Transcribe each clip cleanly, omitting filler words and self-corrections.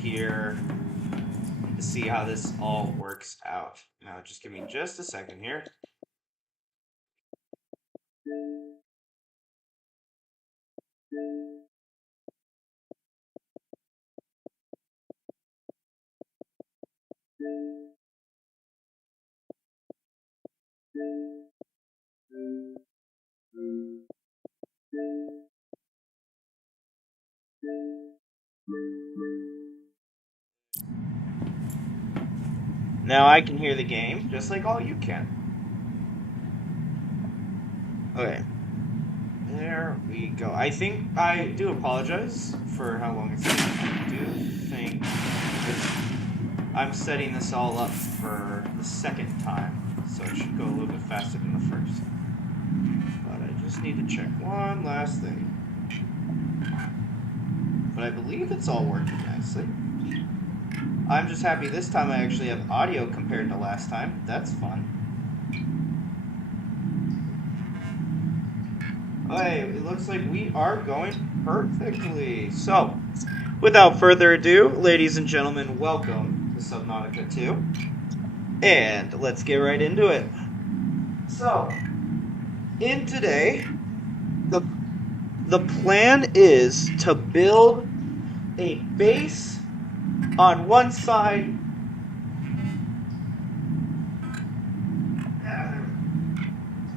here to see how this all works out. Now, just give me just a second here. Now I can hear the game just like all you can. Okay. There we go. I think I do apologize for how long it's taken. I do think I'm setting this all up for the second time, so it should go a little bit faster than the first. But I just need to check one last thing. But I believe it's all working nicely. I'm just happy this time I actually have audio compared to last time. That's fun. Okay, it looks like we are going perfectly. So, without further ado, ladies and gentlemen, welcome to Subnautica 2. And let's get right into it. So, in today, the plan is to build a base on one side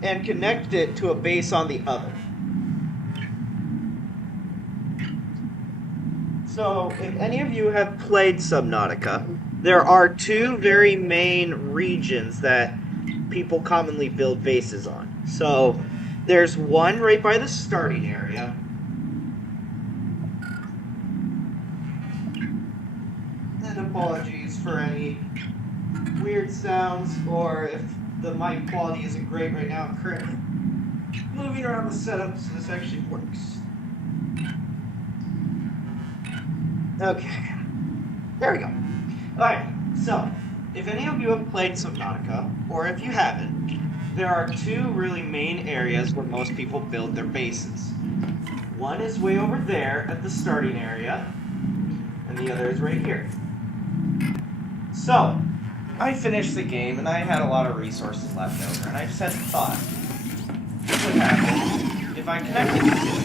and connect it to a base on the other. So, if any of you have played Subnautica, there are two very main regions that people commonly build bases on. So, there's one right by the starting area. And apologies for any weird sounds, or if the mic quality isn't great right now. I'm currently moving around the setup so this actually works. Okay, there we go. Alright, so, if any of you have played Subnautica, or if you haven't, there are two really main areas where most people build their bases. One is way over there at the starting area, and the other is right here. So, I finished the game, and I had a lot of resources left over, and I just had the thought, what would happen if I connected the two?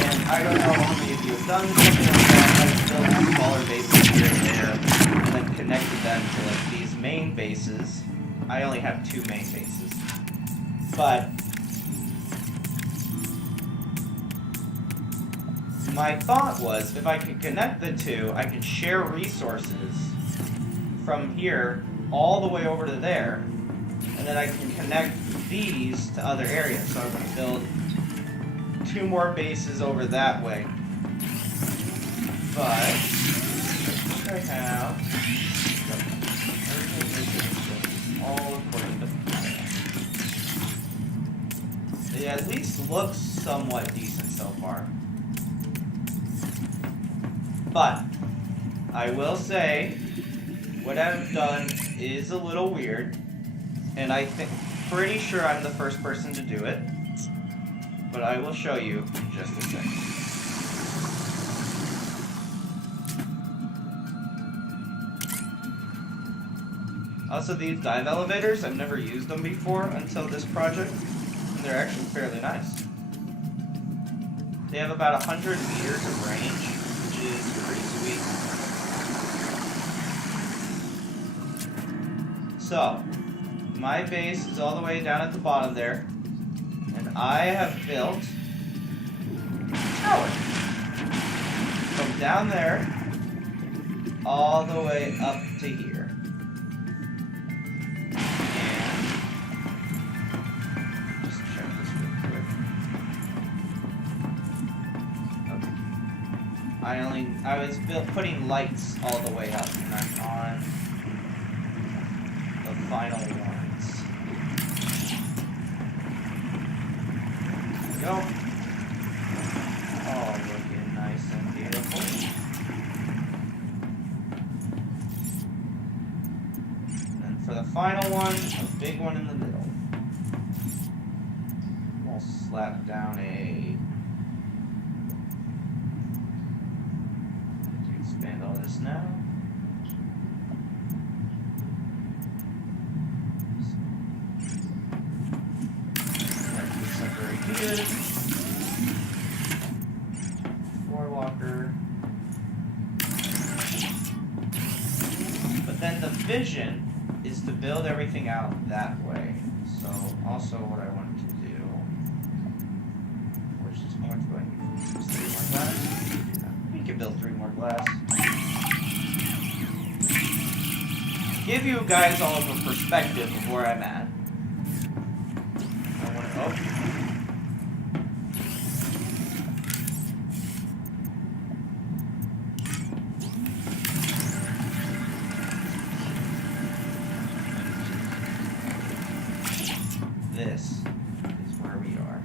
And I don't know how many of you have done something like that. I've built smaller bases here and there, and then connected them to like these main bases. I only have two main bases. But my thought was, if I could connect the two, I could share resources from here all the way over to there, and then I can connect these to other areas. So I'm going to build two more bases over that way. But I have everything all according to plan. It at least looks somewhat decent so far. But I will say, what I've done is a little weird, and I think pretty sure I'm the first person to do it. But I will show you in just a second. Also, these dive elevators, I've never used them before until this project, and they're actually fairly nice. They have about 100 meters of range, which is pretty sweet. So, my base is all the way down at the bottom there. And I have built a tower from down there all the way up to here. And just check this real quick. Okay. I was putting lights all the way up, and I'm on the final ones. Go. All looking nice and beautiful. And for the final one, a big one in the middle. We'll slap down a Expand all this now. Right here. Floor walker. But then the vision is to build everything out that way. So also what I wanted to do, which is how much do I need? Just 3 more glass? We can build 3 more glass. Give you guys all of a perspective of where I'm at. I want to, oh. This is where we are.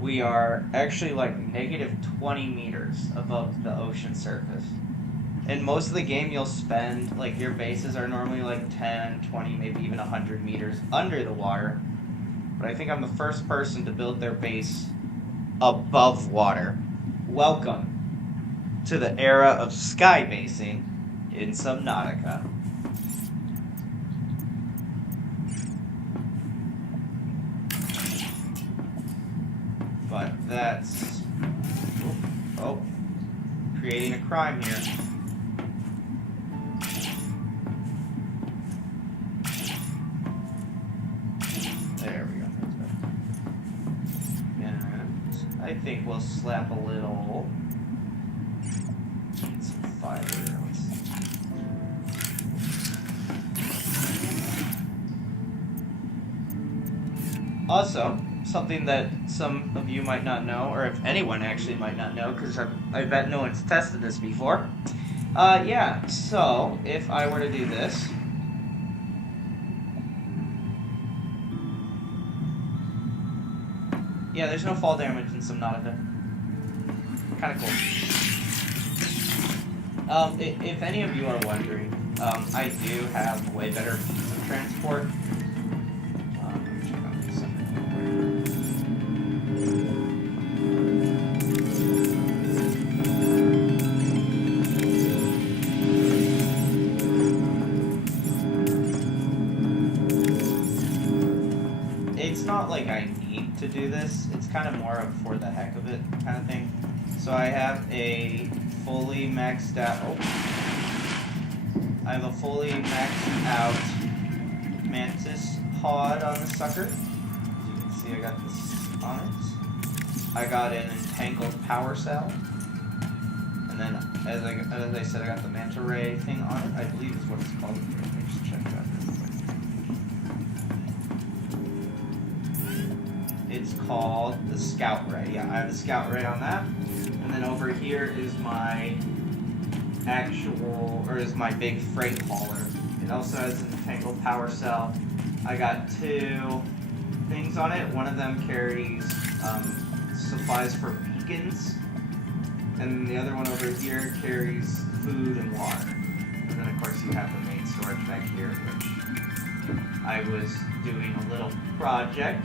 We are actually like negative 20 meters above the ocean surface. And most of the game you'll spend, like your bases are normally like 10, 20, maybe even 100 meters under the water. But I think I'm the first person to build their base above water. Welcome to the era of sky basing in Subnautica. But that's... Oh, creating a crime here. There we go. And I think we'll slap a little... some fiber. Also, something that some of you might not know, or if anyone actually might not know, because I bet no one's tested this before. Yeah, so if I were to do this, yeah, there's no fall damage in Subnautica. Kind of cool. If any of you are wondering, I do have way better means of transport. It's not like I need to do this, it's kind of more of for the heck of it kind of thing. So I have a fully maxed out, I have a fully maxed out mantis pod on the sucker. As you can see, I got this on it. I got an entangled power cell. And then, as I said, I got the manta ray thing on it, I believe is what it's called. Let me just check that real quick. It's called the Scout Ray. Yeah, I have the Scout Ray on that. And then over here is my my big freight hauler. It also has an entangled power cell. I got 2 things on it. One of them carries supplies for beacons. And the other one over here carries food and water. And then of course you have the main storage back here, which I was doing a little project.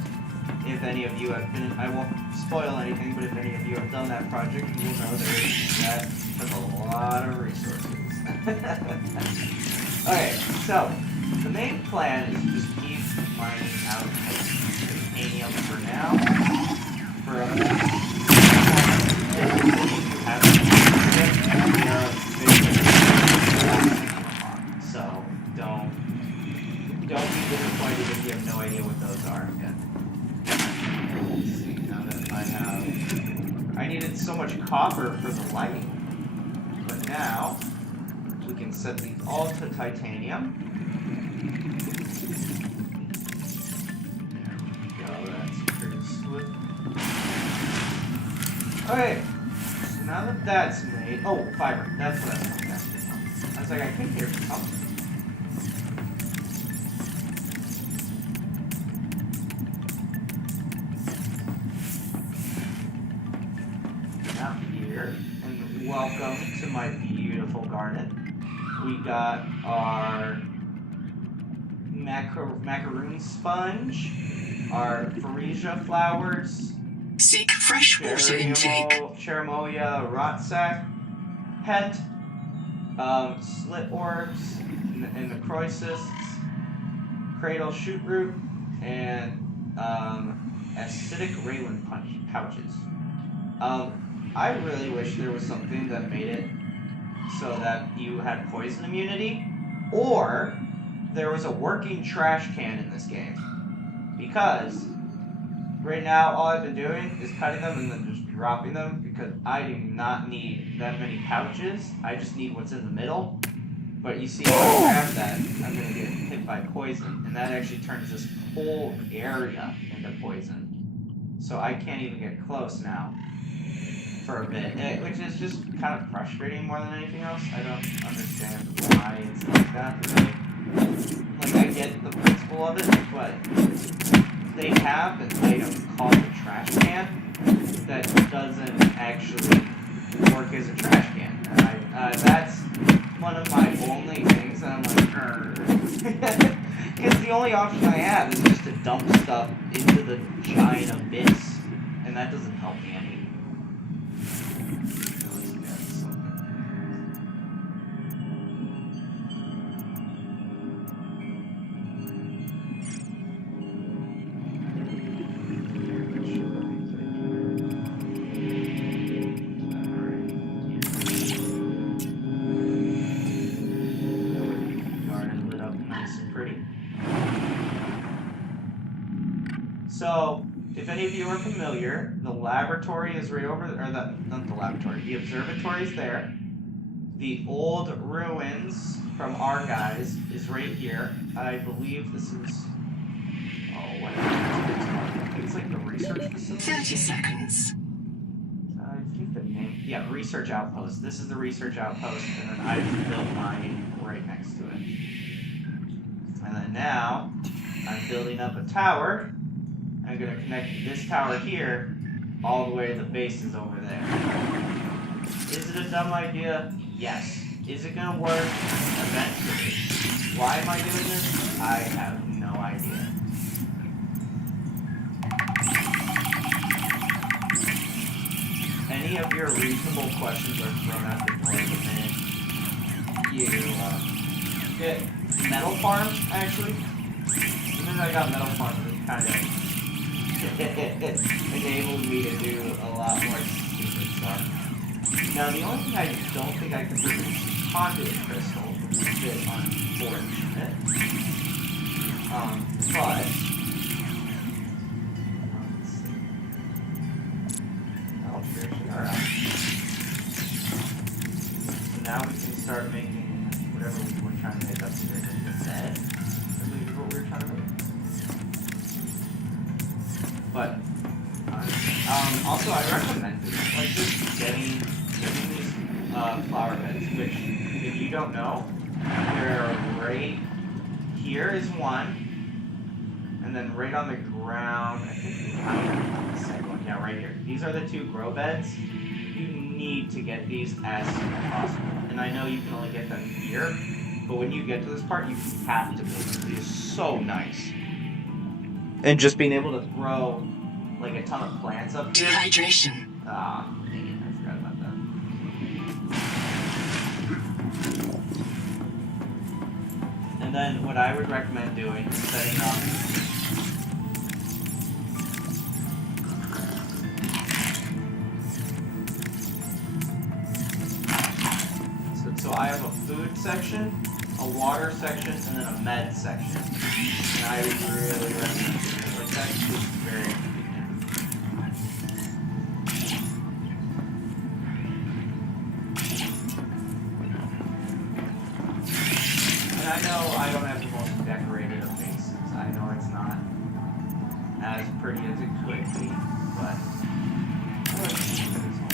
If any of you have been, I won't spoil anything, but if any of you have done that project, you will know that took a lot of resources. Okay, so the main plan is to just keep mining out titanium for now. For so don't be disappointed if you have no idea what those are yet. Let's see, now that I needed so much copper for the lighting, but now we can set these all to titanium. There we go, that's pretty swift. Okay, so now that that's made, oh, fiber, that's what I was talking about. I was like, I think here's something. Out here, and welcome to my beautiful garden. We got our macaroon sponge, our freesia flowers, seek fresh water intake, Cherimoya rot sack, pet, slit orbs, and the necrocysts, cradle shoot root, and acidic Raylan pouches. I really wish there was something that made it so that you had poison immunity, or there was a working trash can in this game. Because right now all I've been doing is cutting them and then just dropping them, because I do not need that many pouches. I just need what's in the middle. But you see, if I grab that, I'm going to get hit by poison, and that actually turns this whole area into poison. So I can't even get close now for a bit, which is just kind of frustrating more than anything else. I don't understand why it's like that, really. Like, I get the principle of it, but they have an item called the trash can that doesn't actually work as a trash can. And that's one of my only things that I'm like, because the only option I have is just to dump stuff into the giant abyss, and that doesn't help me any. So, if any of you are familiar, the laboratory is right over, or not the laboratory, the observatory is there. The old ruins from our guys is right here. I believe this is, what is it? I think it's like the research facility. 30 seconds. I think the name, yeah, research outpost. This is the research outpost, and then I just built mine right next to it. And then now, I'm building up a tower. I'm going to connect this tower here all the way to the bases over there. Is it a dumb idea? Yes. Is it going to work? Eventually. Why am I doing this? I have no idea. Any of your reasonable questions are thrown out the door the minute you get metal farms, actually. As soon as I got metal farms, it kind of enabled me to do a lot more stupid stuff. Now, the only thing I don't think I can produce is conduit crystal, which is a bit unfortunate. But let's see. Oh, here she are. So now we can start making whatever we were trying to make up here. Instead, I believe is what we were trying to make. But also, I recommend like just getting these flower beds, which, if you don't know, they're right here is one, and then right on the ground, I think the second one, yeah, right here. These are the two grow beds. You need to get these as soon as possible, and I know you can only get them here, but when you get to this part, you have to build them. It is so nice. And just being able to throw like a ton of plants up here. Dehydration. Ah, dang it, I forgot about that. And then what I would recommend doing is setting up so I have a food section, a water section, and then a med section. And I would really recommend doing it like that. It's very convenient. And I know I don't have the most decorated of faces. I know it's not as pretty as it could be, but I like to keep it as well.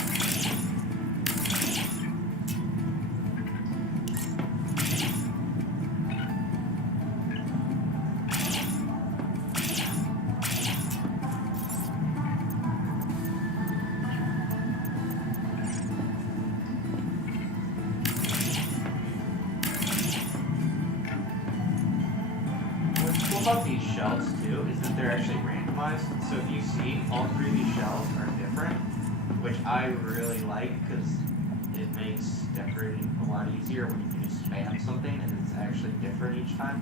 About these shells too is that they're actually randomized. So if you see, all three of these shells are different, which I really like because it it makes decorating a lot easier when you can just spam something and it's actually different each time.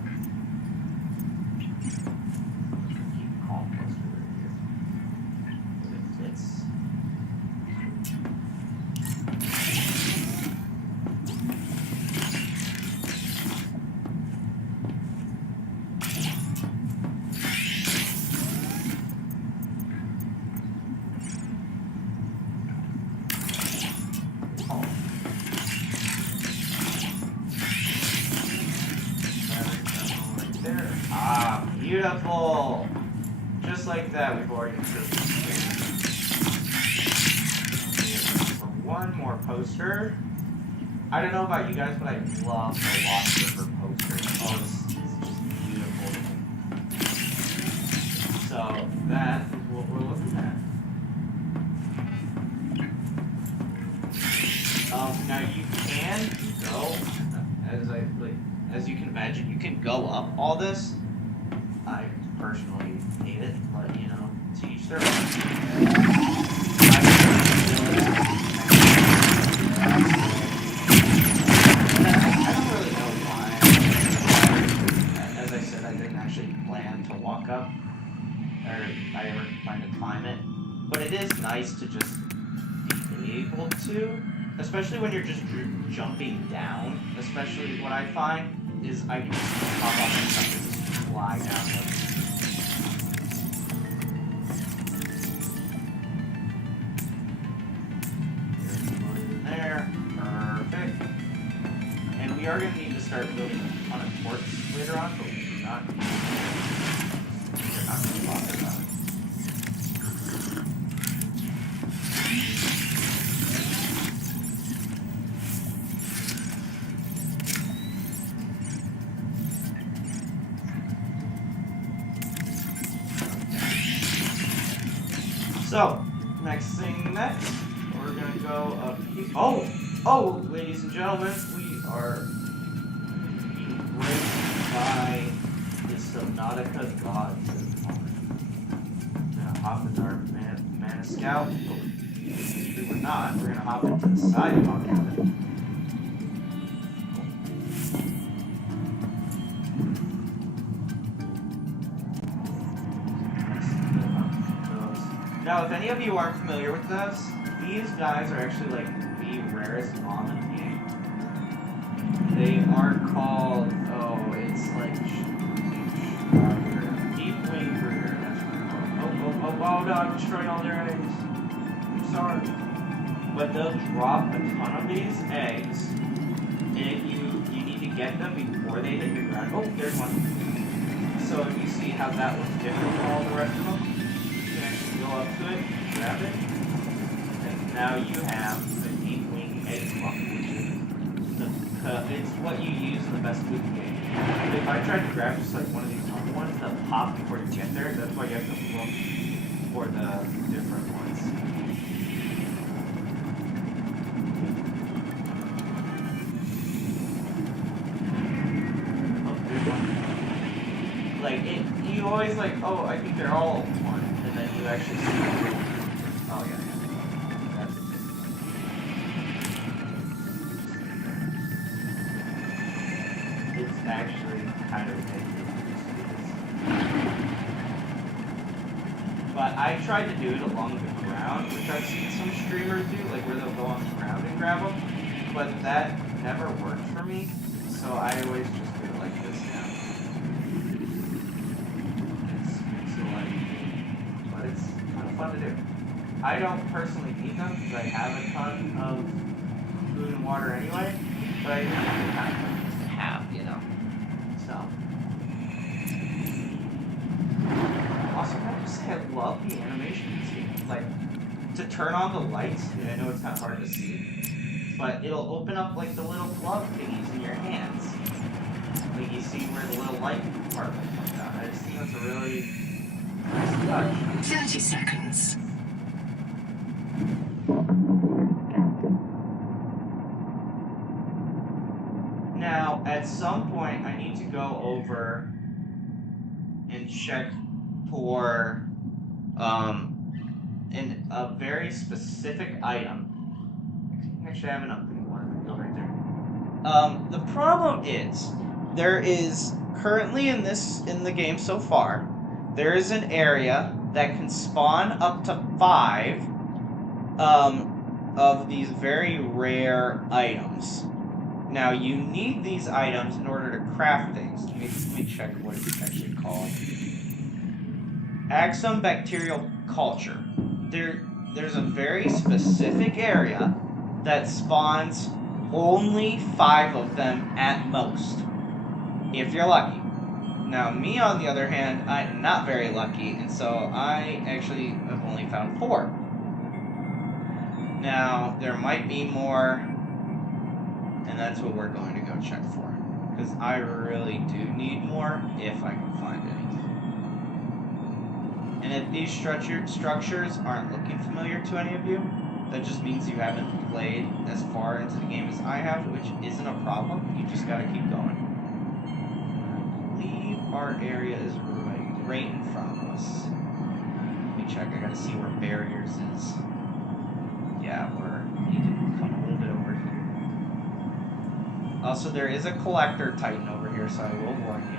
Keep calm cluster right here. But it fits. Beautiful! Just like that, we've already improved the for one more poster. I don't know about you guys, but I love the Lost River poster. Oh, this is just beautiful to me. So, that is what we're looking at. Now you can go, as you can imagine, you can go up all this. I personally hate it, but you know, to each their own. I don't really know why. As I said, I didn't actually plan to walk up, or I ever plan to climb it. But it is nice to just be able to, especially when you're just jumping down. Especially what I find is I can just hop off and stuff and just fly down. There, perfect. And we are going to need to start building a ton of quartz later on, but we're not going to bother about it. So, next, we're gonna go up here. Oh, ladies and gentlemen, we are being graced by the Subnautica gods at the moment. We're gonna hop into our Mana Scout. Oh, we were not. We're gonna hop into the sidewalk of it. Now, if any of you aren't familiar with this, these guys are actually like the rarest mom in the game. They are called, it's like deep wing brooder. That's what they're called. Oh, no, I'm destroying all their eggs. I'm sorry. But they'll drop a ton of these eggs, and you need to get them before they hit the ground. Oh, there's one. So if you see how that one's different from all the rest of them, go up to it, grab it, and now you have the deep wing egg muff, which is it's what you use in the best food game. But if I tried to grab just like one of these normal ones, they'll pop before you get there. That's why you have to look for the different ones. Oh, there's one. Like you always like, oh, I think they're all one. And then you actually see, oh yeah, that's it. It's actually kind of ridiculous. But I tried to do it along the ground, which I've seen some streamers do, like where they'll go on the ground and grab them, but that never worked for me, so I always just do it like this now. Fun to do. I don't personally need them because I have a ton of food and water anyway, but I think it's kind of fun to have, you know. So, also, I have to say I love the animation in this game. Like, to turn on the lights, I know it's kind of hard to see, but it'll open up like the little glove thingies in your hands. Like you see where the little light part comes out. I just think that's a really 30 seconds. Now, at some point, I need to go over and check for a very specific item. Actually, I have enough. The problem is, there is currently in the game so far, there is an area that can spawn up to 5 of these very rare items. Now, you need these items in order to craft things. Let me check what it's actually called. Axum bacterial culture. There's a very specific area that spawns only 5 of them at most, if you're lucky. Now, me, on the other hand, I'm not very lucky, and so I actually have only found 4. Now, there might be more, and that's what we're going to go check for, because I really do need more if I can find any. And if these structures aren't looking familiar to any of you, that just means you haven't played as far into the game as I have, which isn't a problem. You just gotta keep going. I believe our area is right in front of us. Let me check. I gotta see where barriers is. Yeah, we need to come a little bit over here. Also, there is a collector titan over here, so I will warn you.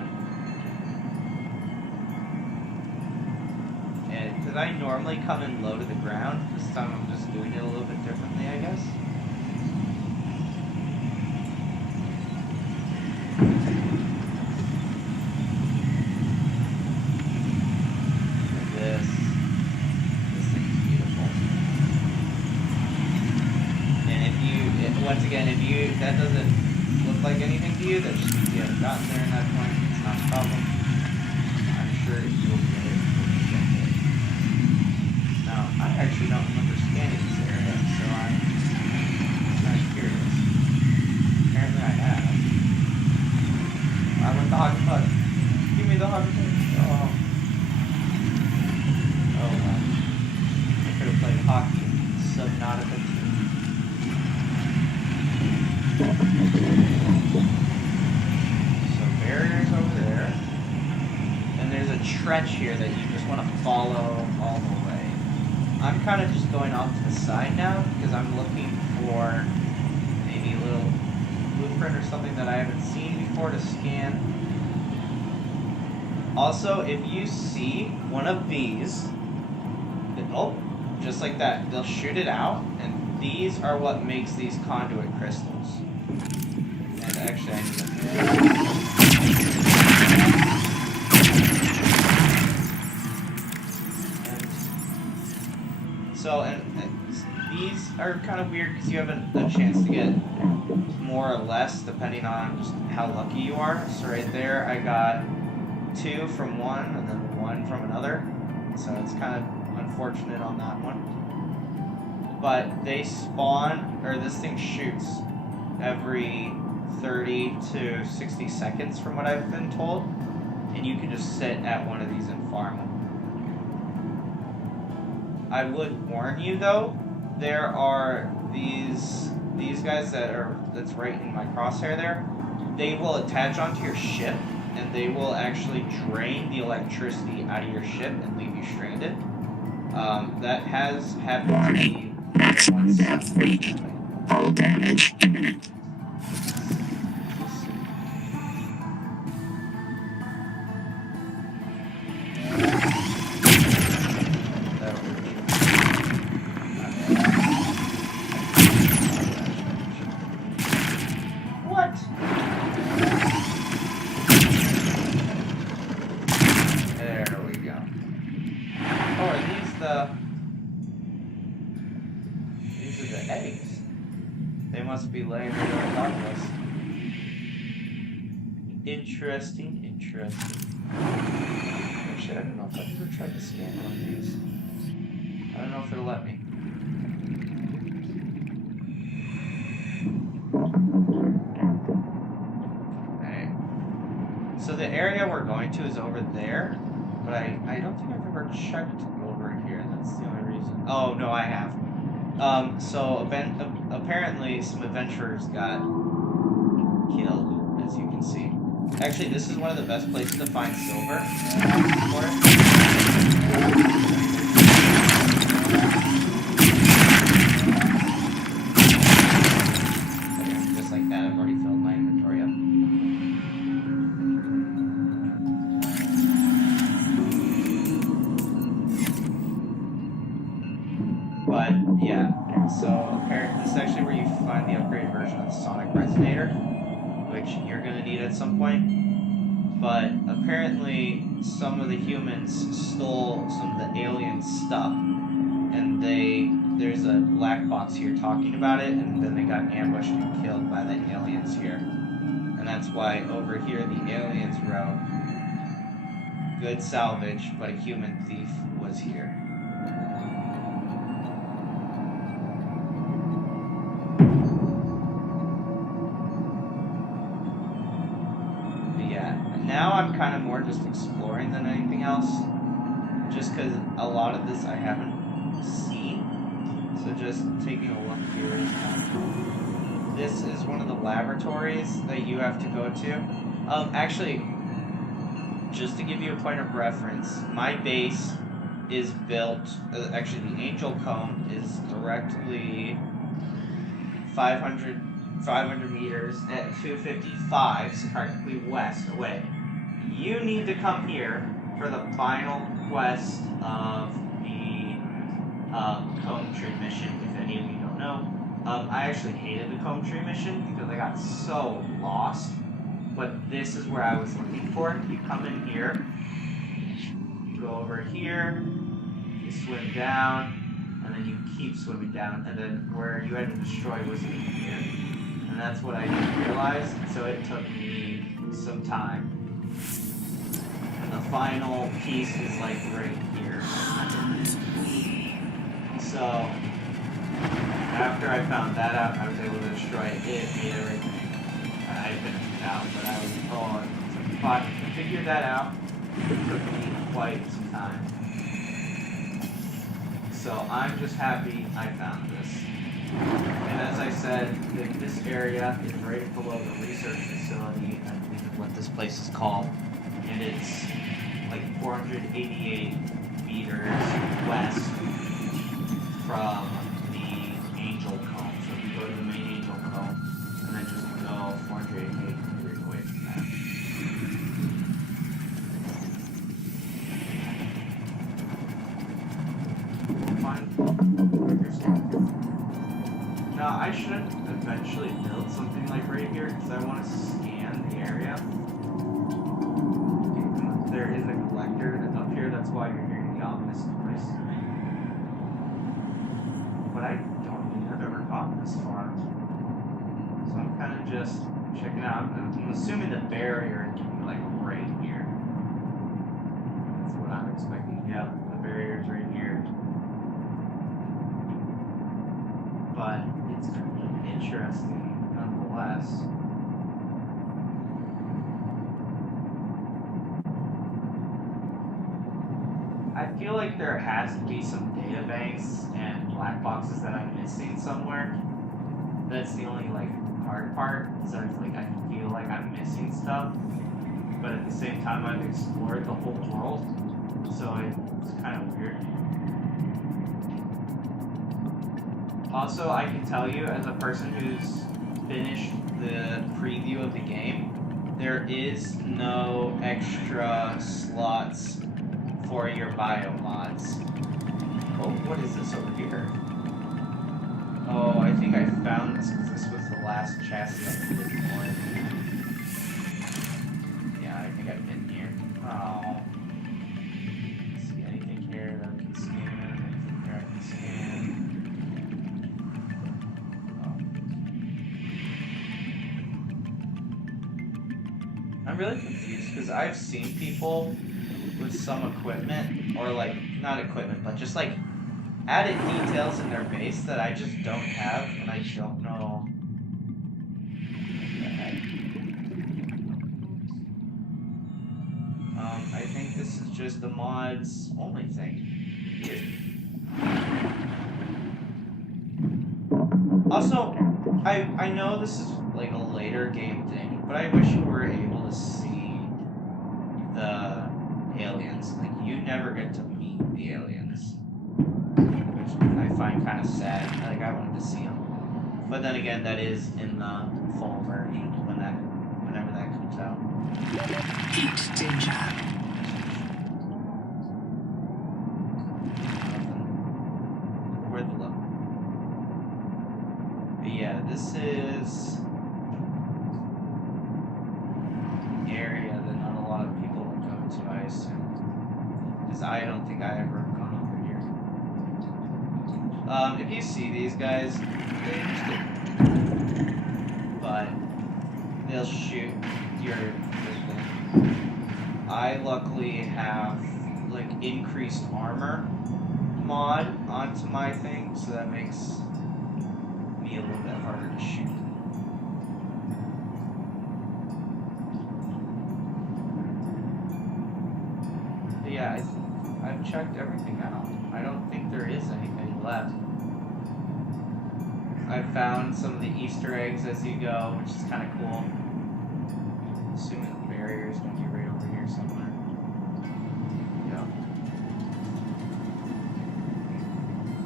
Did I normally come in low to the ground? This time I'm just doing it a little bit differently, I guess. This thing's beautiful. And once again, if that doesn't look like anything to you, that just means you haven't gotten there at that point. It's not a problem. I'm sure you'll get it. I actually don't remember scanning this area, so I'm kind of curious. Apparently I have. I want the hockey puck. Give me the hockey puck. Oh well. I could have played hockey in Subnautica too. So barriers over there. And there's a trench here that you just want to follow all the way. I'm kind of just going off to the side now because I'm looking for maybe a little blueprint or something that I haven't seen before to scan. Also, if you see one of these, just like that, they'll shoot it out, and these are what makes these conduit crystals. And actually, I need to... So, and these are kind of weird because you have a chance to get more or less depending on just how lucky you are. So right there, I got 2 from one and then 1 from another. So it's kind of unfortunate on that one. But they spawn, or this thing shoots every 30 to 60 seconds from what I've been told. And you can just sit at one of these and farm them. I would warn you though, there are these guys that's right in my crosshair there. They will attach onto your ship and they will actually drain the electricity out of your ship and leave you stranded. That has happened to me once, unfortunately. Full damage imminent. Be laying right on top of us. Interesting. Actually, I don't know if I've ever tried to scan one of these. I don't know if it'll let me. Alright. So the area we're going to is over there, but I don't think I've ever checked over here. That's the only reason. Oh, no, I have. So apparently some adventurers got killed, as you can see. Actually, this is one of the best places to find silver for it. Just like that, I've already filled my So apparently, this is actually where you find the upgraded version of the Sonic Resonator, which you're gonna need at some point. But apparently, some of the humans stole some of the alien stuff, and there's a black box here talking about it, and then they got ambushed and killed by the aliens here. And that's why over here the aliens wrote, "Good salvage, but a human thief was here." But yeah, now I'm kind of more just exploring than anything else, just because a lot of this I haven't seen. So just taking a look here. This is one of the laboratories that you have to go to. Actually, just to give you a point of reference, my base is built, actually the Angel Cone is directly 500 meters at 255, so practically west away. You need to come here for the final quest of the Cone Tree mission, if any of you don't know. I actually hated the Cone Tree mission because I got so lost. But this is where I was looking for. You come in here, you go over here, you swim down, and then you keep swimming down, and then where you had to destroy was in here. And that's what I didn't realize, so it took me some time. And the final piece is like right here. So, after I found that out, I was able to destroy it, made everything. I finished it out, but I was but to figure that out, it took me quite some time. So I'm just happy I found this. And as I said, this area is right below the research facility, I believe is what this place is called. And it's like 488 meters west from the Angel Cone. So if you go to the main Angel Cone, and then just go 488 meters away from that. Now, I should eventually build something like right here, because I want to scan the area. There is a collector up here, that's why you're hearing the ominous noise. But I don't think I've ever gotten this far. So I'm kind of just checking out. I'm assuming the barrier is like right here. That's what I'm expecting. Yeah, the barrier is right here. But it's interesting nonetheless. I feel like there has to be some data banks and black boxes that I'm missing somewhere. That's the only like hard part. So I feel like I'm missing stuff, but at the same time I've explored the whole world, so it's kind of weird. Also, I can tell you, as a person who's finished the preview of the game, there is no extra slots for your bio mods. Oh, what is this over here? Oh, I think I found this because this was the last chassis I needed for it. Yeah, I think I've been here. Oh. See anything here that I can scan? Anything here I can scan? I'm really confused because I've seen people with some equipment, or like, not equipment, but just like added details in their base that I just don't have, and I don't know. I think this is just the mods only thing. Weird. Also, I know this is like a later game thing, but I wish you were able to see the aliens. Like, you never get to meet the aliens, which I find kind of sad. Like, I wanted to see them, but then again, that is in the full version whenever that comes out. Heat danger. Where the level? if you see these guys, they just get, but they'll shoot your thing. I luckily have like increased armor mod onto my thing, so that makes me a little bit harder to shoot. But yeah, I've checked everything out. I don't think there is anything left. I found some of the Easter eggs as you go, which is kind of cool. Assuming the barrier is going to be right over here somewhere. Yeah.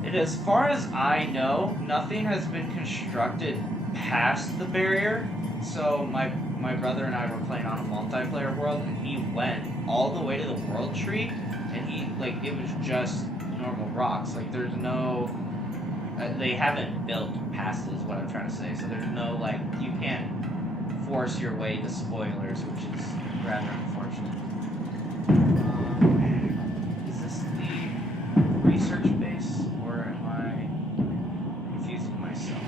And as far as I know, nothing has been constructed past the barrier. So my brother and I were playing on a multiplayer world, and he went all the way to the world tree, and it was just normal rocks. Like, there's no... they haven't built past it, is what I'm trying to say. So there's no, like, you can't force your way to spoilers, which is rather unfortunate. Is this the research base, or am I confusing myself?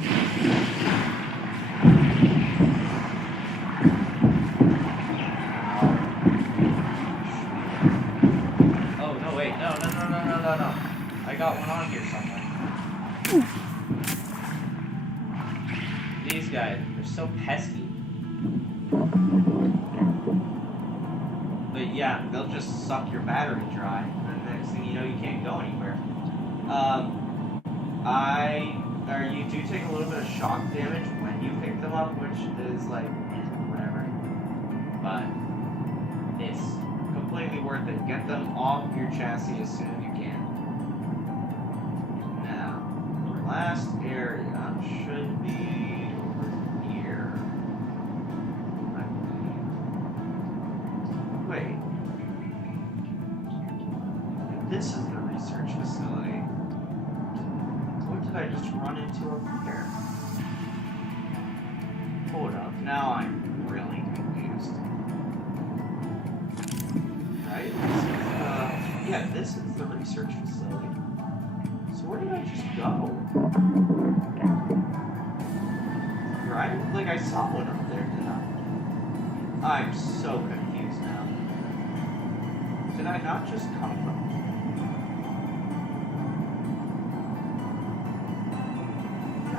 Oh, no, wait, no. I got one on here somewhere. These guys, they're so pesky. But yeah, they'll just suck your battery dry, and the next thing you know, you can't go anywhere. You do take a little bit of shock damage when you pick them up, which is like, whatever. But it's completely worth it. Get them off your chassis as soon as you can. Now, the last area should be over here. Wait. This is the research facility. What did I just run into up here? Hold up, now I'm really confused. Right? Yeah, this is the research facility. So where did I just go? Right? Like, I saw one up there, didn't I? I'm so confused now. Did I not just come from?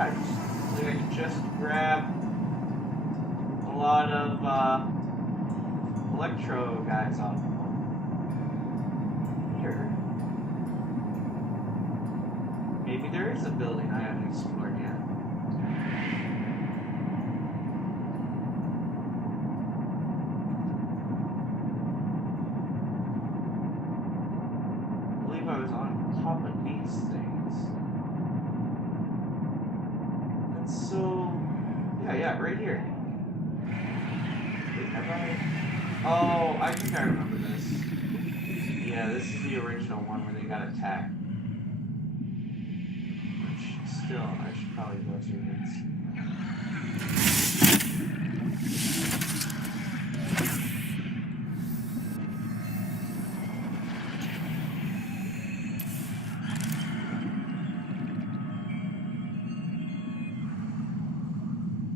I can just grab a lot of electro guys off here. Maybe there is a building I haven't explored yet. I believe I was on top of these things. So, yeah, right here. Wait, have I? Oh, I think I remember this. Yeah, this is the original one where they got attacked. Which, still, I should probably go through this.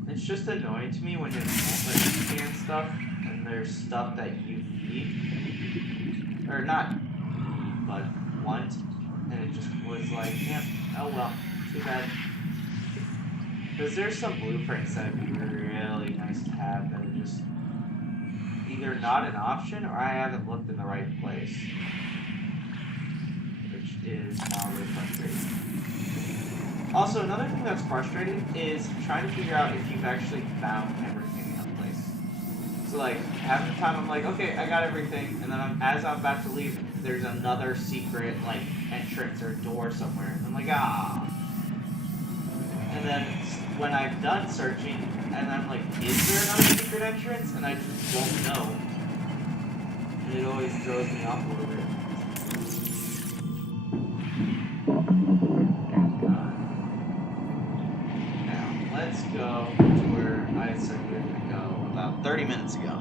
It's just annoying to me when you scan stuff and there's stuff that you need, or not need, but want, and it just was like, yeah, oh well, too bad. Because there's some blueprints that would be really nice to have that are just either not an option or I haven't looked in the right place, which is mildly frustrating. Also, another thing that's frustrating is trying to figure out if you've actually found everything in a place. So, like, half the time I'm like, okay, I got everything, and then as I'm about to leave, there's another secret, like, entrance or door somewhere. And I'm like, ah. And then when I've done searching, and I'm like, is there another secret entrance? And I just don't know. And it always throws me off a little bit. Let's go to where I said we were going to go about 30 minutes ago.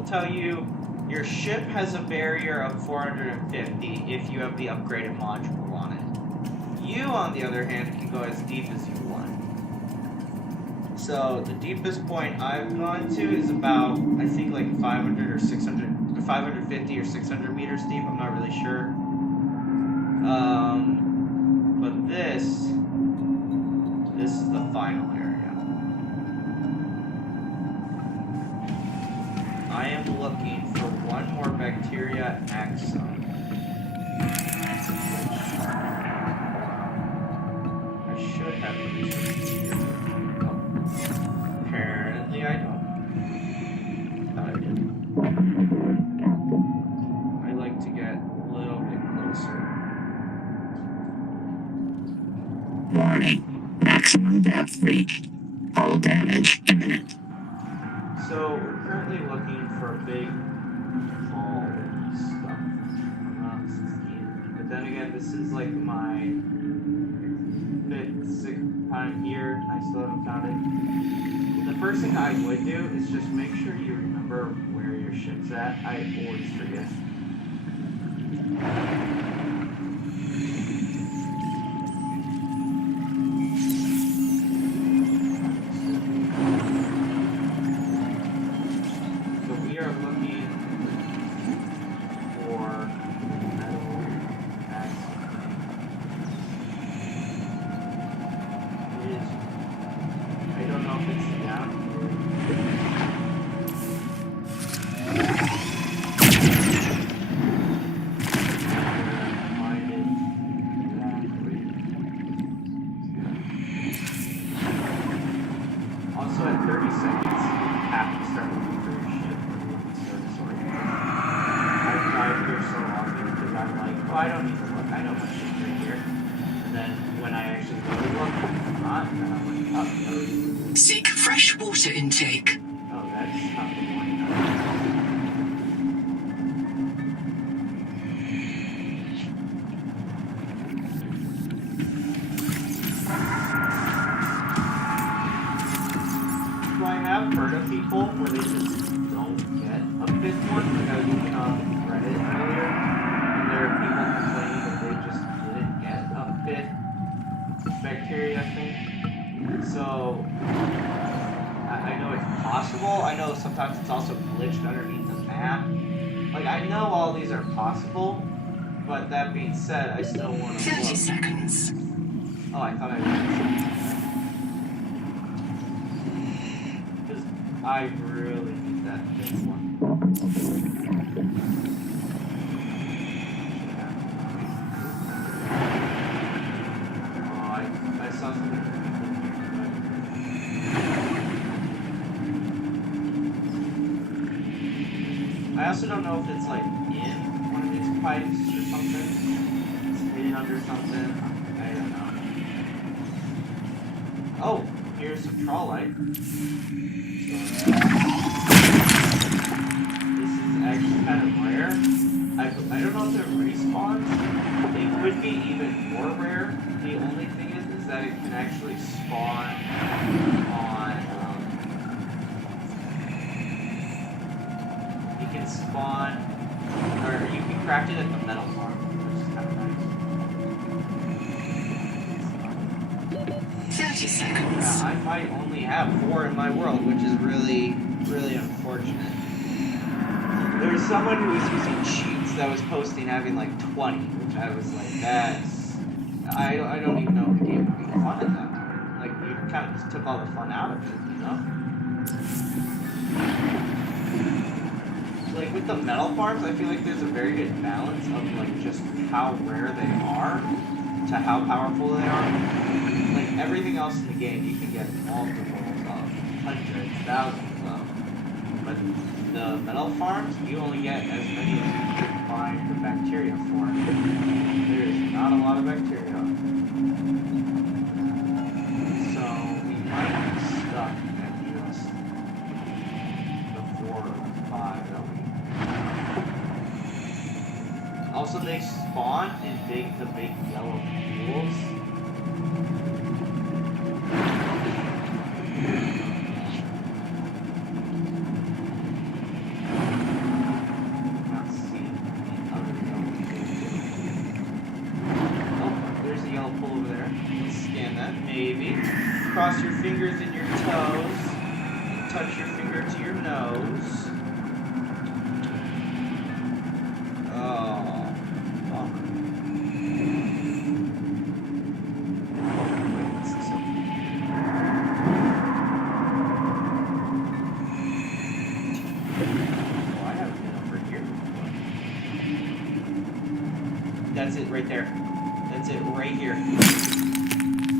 it'll tell you your ship has a barrier of 450 if you have the upgraded module on it. You, on the other hand, can go as deep as you want. So the deepest point I've gone to is about, I think, like 500 or 600, 550 or 600 meters deep. I'm not really sure. But this is the final area. I am looking for one more bacteria axon. I should have the research here. Oh. Apparently I don't. Thought I did. I like to get a little bit closer. Warning. Maximum depth reached. Hull damage imminent. So we're currently looking for big hull stuff. I'm not seeing. But then again, this is like my 5th, 6th time here. I still haven't counted. The first thing I would do is just make sure you remember where your ship's at. I always forget. Also, at 30 seconds, you have to start looking for your ship and service oriented. I've died here so often because I'm like, oh, I don't need to look. I know my ship's right here. And then when I actually go to look, it's not. And then I'm like, oh, no. Seek fresh water intake. Oh, that's not the one. So I have heard of people where they just don't get a fifth one. Like I was looking on Reddit earlier, and there are people complaining that they just didn't get a fifth bacteria thing. So I know it's possible. I know sometimes it's also glitched underneath the map. Like I know all these are possible, but that being said, I still want to 30 look. seconds. Oh, I thought I did. I really need that fifth one. Oh, I saw something. I also don't know if it's like in one of these pipes or something. It's hidden under something. I don't know. Oh, here's some trawlite. This is actually kind of rare. I don't know if it respawns. It could be even more rare. The only thing is that it can actually spawn on. You can spawn, or you can craft it at the metal farm, which is kind of nice. 30 seconds. Yeah, I might only have 4 in my world, which is really, really unfortunate. There was someone who was using cheats that was posting having like 20, which I was like, that's... I don't even know if the game would be fun at that point. Like, you kind of just took all the fun out of it, you know? Like, with the metal farms, I feel like there's a very good balance of, like, just how rare they are to how powerful they are. Like, everything else in the game, you can get multiples of, hundreds, thousands of. But the metal farms, you only get as many as you can find the bacteria for. There is not a lot of bacteria. So, we might be stuck at just the 4 or 5 that we... Also, they spawn in the big yellow pools. Maybe. Cross your fingers and your toes. And touch your finger to your nose. Oh. Fuck. What's this over here? Oh, I haven't been over here before. That's it right there. That's it right here.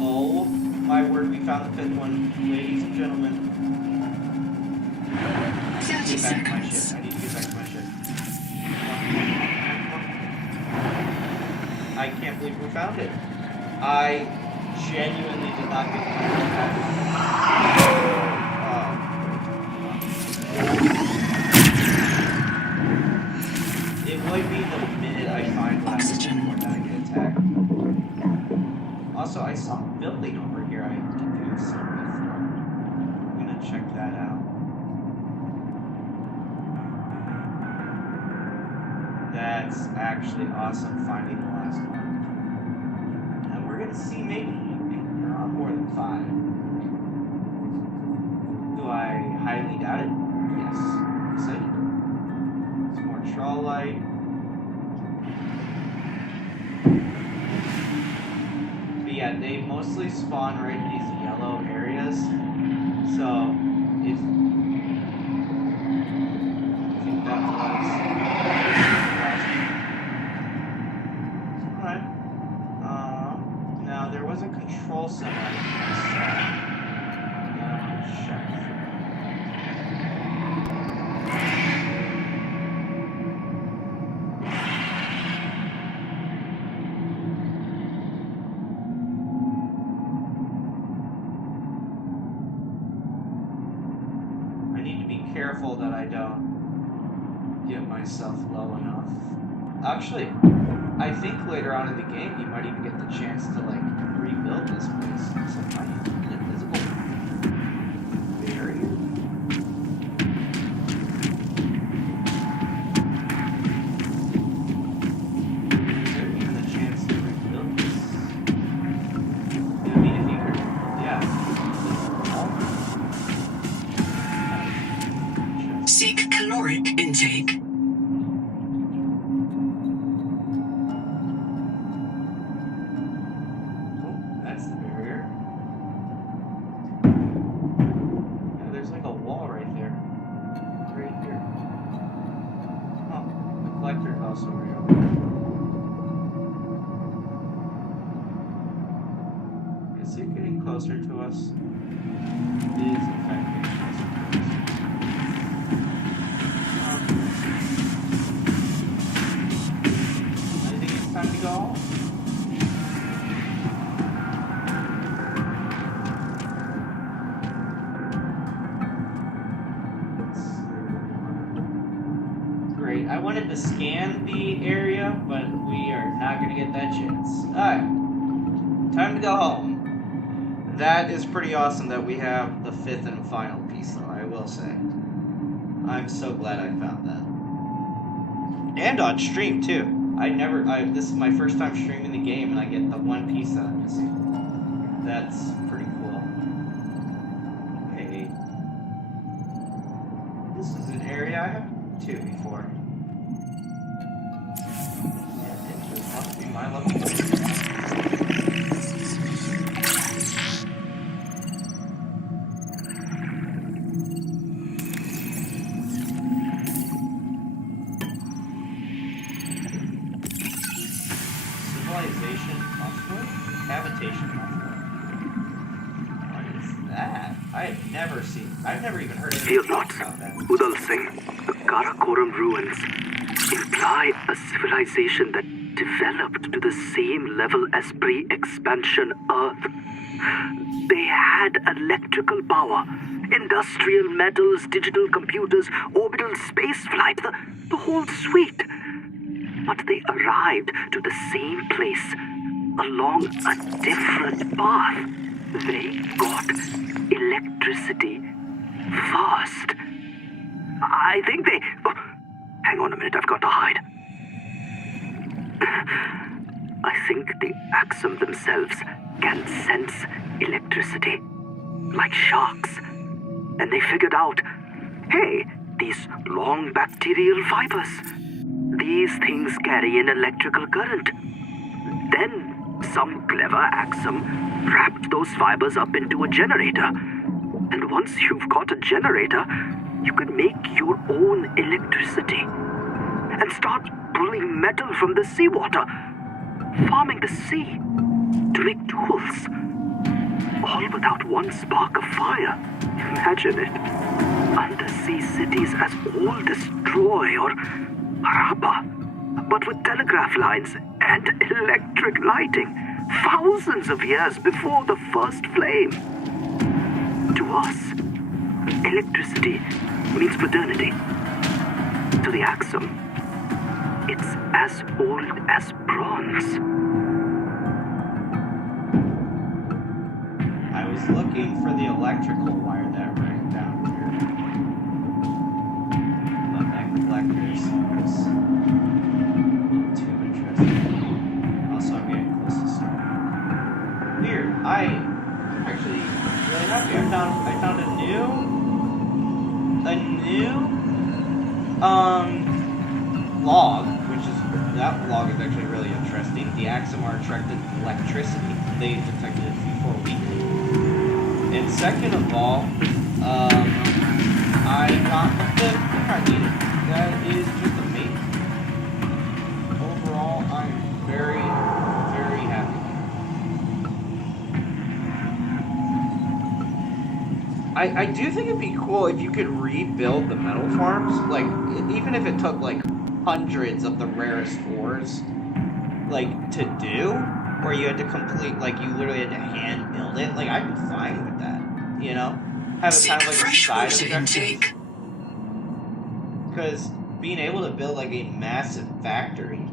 Oh my word, we found the 5th one. Ladies and gentlemen. 30 seconds. I need to get back to my ship. I can't believe we found it. I genuinely did not get that. It might be the minute I find oxygen or I get attacked. Also, I saw a building over here I didn't see before. I'm gonna check that out. That's actually awesome, finding the last one. And we're gonna see maybe there are more than 5. Do I highly doubt it? Yes. Yes, I do. Some more Trawlite. But yeah, they mostly spawn right in these yellow areas. So, if I think that was... Alright. Now there was a control center I saw. Check. I need to be careful that I don't get myself low enough. Actually, I think later on in the game you might even get the chance to like rebuild this place. So I have an invisible barrier. Is there even a chance to rebuild this? I mean, if you could, yeah. Seek caloric intake. Is it getting closer to us? It is, in fact, getting closer to us. I think it's time to go home. Great. I wanted to scan the area, but we are not going to get that chance. Alright. Time to go home. That is pretty awesome that we have the 5th and final piece, though, I will say. I'm so glad I found that. And on stream, too. This is my first time streaming the game, and I get the one piece that I'm missing. That's pretty cool. Hey. This is an area I haven't been to before. Yeah, it must be my lucky. I've never even heard of Fear not, Udal Singh. The Karakoram ruins imply a civilization that developed to the same level as pre-expansion Earth. They had electrical power, industrial metals, digital computers, orbital spaceflight, the whole suite. But they arrived to the same place along a different path. They got electricity first. I think they... Oh, hang on a minute, I've got to hide. I think the Axum themselves can sense electricity, like sharks. And they figured out, hey, these long bacterial fibers, these things carry an electrical current. Then some clever Axum wrapped those fibers up into a generator. And once you've got a generator, you can make your own electricity and start pulling metal from the seawater, farming the sea to make tools, all without one spark of fire. Imagine it. Undersea cities as old as Troy or Harappa, but with telegraph lines and electric lighting, thousands of years before the first flame. To us, electricity means modernity. To the Axum, it's as old as bronze. I was looking for the electrical wire that ran down here. But that collector seems too interesting. Also, I'm getting close to starting. Weird. I'm actually really happy. I found a new log, which is that log is actually really interesting. The Axum are attracted to electricity. They detected it before we did. And second of all, I got the card needed. That is just amazing. Overall, I'm very, very happy. I do think it'd be cool if you could rebuild the metal farms, like, even if it took, like, hundreds of the rarest ores, like, to do, where you had to complete, like, you literally had to hand build it. Like, I'd be fine with that, you know? Have it kind of like a side objective. Because being able to build, like, a massive factory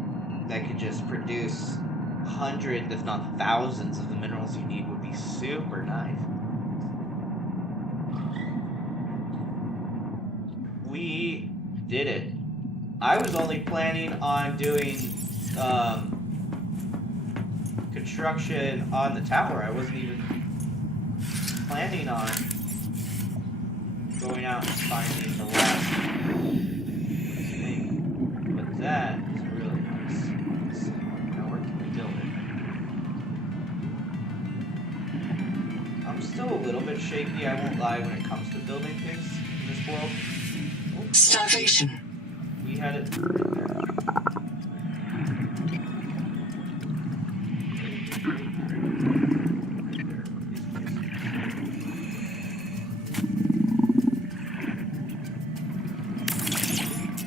that could just produce hundreds, if not thousands, of the minerals you need would be super nice. We did it. I was only planning on doing construction on the tower. I wasn't even planning on going out and finding the last thing. But that is really nice. So, now where can we build it? I'm still a little bit shaky, I won't lie, when it comes to building things in this world. Starvation. We had it.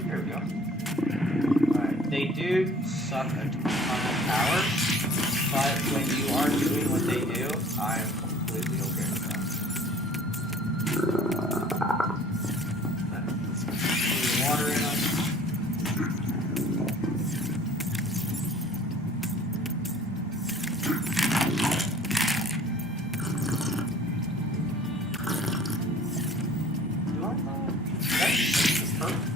There we go. Alright, they do suck a ton of power, but when you are doing what they do, I'm completely okay with that. Water in them. Do I know? That's perfect.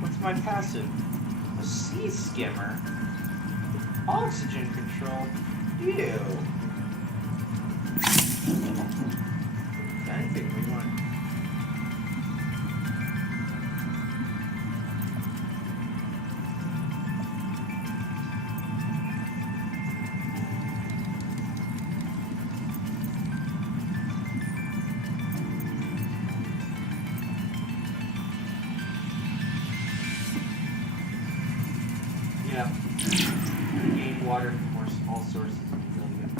What's my passive? A sea skimmer. Oxygen control. Ew. Anything we want. Yeah. Gain water from all sources. Really good.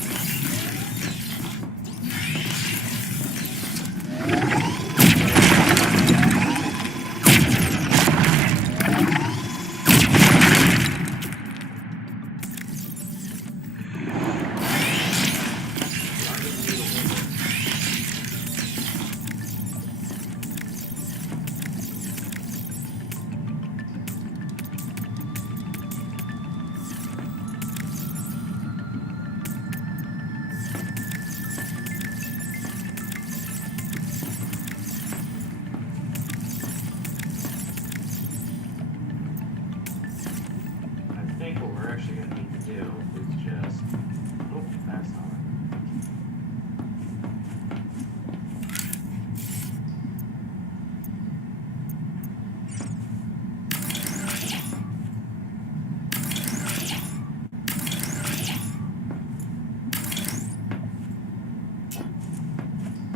I think what we're actually going to need to do do is just... Oh, that's not it.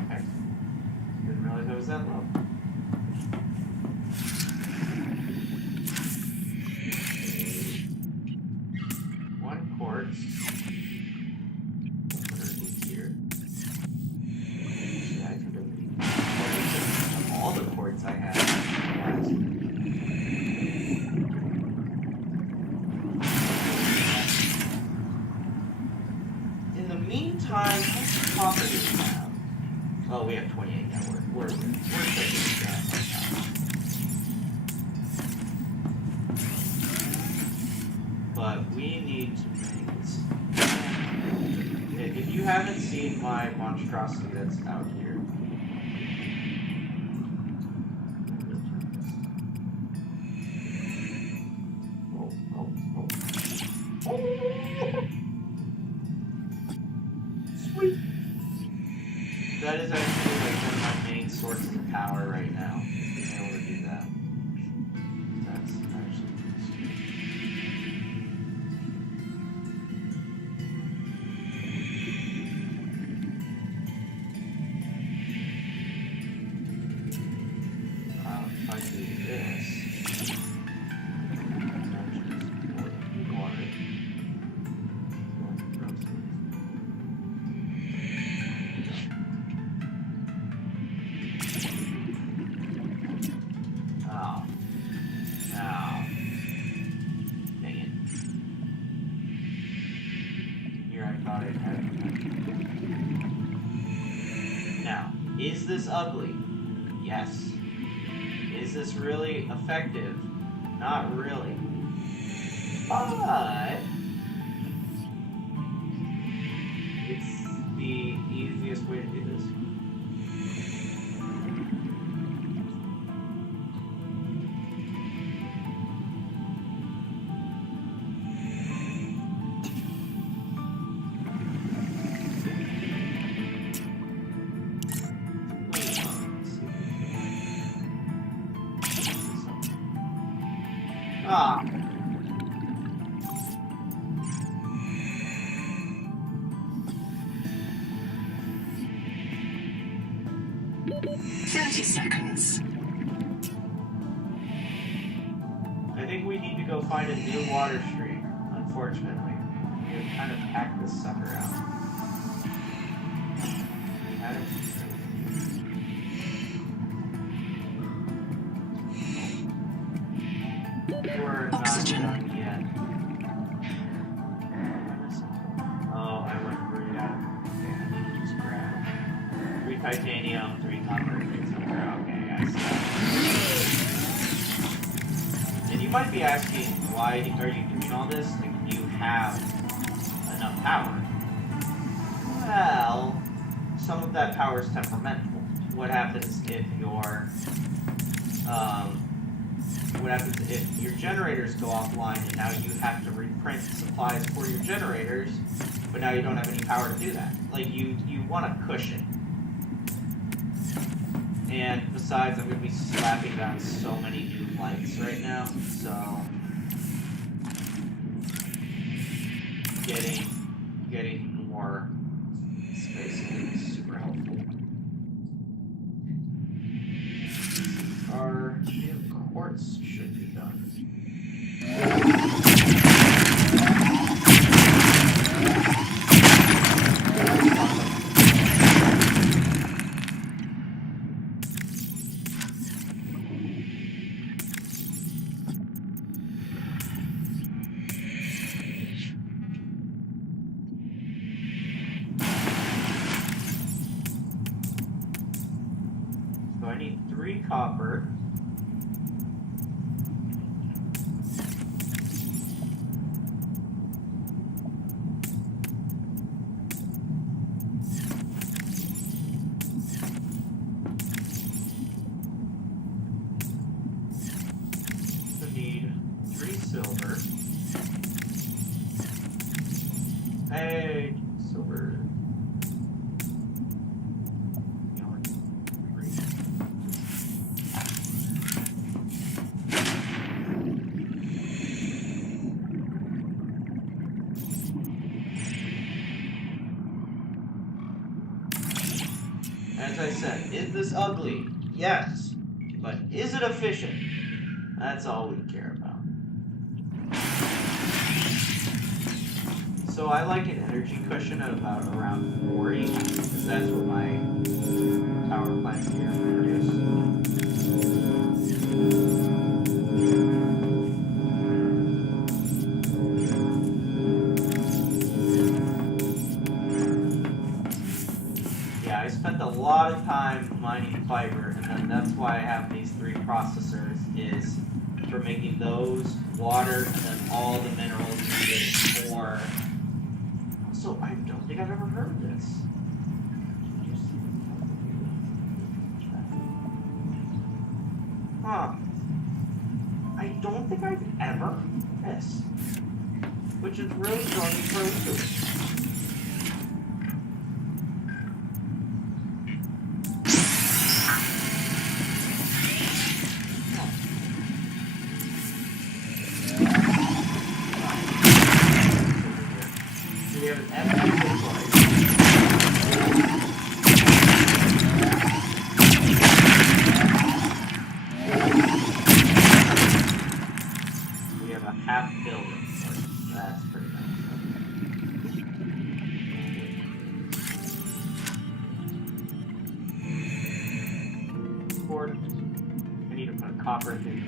Okay. Didn't realize it was that low. One quartz. Underneath here. Yeah, I can really all the quartz I have. Yes. In the meantime, how much copper do we have? Oh, we have 28. Yeah, we're taking that right now. But we need to make this. If you haven't seen my monstrosity that's out here, sweet. That is actually like one of my main sources of power right now. Being able to do that. That's actually pretty sweet. If I do this, water. Oh. Oh. Dang it. Here I thought it had. Now, is this ugly? Yes. Is this really effective? Not really. But it's the easiest way to do this. Ah. Seconds. I think we need to go find a new water stream, unfortunately. We have kind of packed this sucker out. We're not done yet. Oh, I went right out. Okay, I need to just grab 3 titanium, 3 copper, 3 silver. Okay, I see. And you might be asking, why are you doing all this? Like, do you have enough power? Well, some of that power is temperamental. What happens if your generators go offline and now you have to reprint supplies for your generators, but now you don't have any power to do that? Like, you want a cushion. And besides, I'm going to be slapping down so many new lights right now, so getting more space is super helpful. Our new quartz should be done. So I need 3 copper. I need 3 silver. as I said, is this ugly? Yes. But is it efficient? That's all we care about. So I like an energy cushion of about around 40, because that's what my power plant here produces. Yeah, I spent a lot of time mining fiber, and then that's why I have these 3 processors, is for making those, water, and then all the minerals needed for... Also, I don't think I've ever heard of this. Huh. I don't think I've ever heard this. Which is really throwing me for a loop. We have an empty inventory. We have a half building. That's pretty nice. Cord. I need to put a copper thing in.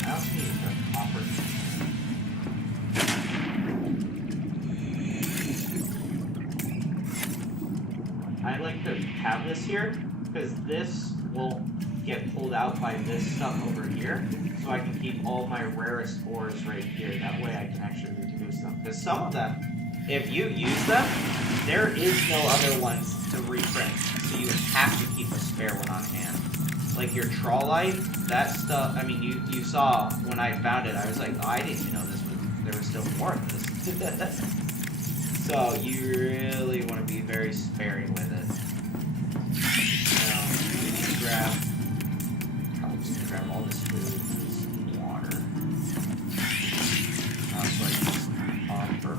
I also need a copper. I like to have this here because this will get pulled out by this stuff over here, so I can keep all my rarest ores right here. That way I can actually reproduce them. Because some of them, if you use them, there is no other ones to reprint, so you have to keep a spare one on hand. Like your trawlite, that stuff, I mean, you saw when I found it, I was like, oh, I didn't even know there was still more of this. So you really want to be very sparing with it. Now, we need to grab, I'm just going to grab all this food, this water. So I just offer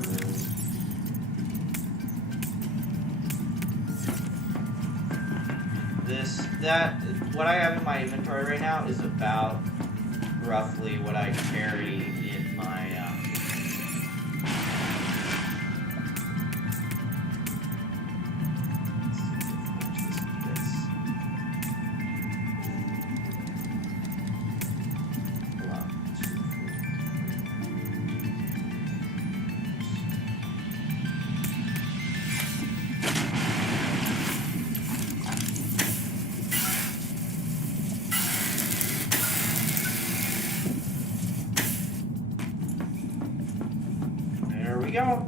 what I have in my inventory right now is about roughly what I carry in my we go.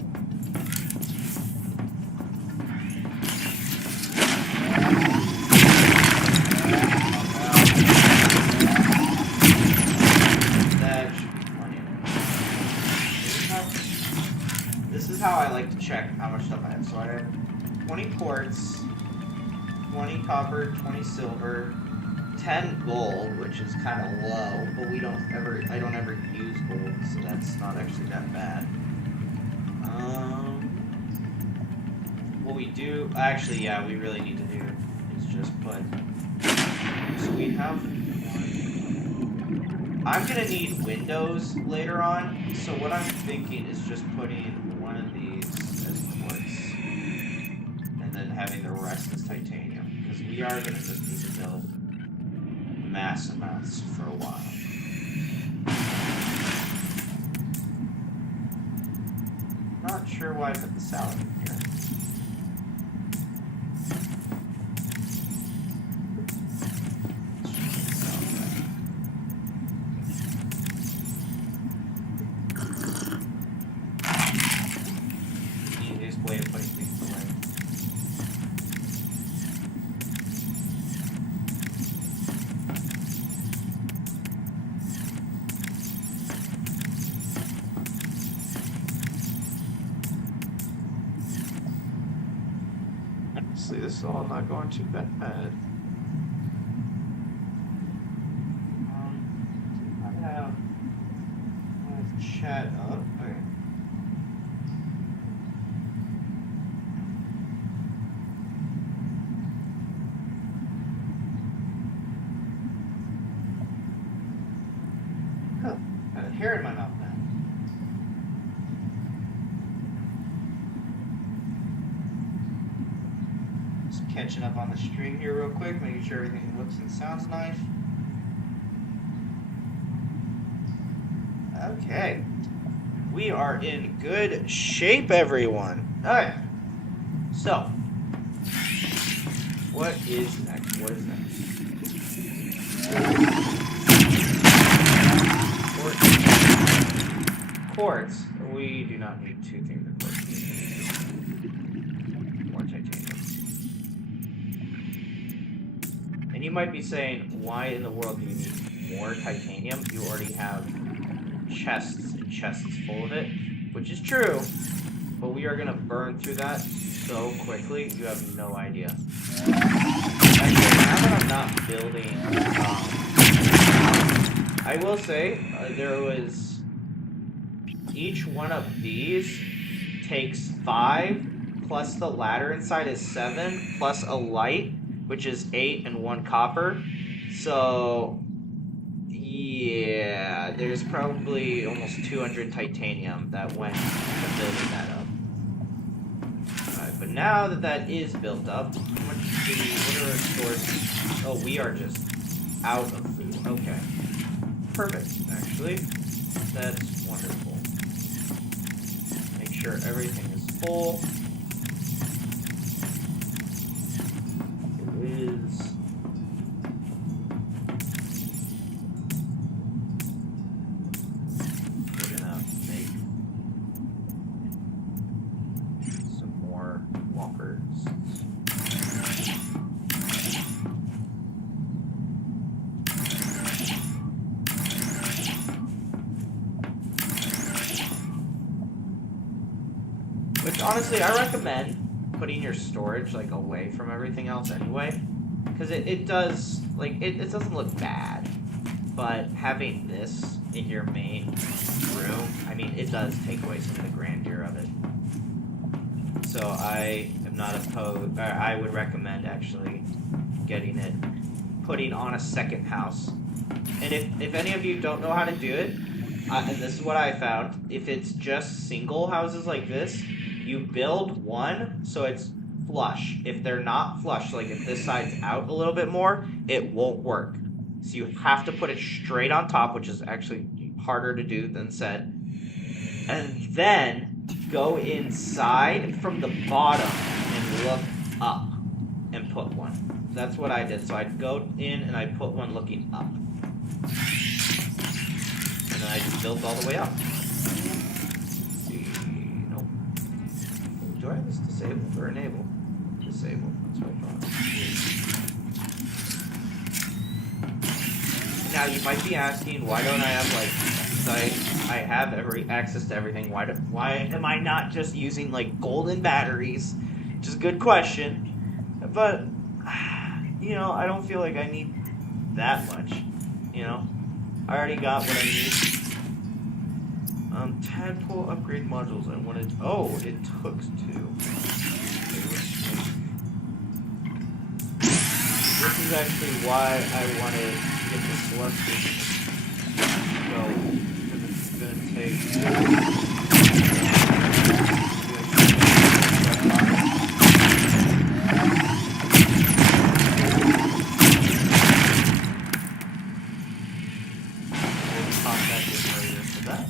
This is how I like to check how much stuff I have. So I have 20 quartz, 20 copper, 20 silver, 10 gold, which is kind of low, but I don't ever use gold, so that's not actually that bad. What we do, actually, yeah, we really need to do is just put, so we have one, I'm gonna need windows later on, so what I'm thinking is just putting one of these as quartz, and then having the rest as titanium, because we are gonna just need to build mass amounts for a while. Not sure why I put the salad in here. Easiest way to place things away. Honestly, this is all not going too bad. I have catching up on the stream here real quick, making sure everything looks and sounds nice. Okay. We are in good shape, everyone. Alright. So, what is next? What is next? Quartz. We do not need 2 things of quartz. More titanium. And you might be saying, why in the world do you need more titanium? You already have chests and chests full of it, which is true, but we are going to burn through that so quickly, you have no idea. Actually, now that I'm not building, I will say, there was... Each one of these takes 5, plus the ladder inside is 7, plus a light, which is 8 and 1 copper. So, yeah, there's probably almost 200 titanium that went to building that up. Alright, but now that that is built up, how much do we, what are our stores? Oh, we are just out of food. Okay. Perfect, actually. That's wonderful. Make sure everything is full. It is. We're gonna make some more walkers. Which, honestly, I recommend putting your storage, like, away from everything else anyway. Because it does, like, it doesn't look bad. But having this in your main room, I mean, it does take away some of the grandeur of it. So I am not opposed, or I would recommend, actually, getting it, putting on a second house. And if any of you don't know how to do it, and this is what I found, if it's just single houses like this, you build one so it's flush. If they're not flush, like if this side's out a little bit more, it won't work. So you have to put it straight on top, which is actually harder to do than said. And then go inside from the bottom and look up and put one. That's what I did. So I'd go in and I'd put one looking up. And then I just built all the way up. Do I have this disabled or enabled? Disabled, that's what I thought. Now you might be asking, why don't I have I have every access to everything. Why am I not just using like golden batteries? Which is a good question. But you know, I don't feel like I need that much. You know? I already got what I need. Tadpole upgrade modules. I wanted. Oh, it took 2. This is actually why I wanted to get the celestial going, because it's gonna take. We'll pop that in earlier for that.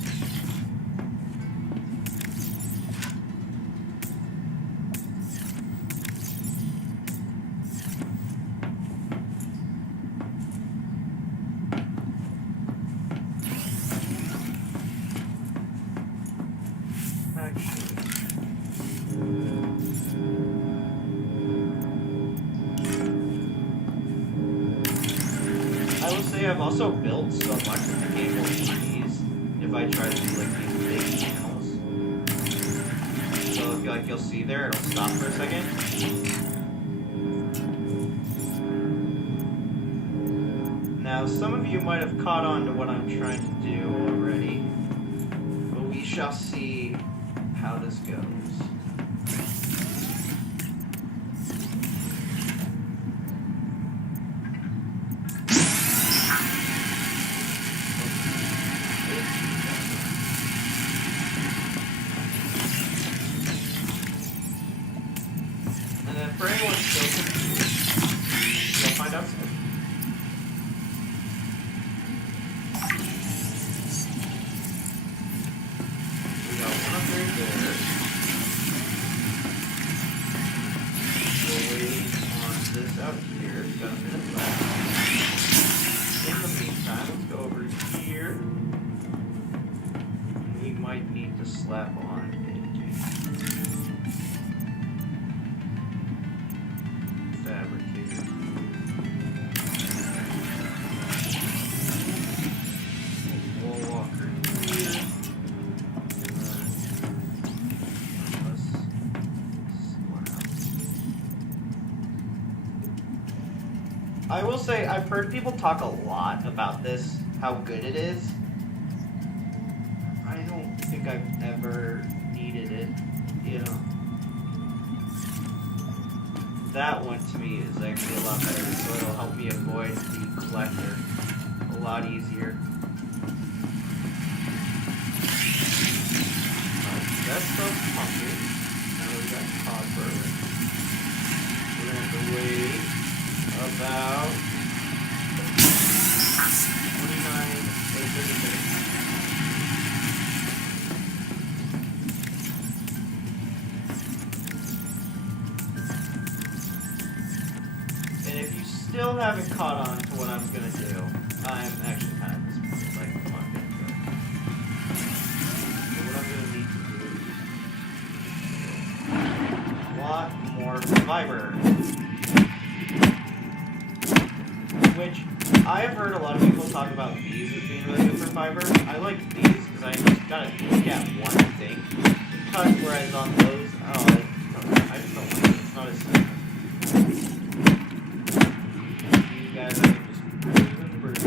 I've also built so much that the game will freeze if I try to do like these big channels. So if you'll see there, it'll stop for a second. Now some of you might have caught on to what I'm trying to do already, but we shall see how this goes. For anyone still confused, I will say, I've heard people talk a lot about this, how good it is. I don't think I've ever needed it, you know. That one to me is actually a lot better, so it'll help me avoid the collector a lot easier. That's so pumpkin. Now we got copper. We're gonna have to wait about 29 or 30 minutes. And if you still haven't caught on to what I'm gonna do, I'm actually kind of disappointed. Like, come on, get good. So what I'm gonna need to do is a lot more fiber. Which I have heard a lot of people talk about bees as being really good for fiber. I like bees because I just gotta look at one thing and cut, whereas on those, I just don't like it. It's not as simple. These guys, I can just bruise and bruise.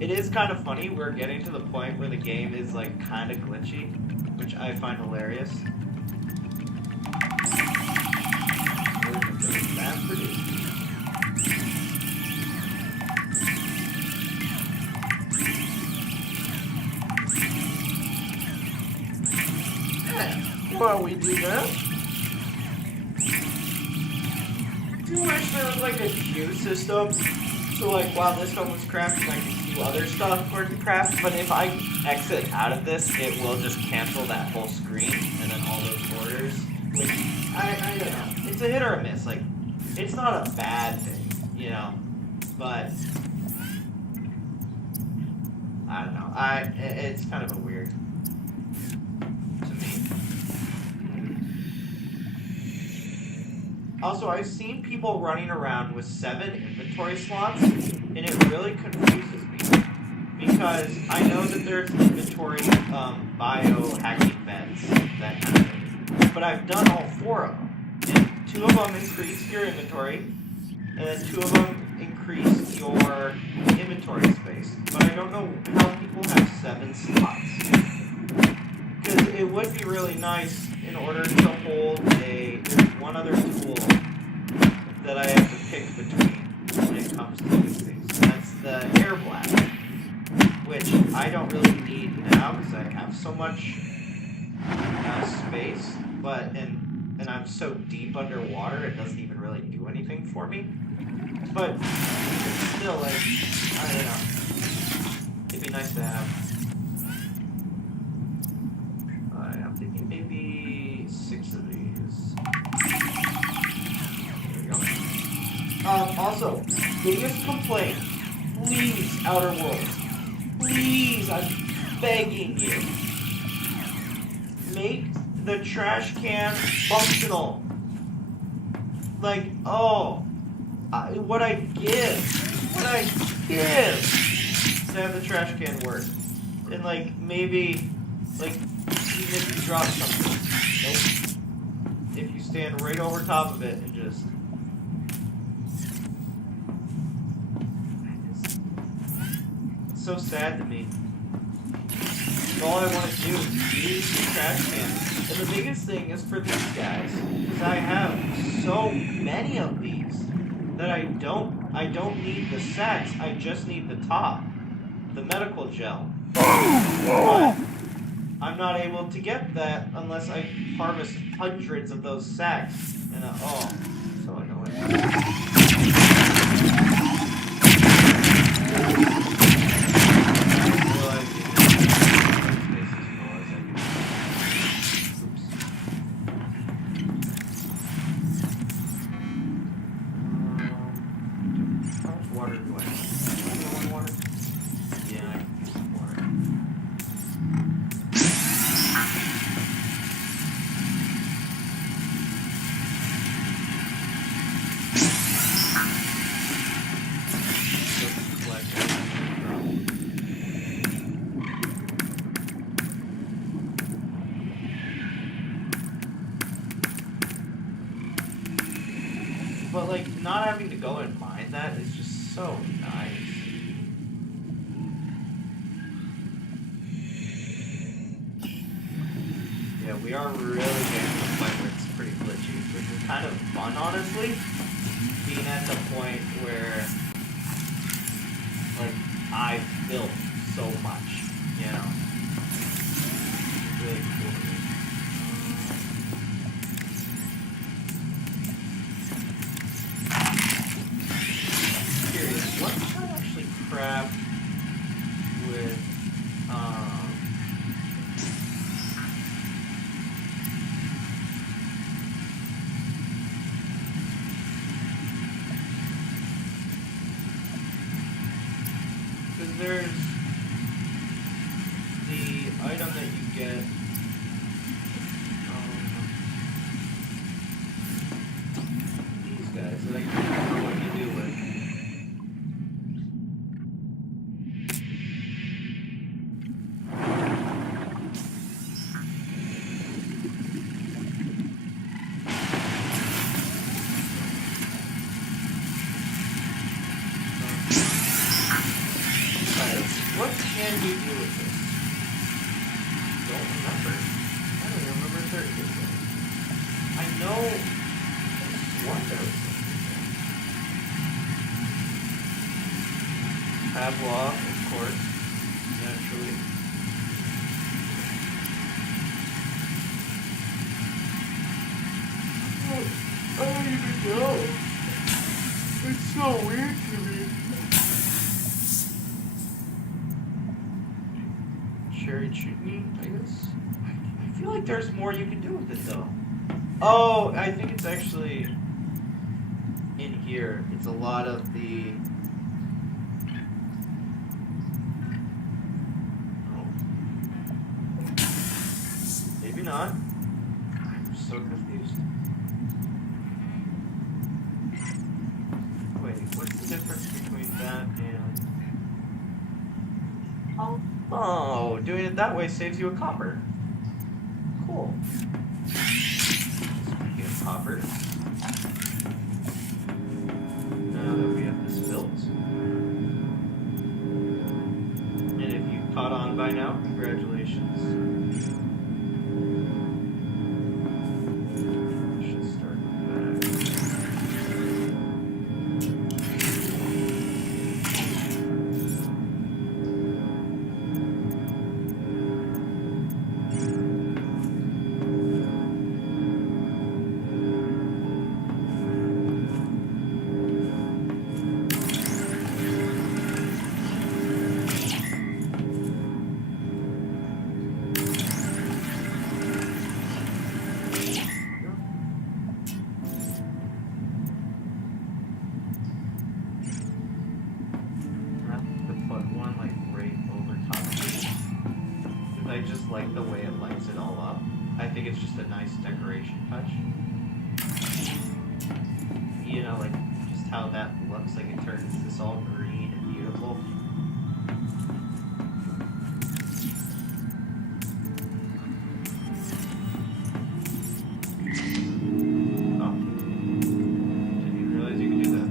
It is kind of funny, we're getting to the point where the game is like kind of glitchy, which I find hilarious. While we do that, I do wish there was like a queue system. So like, while this one was crafting, I can do other stuff for it to craft, but if I exit out of this, it will just cancel that whole screen, and then all those orders, which, I don't know, it's a hit or a miss, like, it's not a bad thing, you know, but, I don't know, it's kind of a weird, to me. Also, I've seen people running around with 7 inventory slots, and it really confuses me. Because I know that there's inventory biohacking vents, that kind of thing. But I've done all 4 of them. And 2 of them increase your inventory, and then 2 of them increase your inventory space. But I don't know how people have 7 slots. Because it would be really nice in order to hold there's one other tool that I have to pick between when it comes to these things. And that's the air blast, which I don't really need now because I have so much space, and I'm so deep underwater it doesn't even really do anything for me. But it's still, like, I don't know. It'd be nice to have. I'm thinking maybe 6 of these. There we go. Also, biggest complaint, please, Outer Worlds, please, I'm begging you, make the trash can functional. Like, what I give to have the trash can work. And, like, maybe, like, even if you drop something, nope. If you stand right over top of it and just... It's so sad to me. All I want to do is use the trash can. And the biggest thing is for these guys, because I have so many of these that I don't need the sacks, I just need the top, the medical gel. But I'm not able to get that unless I harvest hundreds of those sacks. And so annoying. But, like, not having to go and mine that is just so nice. Yeah, we are really getting to the point where it's pretty glitchy, which is kind of fun, honestly. Being at the point where, like, I've built so much, you know? It's really cool to me. Curious, what can I actually craft with, because there's the item that you get, these guys that I can't remember what you do with. What can you do with this? Don't remember. I don't even remember if there is anything. I know what there was something. Pavlov, of course. Naturally. I don't even know. It's so weird to me. Cherry chutney, I guess. I feel like there's more you can do with it though. Oh, I think it's actually in here. It's a lot of the. Oh. Maybe not. I'm so confused. Wait, what's the difference between that and. Oh, doing it that way saves you a copper. Cool. Speaking of copper, now that we have this built, and if you've caught on by now, congratulations. I should start with I just like the way it lights it all up. I think it's just a nice decoration touch. You know, like just how that looks, like it turns this all green and beautiful. Oh. Didn't even realize you could do that.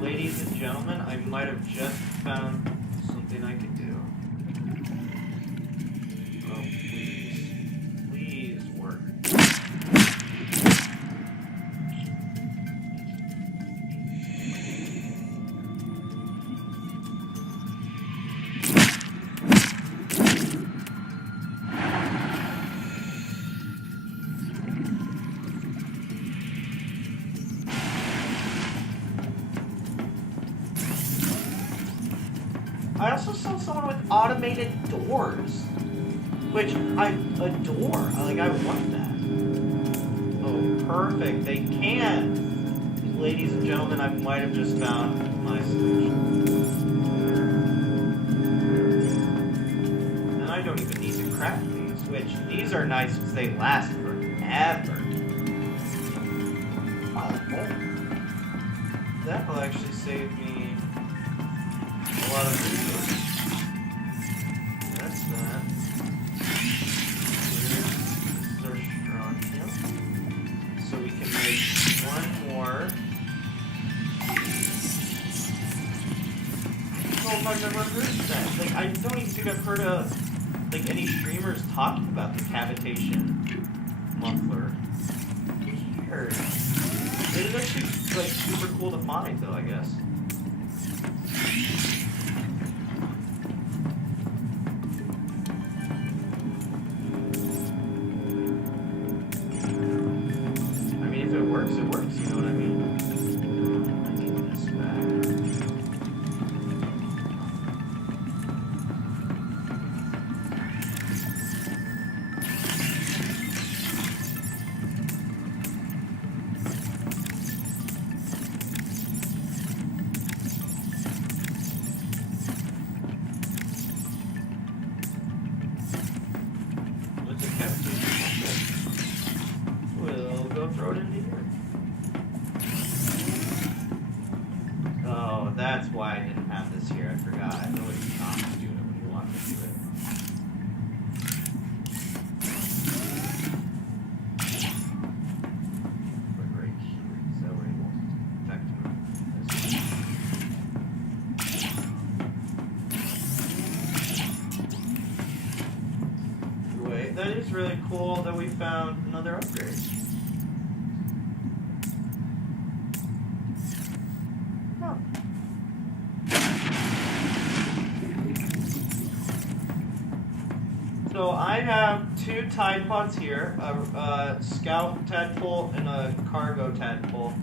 Ladies and gentlemen, I might have just found something I can do. Oh, please. Please work. I also saw someone with automated doors, which I adore. I want that. Oh, perfect. They can. Ladies and gentlemen, I might have just found my solution. And I don't even need to craft these, which these are nice because they last forever. save me a lot of resources. That's that. This is our strontium. So we can make one more. I don't know if I've ever heard that. Like, I don't even think I've heard of like any streamers talking about the cavitation muffler. Weird. It is actually like super cool to find, though, I guess. I mean, if it works, it works. You know what I mean? I need this back. We'll go throw it into here. Oh, that's why I didn't have this here. I forgot. I know it's not doing it when you want to do it. Put it right here, so that way it won't affect me. Anyway, that is really cool that we found another upgrade. Huh. So I have two Tide Pods here, a Scout Tadpole and a Cargo Tadpole.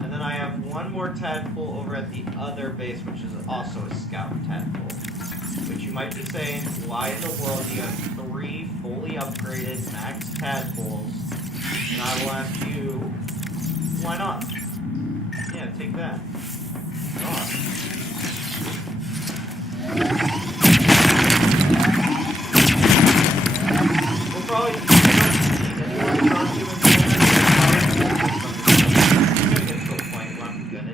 And then I have one more Tadpole over at the other base, which is also a Scout Tadpole. Which you might be saying, why in the world do you have 3 fully upgraded max Tadpoles? And I will ask you, why not? Yeah, take that. God. We'll probably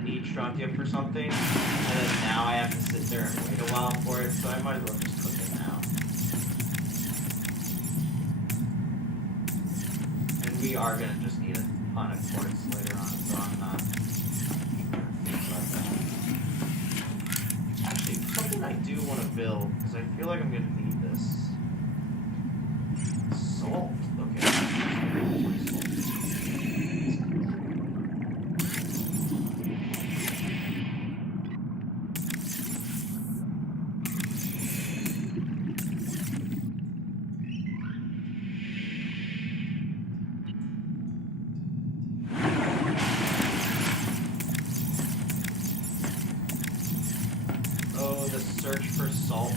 need strontium for something, and then now I have to sit there and wait a while for it, so I might as well just cook it now. And we are going to just need a ton of quartz later on, so I'm not thinking about that. Actually, something I do want to build, because I feel like I'm going to need this. Salt. Okay. Oh, the search for salt.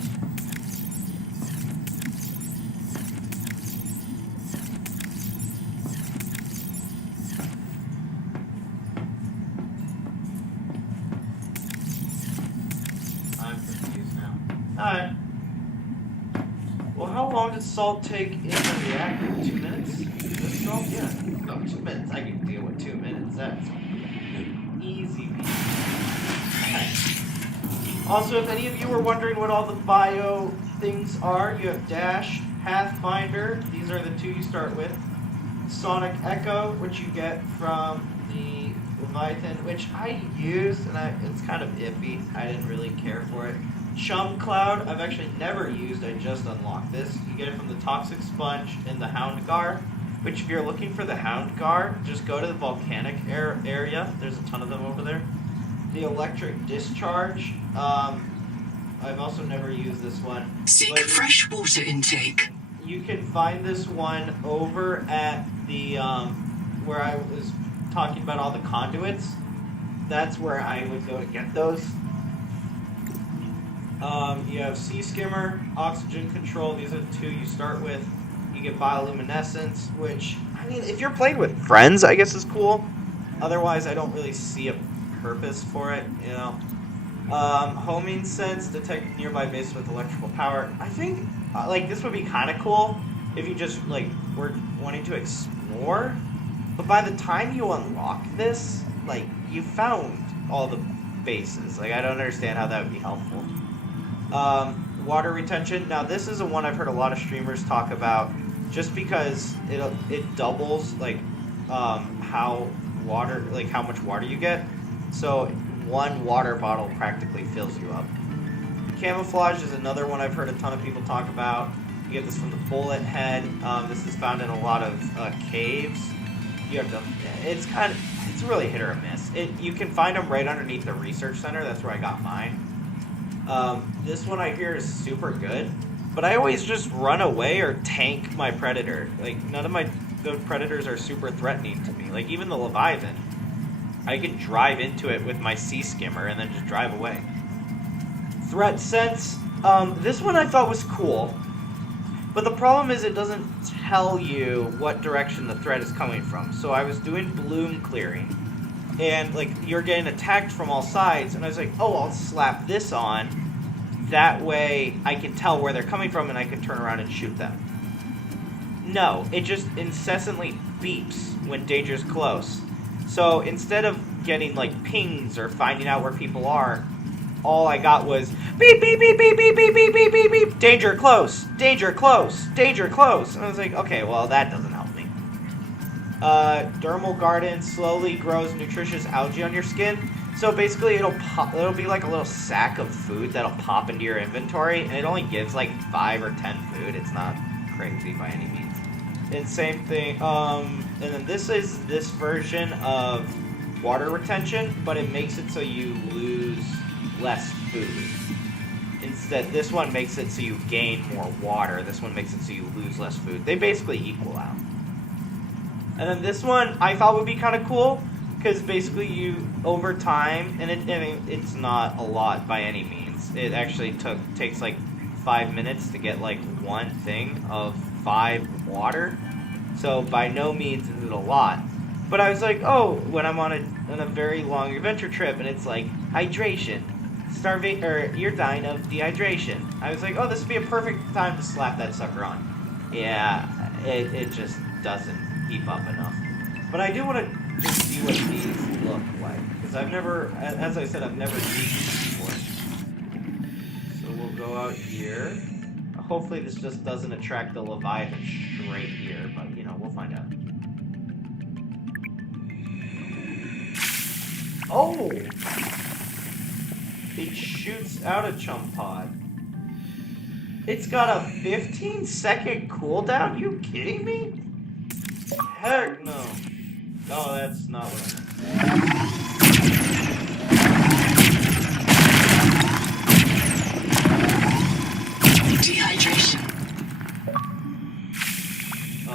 I'm confused now. Alright. Well, how long does salt take in the reactor? 2 minutes? This salt? Yeah. No, 2 minutes. I can deal with 2 minutes. That's easy peasy. Also, if any of you were wondering what all the bio things are, you have Dash, Pathfinder. These are the 2 you start with. Sonic Echo, which you get from the Leviathan, which I used, and it's kind of iffy. I didn't really care for it. Chum Cloud, I've actually never used. I just unlocked this. You get it from the Toxic Sponge and the Hound Gar, which if you're looking for the Hound Gar, just go to the volcanic area. There's a ton of them over there. The Electric Discharge. I've also never used this one. Seek fresh water intake. You can find this one over at the where I was talking about all the conduits. That's where I would go to get those. You have Sea Skimmer, Oxygen Control. These are the 2 you start with. You get Bioluminescence, which, I mean, if you're playing with friends, I guess is cool. Otherwise, I don't really see a purpose for it, you know. Homing Sense, detect nearby base with electrical power. I think, like, this would be kind of cool if you just, like, were wanting to explore. But by the time you unlock this, like, you found all the bases. Like, I don't understand how that would be helpful. Water retention. Now, this is a one I've heard a lot of streamers talk about, just because it doubles like how much water you get. So one water bottle practically fills you up. Camouflage is another one I've heard a ton of people talk about. You get this from the bullet head. This is found in a lot of caves. You have to. It's really hit or miss. You can find them right underneath the research center. That's where I got mine. This one I hear is super good, but I always just run away or tank my predator. Like, none of the predators are super threatening to me. Like, even the Leviathan, I can drive into it with my sea skimmer and then just drive away. Threat sense. This one I thought was cool, but the problem is it doesn't tell you what direction the threat is coming from. So I was doing bloom clearing, and like, you're getting attacked from all sides, and I was like, oh, I'll slap this on. That way I can tell where they're coming from and I can turn around and shoot them. No, it just incessantly beeps when danger's close. So instead of getting like pings or finding out where people are, all I got was beep, beep, beep, beep, beep, beep, beep, beep, beep, beep, danger close, danger close, danger close. And I was like, okay, well, that doesn't help me. Dermal Garden slowly grows nutritious algae on your skin. So basically, it'll be like a little sack of food that'll pop into your inventory, and it only gives like 5 or 10 food. It's not crazy by any means. And same thing, and then this is this version of water retention, but it makes it so you lose less food. Instead, this one makes it so you gain more water. This one makes it so you lose less food. They basically equal out. And then this one I thought would be kind of cool, because basically you, over time, and it's not a lot by any means. It actually takes like 5 minutes to get like one thing of 5 water. So by no means is it a lot. But I was like, oh, when I'm on a very long adventure trip and it's like hydration, you're dying of dehydration. I was like, oh, this would be a perfect time to slap that sucker on. Yeah, it just doesn't keep up enough. But I do want to just see what these look like, because I've never, as I said, I've never used these before. So we'll go out here. Hopefully this just doesn't attract the Leviathan straight here, but you know, we'll find out. Oh! It shoots out a chum pod. It's got a 15-second cooldown? You kidding me? Heck no. Oh, that's not what I meant. Dehydration. Oh,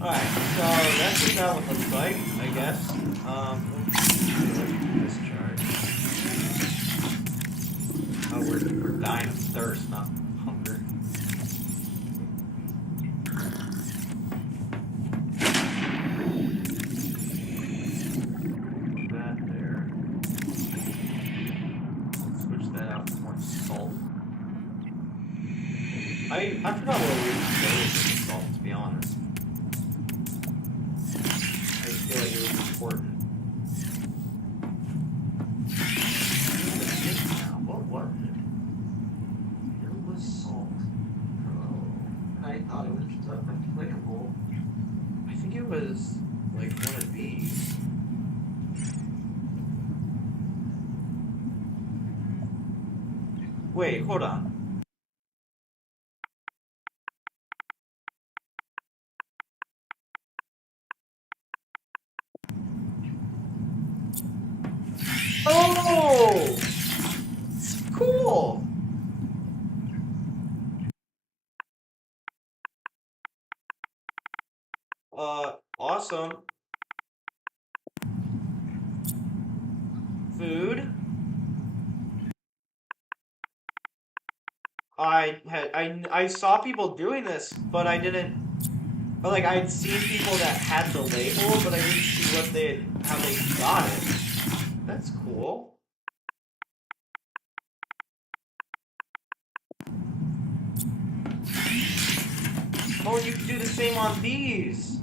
Alright, so that's what that one looks like, I guess. Discharge. Oh, we're dying of thirst, not hunger. That there. Switch that out for more salt. I forgot what we were doing with salt, to be honest. I feel like it was important. What was it? It was salt. Oh, I thought it was applicable. I think it was like one of these. Wait, hold on. Oh! Cool! Awesome. Food. I saw people doing this, but I didn't. But like, I'd seen people that had the label, but I didn't see how they got it. That's cool. Oh, you can do the same on these.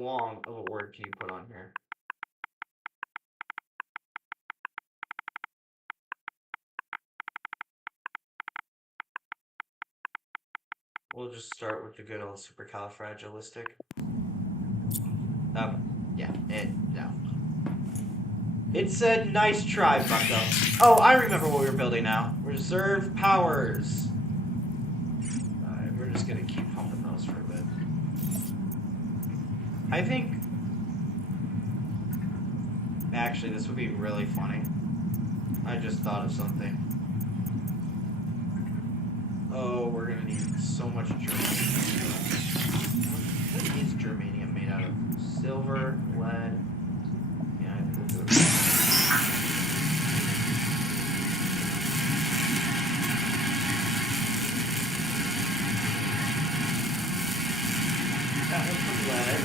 long of a word can you put on here? We'll just start with the good old supercalifragilistic. Yeah, no. It said, nice try, bucko. Oh, I remember what we were building now. Reserve powers. Alright, we're just gonna keep pumping those for a bit. I think... Actually, this would be really funny. I just thought of something. Oh, we're gonna need so much germanium. What is germanium made out of? Silver, lead. Yeah, I think we'll do it. That was some lead.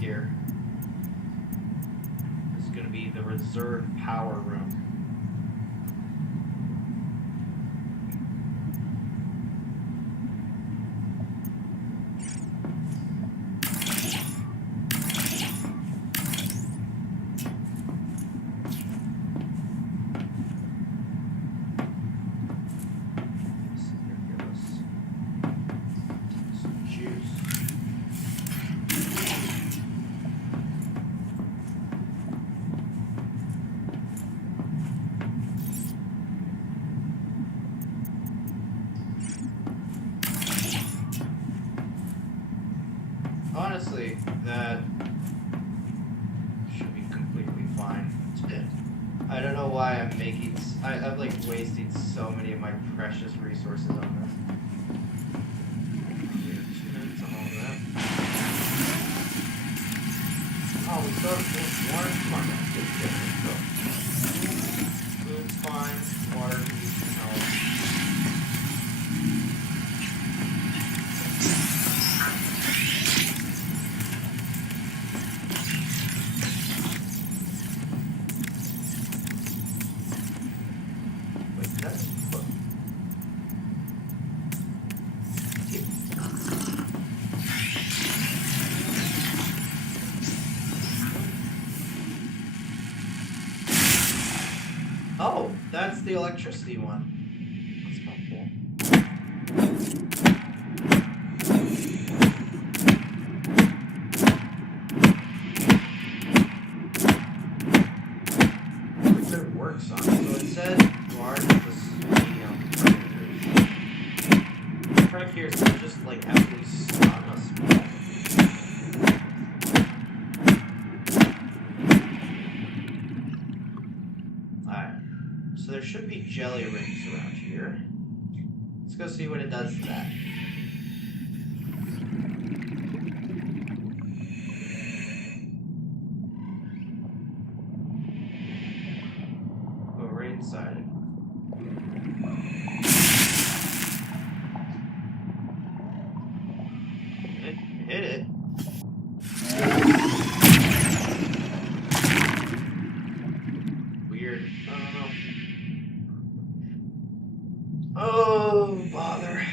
Here. This is going to be the reserve power room. This is going to give us some juice. Honestly, that should be completely fine. I don't know why I'm making... I'm like wasting so many of my precious resources on this. We have 2 minutes on all of that. Oh, we still have water. Come on, let's go. Food's fine. Water needs some help. Oh, that's the electricity one. That's kind of cool. What it works on. So it says large medium. I'm trying to hear, so it just like absolutely stun us. So there should be jelly rings around here. Let's go see what it does to that. Go right inside it. It hit it. Weird. I don't know. Oh, bother.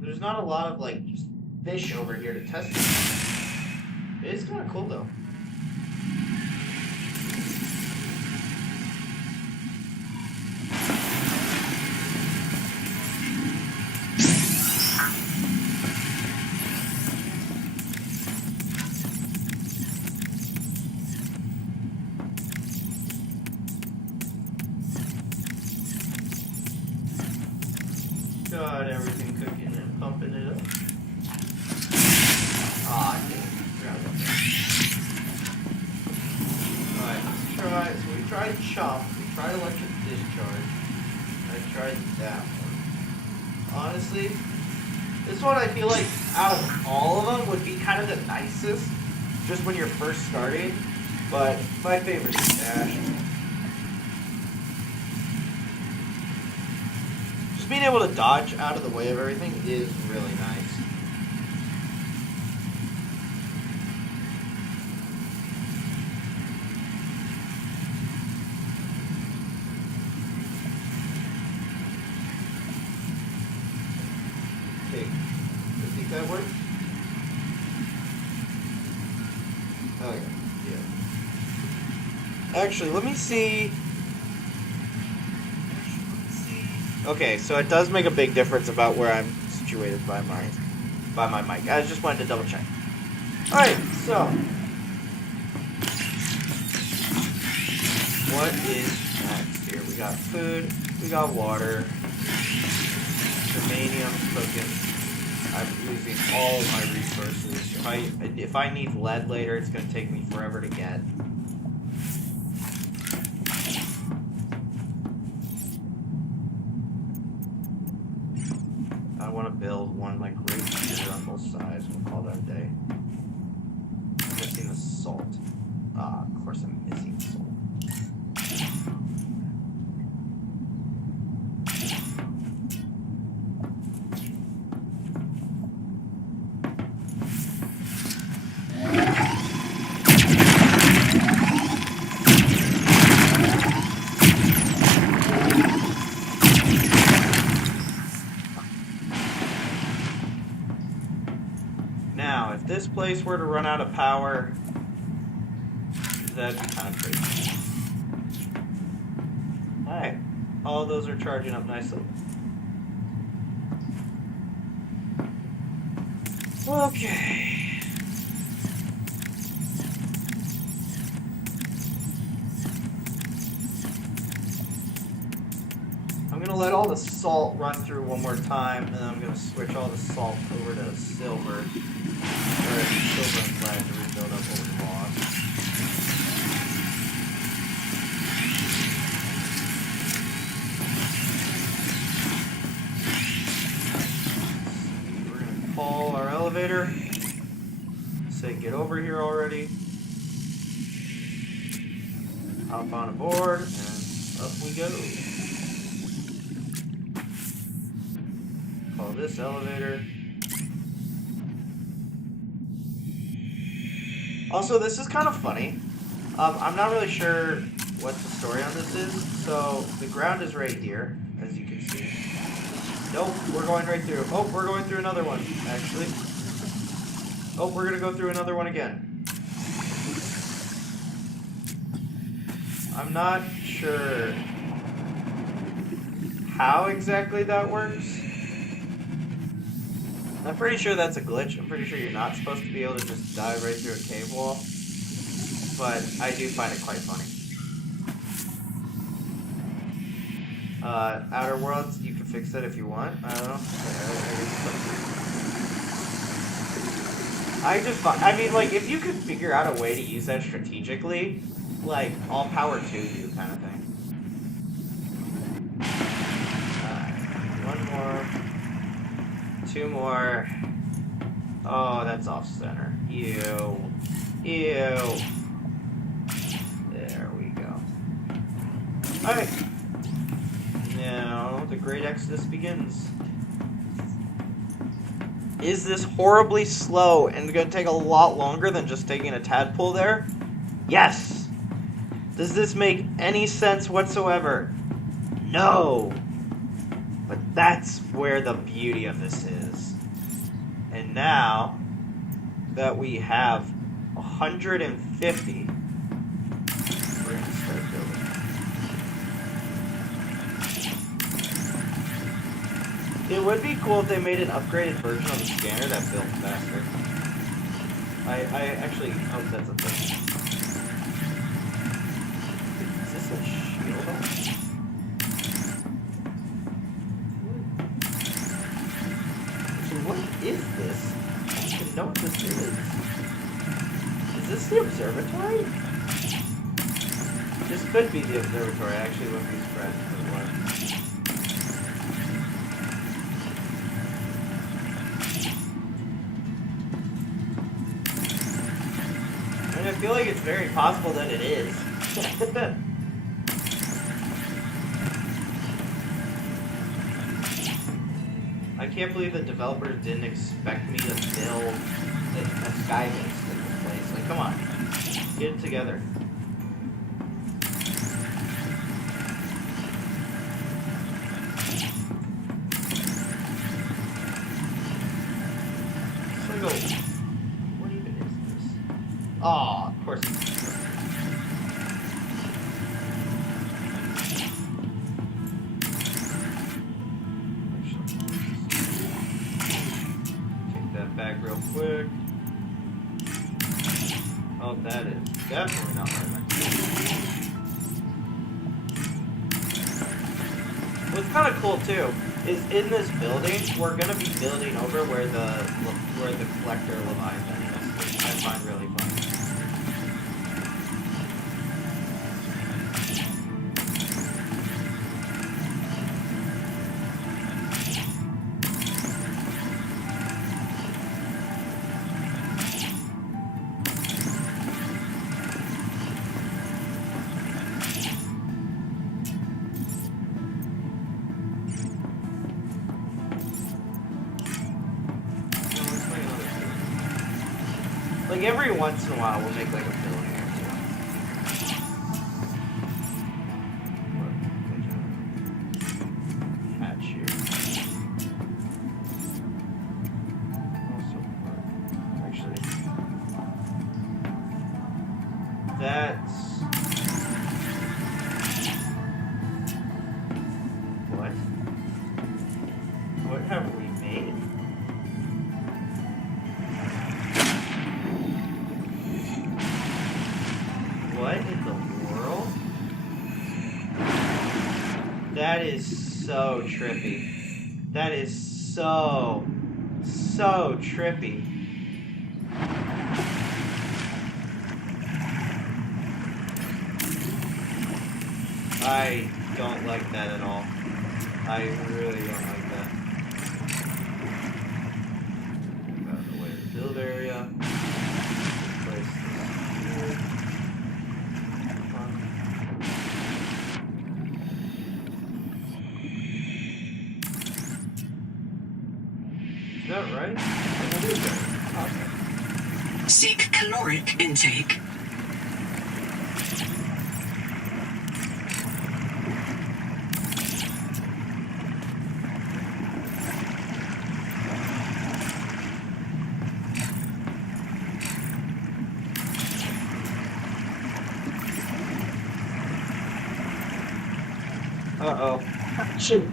There's not a lot of, like, just fish over here to test it. It is kind of cool, though. Got everything cooking and pumping it up. Ah, damn. Alright, let's try it. So we tried chomp, we tried electric discharge. I tried that one. Honestly, this one I feel like out of all of them would be kind of the nicest, just when you're first starting. But my favorite is Dash. Just being able to dodge out of the way of everything is really nice. Okay, you think that works? Oh yeah. Actually, let me see. Okay, so it does make a big difference about where I'm situated by my mic. I just wanted to double check. All right, so what is next here? We got food, we got water, germanium tokens. I'm losing all of my resources. If I need lead later, it's gonna take me forever to get. I want to build one like great shooter on both sides. We'll call that a day. I'm missing the salt. Ah, of course I'm missing salt. Now, if this place were to run out of power, that'd be kind of crazy. Alright, all those are charging up nicely. Okay. I'm going to let all the salt run through one more time, and then I'm going to switch all the salt over to silver. Or silver and lead to rebuild up what we lost. We're going to call our elevator. Say, get over here already. Hop on board, and up we go. Call this elevator. Also, this is kind of funny. I'm not really sure what the story on this is. So, the ground is right here, as you can see. Nope, we're going right through. Oh, we're going through another one, actually. Oh, we're going to go through another one again. I'm not sure how exactly that works. I'm pretty sure that's a glitch. I'm pretty sure you're not supposed to be able to just dive right through a cave wall. But I do find it quite funny. Outer Worlds, you can fix that if you want. I don't know. I mean, like, if you could figure out a way to use that strategically, like, all power to you kind of thing. One more. Two more. Oh, that's off center. Ew. Ew. There we go. Alright. Now, the Great Exodus begins. Is this horribly slow and going to take a lot longer than just taking a tadpole there? Yes! Does this make any sense whatsoever? No! But that's where the beauty of this is. And now that we have 150, we're going to start building. It would be cool if they made an upgraded version of the scanner that built faster. I actually hope that's a thing. Is this a shield? What is this? I don't even know what this is. Is this the observatory? This could be the observatory. I actually wouldn't be surprised if it was. And I feel like it's very possible that it is. I can't believe the developers didn't expect me to build a sky base in this place. Like, come on. Get it together. What even is this? Oh, of course it's take that back real quick. Oh, that is definitely not what I meant to do. What's kind of cool too is in this building we're gonna be building over where the collector Leviathan is, which I find really funny. Like every once in a while we'll make like a building or two. Hatch here. Also, actually, that's what? What have we made? What in the world? That is so trippy. That is so trippy. I don't like that at all. I really don't like that. Out of the way of the build area. Place this here. Is that right? What is that? Okay. Seek caloric intake. Uh-oh. Shoot.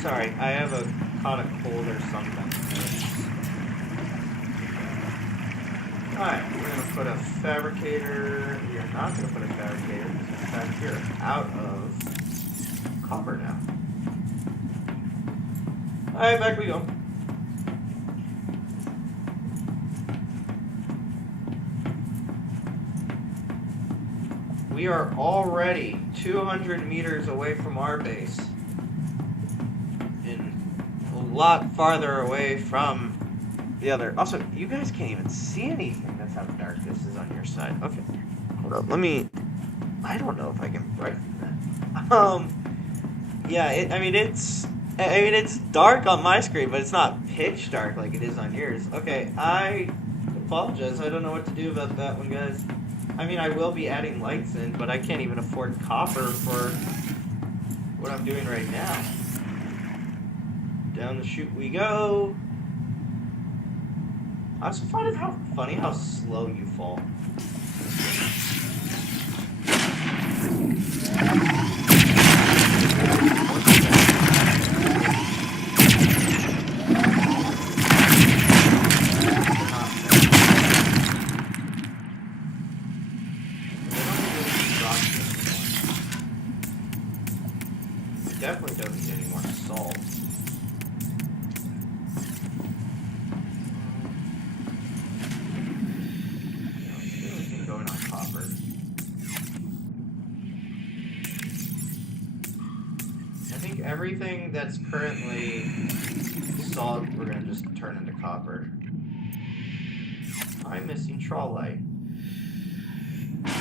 Sorry, I have caught a cold or something. Alright, we're going to put a fabricator. We are not going to put a fabricator because in fact we're out of copper now. Alright, back we go. We are already 200 meters away from our base. And a lot farther away from the other. Also, you guys can't even see anything. That's how dark this is on your side. Okay. Hold up. Let me... I don't know if I can brighten that. Yeah, it's dark on my screen, but it's not pitch dark like it is on yours. Okay, I apologize. I don't know what to do about that one, guys. I mean, I will be adding lights in, but I can't even afford copper for what I'm doing right now. Down the chute we go. I also find it funny how slow you fall. Definitely doesn't get any more salt. Going on copper. think everything that's currently solid, we're gonna just turn into copper. I'm missing trawl light. Let's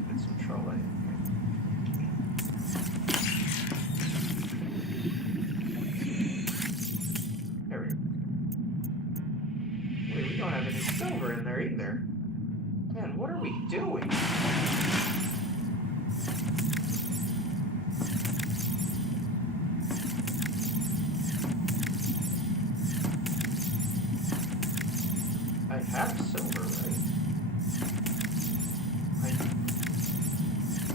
get some trawl light in here. There we go. Wait, we don't have any silver in there either. Man, what are we doing? I have silver, right?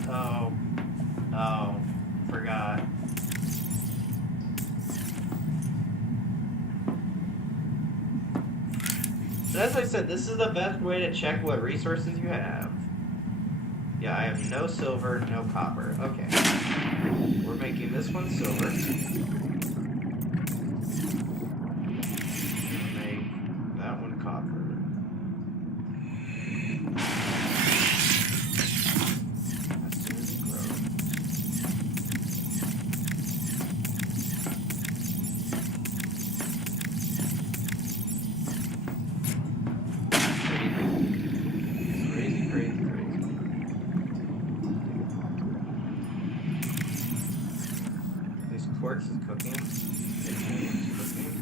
Oh, forgot. But as I said, this is the best way to check what resources you have. Yeah, I have no silver, no copper. Okay. We're making this one silver. Make that one copper. As soon as it grows. Crazy, crazy, crazy. This quartz is cooking. It's cooking.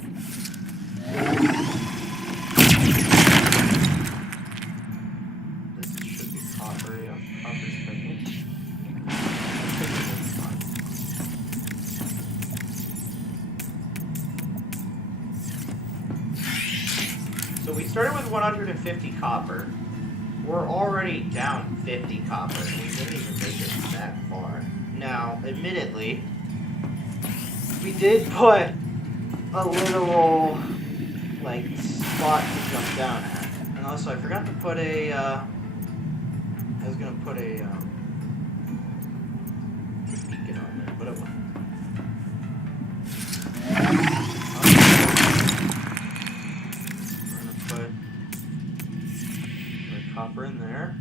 This should be copper, yeah. Copper's cooking. So we started with 150 copper. We're already down 50 copper, and we didn't even make it that far. Now, admittedly, we did put a literal, like, spot to jump down at. And also, I forgot to put a, I was gonna put a, beacon on there, but it won't. We're gonna put the copper in there.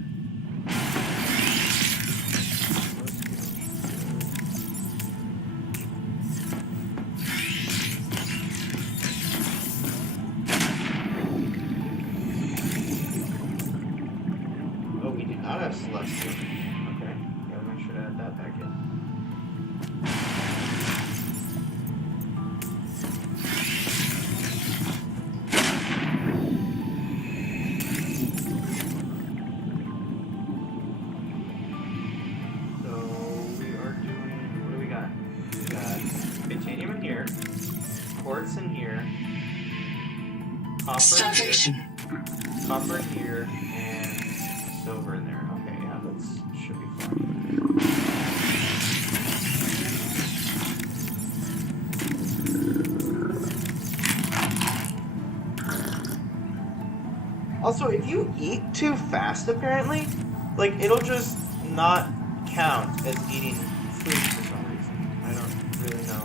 Oh, we do not have celestial. Okay, gotta make sure to add that back in. So we are doing, what do we got? We got titanium in here, quartz in here, copper Starvation. here, copper here, and silver in there. Okay, yeah, that should be fine. Also, if you eat too fast, apparently, like, it'll just not count as eating food for some reason. I don't really know.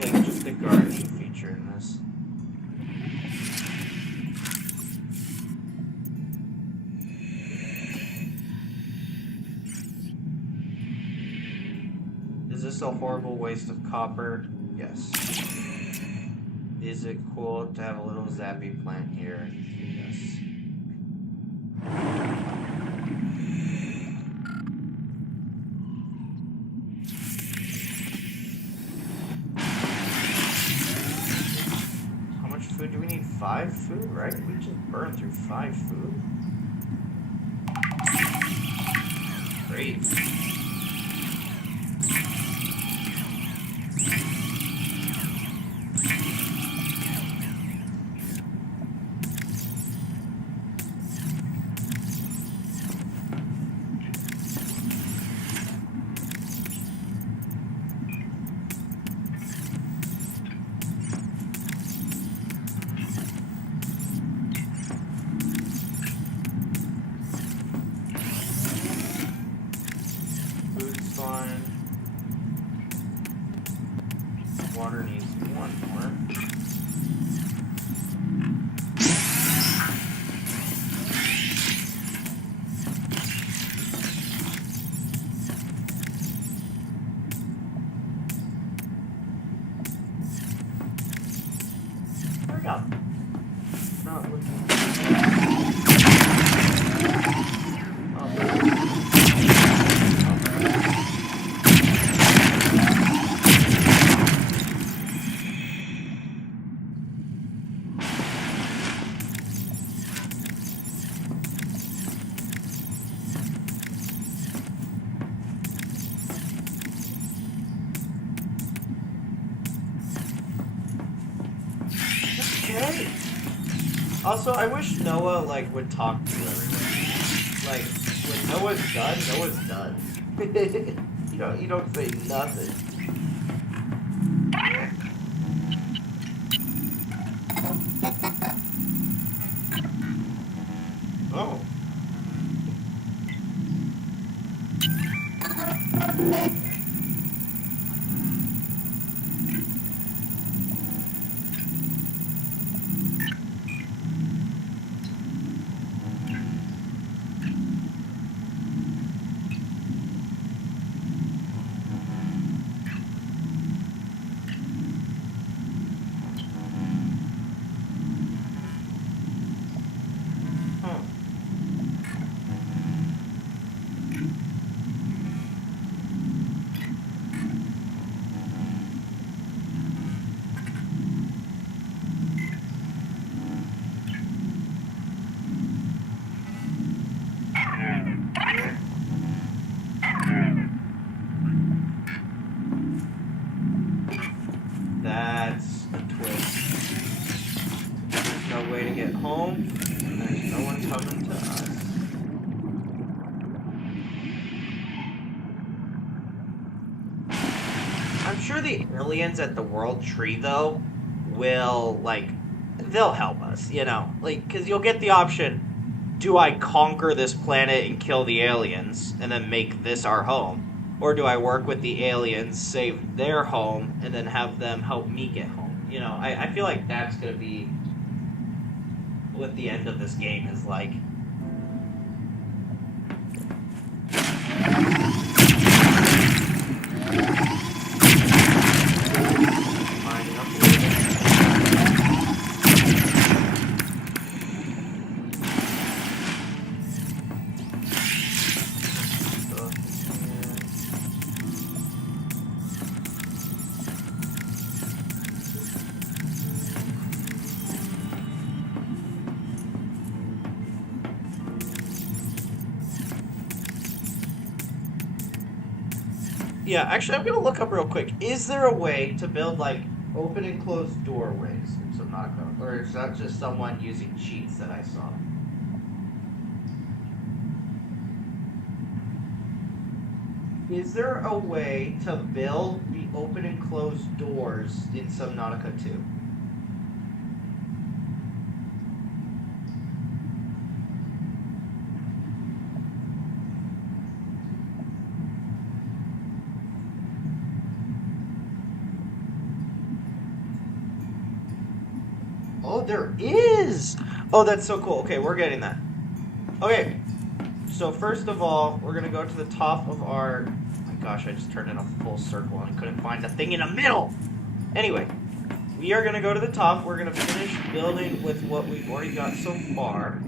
Like, just the gardening feature in this. Is this a horrible waste of copper? Yes. Is it cool to have a little zappy plant here? Yes. How much food do we need? 5 food, right? We just burned through 5 food. Great. fine. Water needs one more. There we go. Not looking. Okay. Also, I wish Noah would talk to everyone. Like when Noah's done. you don't say nothing. Oh. That's a twist. There's no way to get home, and there's no one coming to us. I'm sure the aliens at the World Tree, though, will, they'll help us, because you'll get the option, do I conquer this planet and kill the aliens, and then make this our home? Or do I work with the aliens, save their home, and then have them help me get home? I feel like that's going to be what the end of this game is like. Lining up a little bit. Yeah, actually, I'm gonna look up real quick. Is there a way to build open and closed doorways in Subnautica, or is that just someone using cheats that I saw? Is there a way to build the open and closed doors in Subnautica 2? Oh, there is! Oh, that's so cool. Okay, we're getting that. Okay, so first of all, we're going to go to the top of our... Oh my gosh, I just turned in a full circle and I couldn't find the thing in the middle! Anyway, we are going to go to the top. We're going to finish building with what we've already got so far.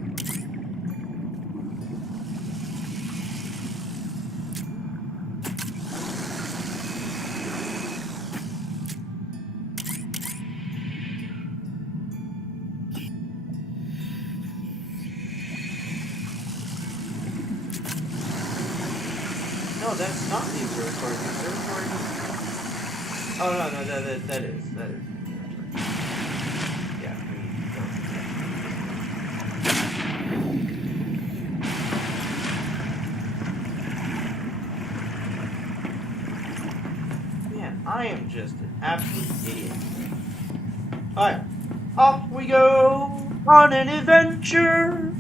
No, that's not the observatory. The observatory is... Oh, no, that is. Yeah, Man, I am just an absolute idiot. Alright, off we go on an adventure!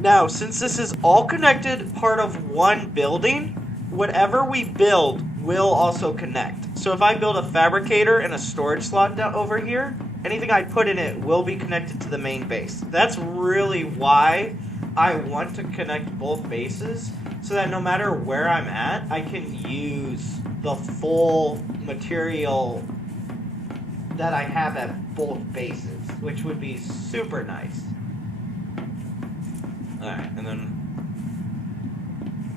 Now, since this is all connected part of one building, whatever we build will also connect. So if I build a fabricator and a storage slot down over here, anything I put in it will be connected to the main base. That's really why I want to connect both bases, so that no matter where I'm at, I can use the full material that I have at both bases, which would be super nice. Alright, and then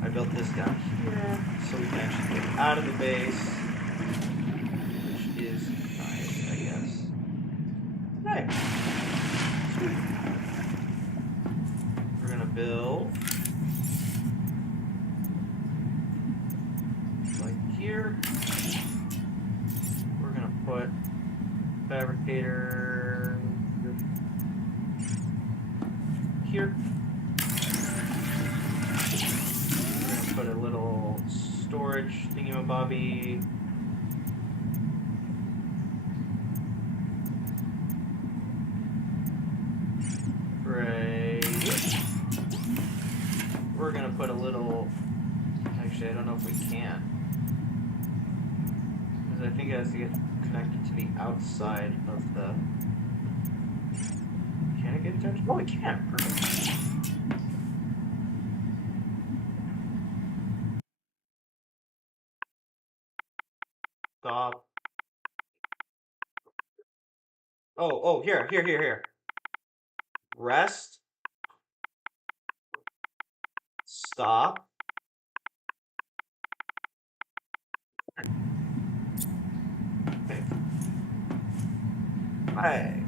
I built this down here so we can actually get out of the base, which is nice, I guess. Okay. Sweet. We're gonna build like here. We're gonna put fabricator here. Put a little storage thingamabobby right here. We're gonna put a little, actually I don't know if we can, because I think it has to get connected to the outside of the, can it get attached? Oh, it can, perfect. Stop. Oh, here. Rest. Stop. Okay. Alright.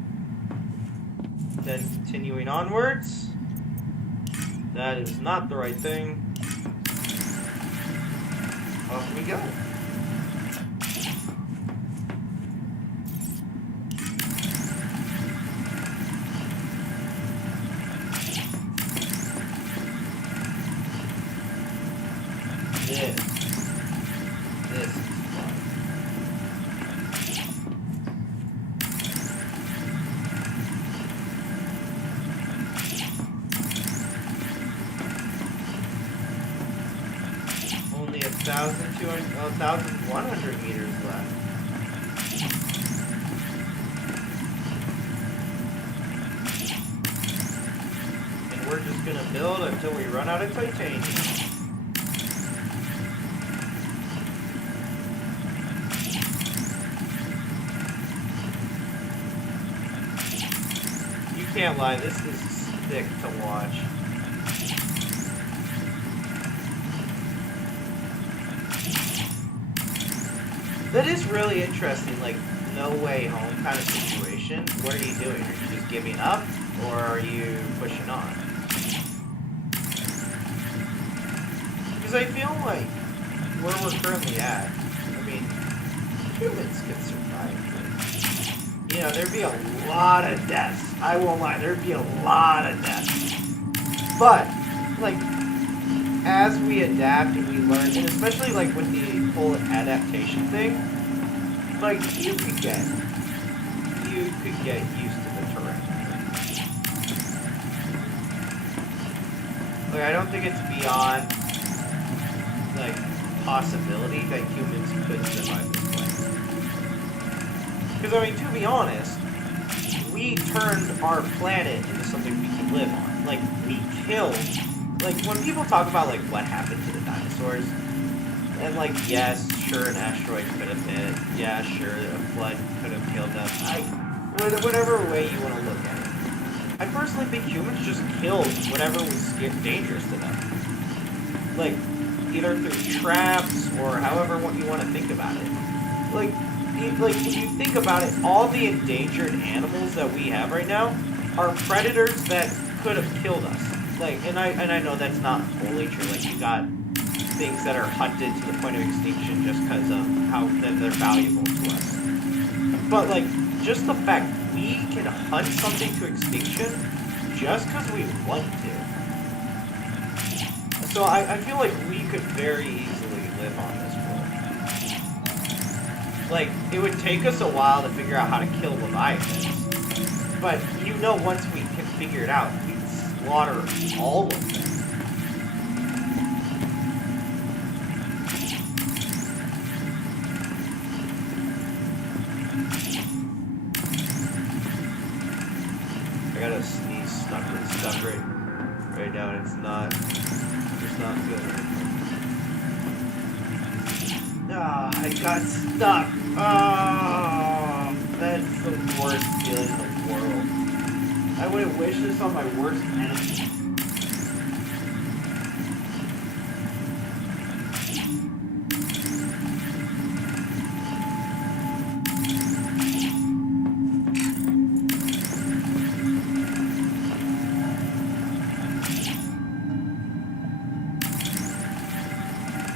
Then continuing onwards. That is not the right thing. Off we go. This is fun. Only 1,100 meters left. And we're just gonna build until we run out of titanium. Can't lie, this is sick to watch. That is really interesting, like, no way home kind of situation. What are you doing? Are you just giving up, or are you pushing on? Because I feel like where we're currently at, I mean, humans can survive. You know, there'd be a lot of deaths. I won't lie, there'd be a lot of deaths. But, like, as we adapt and we learn, and especially, like, with the whole adaptation thing, like, you could get used to the terrain. Like, I don't think it's beyond, like, possibility that humans could survive this planet. Because, I mean, to be honest, we turned our planet into something we can live on. Like, we killed... Like, when people talk about, like, what happened to the dinosaurs, and, like, yes, sure, an asteroid could have hit. Yeah, sure, a flood could have killed them. Whatever way you want to look at it. I personally think humans just killed whatever was dangerous to them. Like, either through traps, or however you want to think about it. Like, if you think about it, all the endangered animals that we have right now are predators that could have killed us. Like, and I know that's not totally true. Like, you got things that are hunted to the point of extinction just because of how they're valuable to us. But, like, just the fact we can hunt something to extinction just because we want to. So I feel like we could very easily live on this world. Like, it would take us a while to figure out how to kill Leviathans. But, you know, once we can figure it out, slaughter all of them. I gotta sneeze stuck right now, and it's not good. Ah, I got stuck. Oh, that's the worst feeling in the world. I wouldn't wish this on my worst enemy.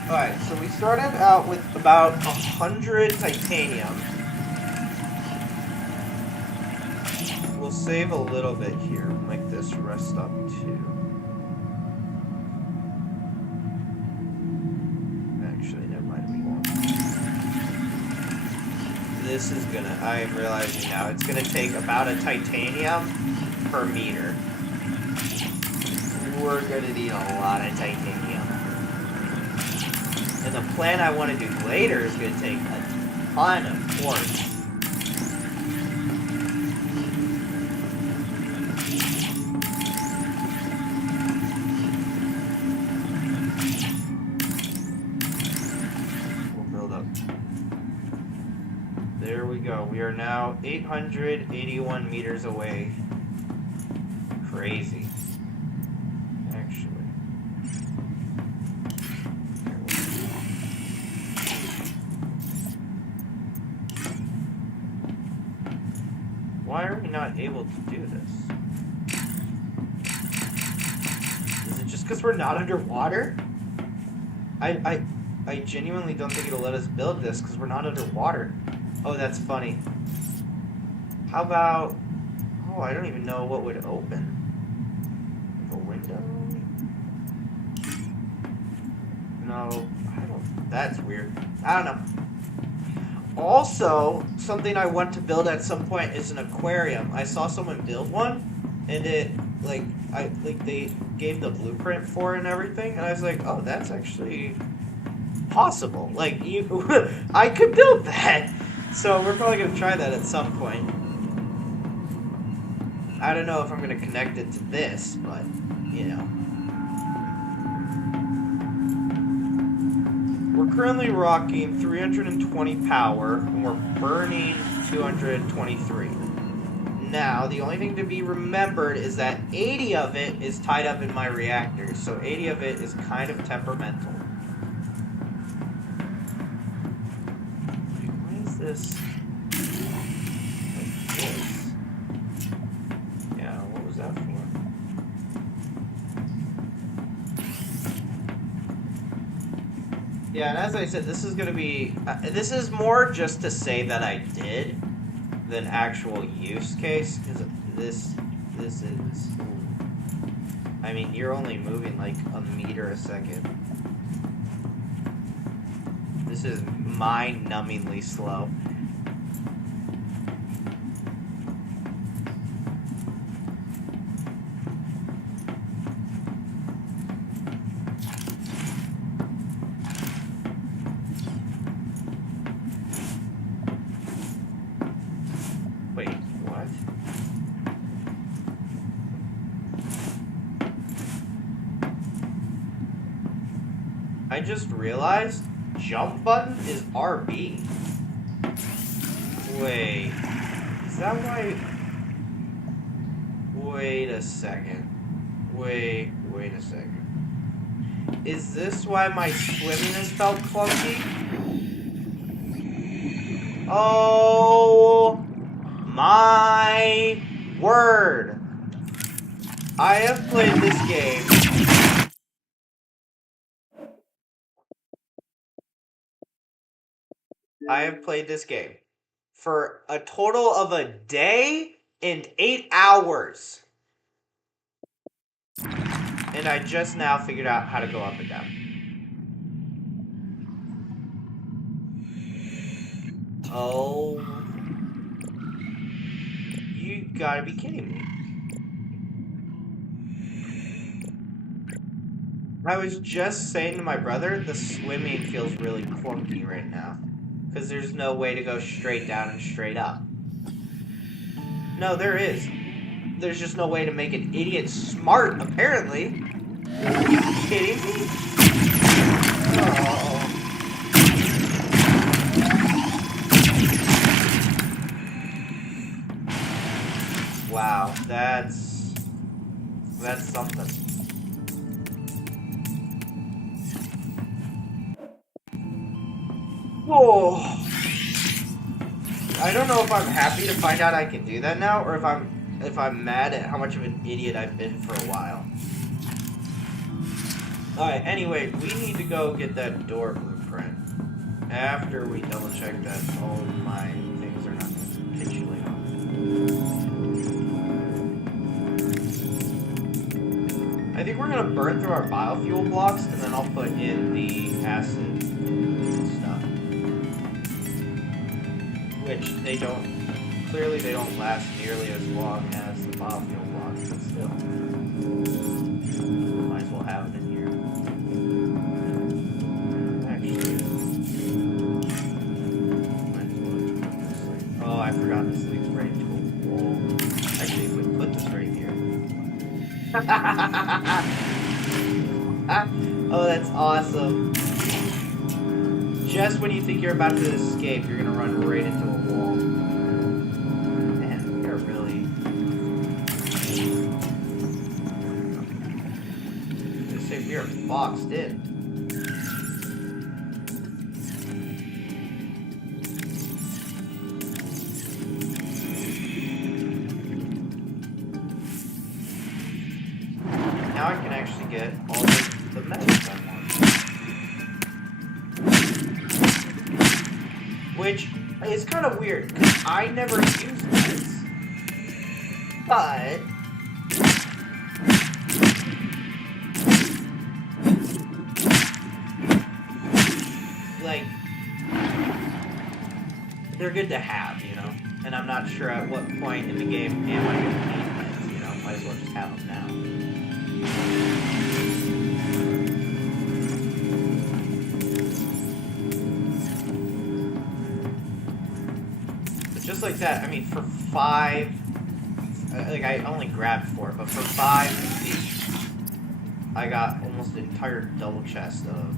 Alright, so we started out with about 100 titanium. We'll save a little bit here. Make this rest up too. Actually, never mind, we won't. This is gonna, I am realizing now, it's gonna take about a titanium per meter. We're gonna need a lot of titanium. And the plan I want to do later is going to take a ton of quartz. We'll build up. There we go. We are now 881 meters away. Crazy. Actually. Why are we not able to do this? Is it just because we're not underwater? I genuinely don't think it'll let us build this because we're not underwater. Oh, that's funny. How about... Oh, I don't even know what would open. Like a window? No, I don't... That's weird. I don't know. Also, something I want to build at some point is an aquarium. I saw someone build one, and it, they gave the blueprint for it and everything, and I was like, oh, that's actually possible. Like, I could build that. So we're probably going to try that at some point. I don't know if I'm going to connect it to this, but, you know. We're currently rocking 320 power, and we're burning 223. Now, the only thing to be remembered is that 80 of it is tied up in my reactors, so 80 of it is kind of temperamental. Why is this like this? Yeah, what was that for? Yeah, and as I said, this is going to be... this is more just to say that I did than actual use case, because this is... I mean, you're only moving like a meter a second. This is mind-numbingly slow. Wait, what? I just realized jump button is RB. Wait, is that why? Wait a second. Wait a second. Is this why my swimming has felt clunky? Oh my word. I have played this game for a total of a day and 8 hours. And I just now figured out how to go up and down. Oh. You gotta be kidding me. I was just saying to my brother, the swimming feels really clunky right now. Because there's no way to go straight down and straight up. No, there is. There's just no way to make an idiot smart, apparently. Are you kidding me? Oh. Wow, that's something. Whoa. I don't know if I'm happy to find out I can do that now, or if I'm mad at how much of an idiot I've been for a while. Alright, anyway, we need to go get that door blueprint. After we double check that all my things are not going to capitulate on. I think we're going to burn through our biofuel blocks, and then I'll put in the acid stuff. Which clearly they don't last nearly as long as the biofuel blocks, but still. Might as well have it in here. Actually, might as well just put this like, oh, I forgot this leads right into a wall. Actually, if we put this right here. Oh, that's awesome. Just when you think you're about to escape, you're gonna run right into a wall. Man, we are really... I say we are boxed in. Now I can actually get all the medals I want. Which is kind of weird, because I never use this. But... like... they're good to have, you know? And I'm not sure at what point in the game am I going to need meds, you know? Might as well just have them now. Just like that, I mean, for 5, like, I only grabbed 4, but for 5 of these, I got almost an entire double chest of...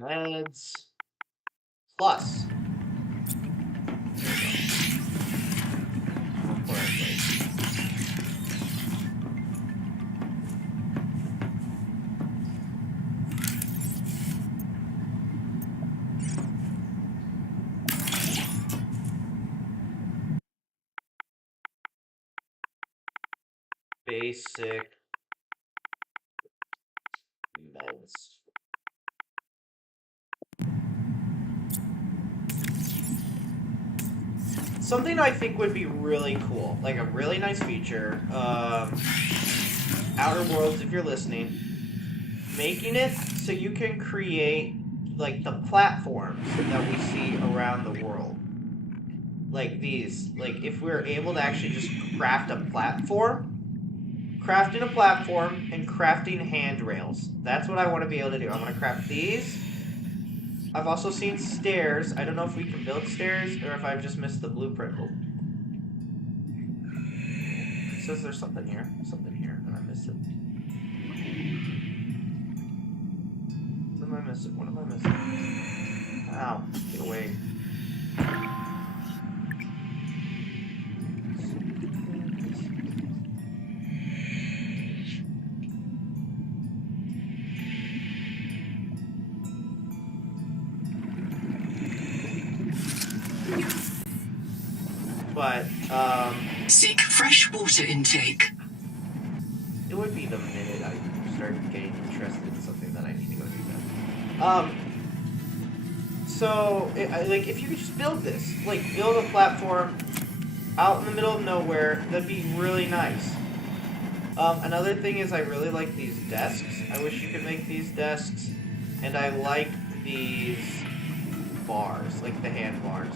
meds plus. Basic meds. Something I think would be really cool, like a really nice feature, Outer Worlds, if you're listening, making it so you can create, like, the platforms that we see around the world. Like these. Like, if we're able to actually just craft a platform, crafting a platform and crafting handrails. That's what I want to be able to do. I'm going to craft these. I've also seen stairs. I don't know if we can build stairs or if I've just missed the blueprint. Oh. It says there's something here. Something here, and I missed it. What am I missing? What am I missing? Ow. Get away. but Seek fresh water intake. it would be the minute I start getting interested in something that I need to go do that. So, like, if you could just build this, like, build a platform out in the middle of nowhere, that'd be really nice. Another thing is I really like these desks. I wish you could make these desks. And I like these bars, like the hand bars.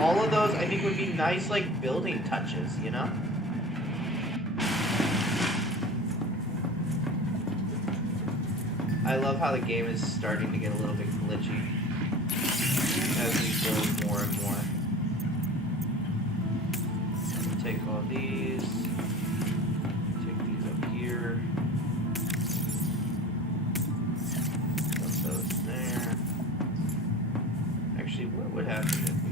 All of those I think would be nice, like, building touches, you know? I love how the game is starting to get a little bit glitchy as we build more and more. Take all these. Take these up here. Put those there. Actually, what would happen if we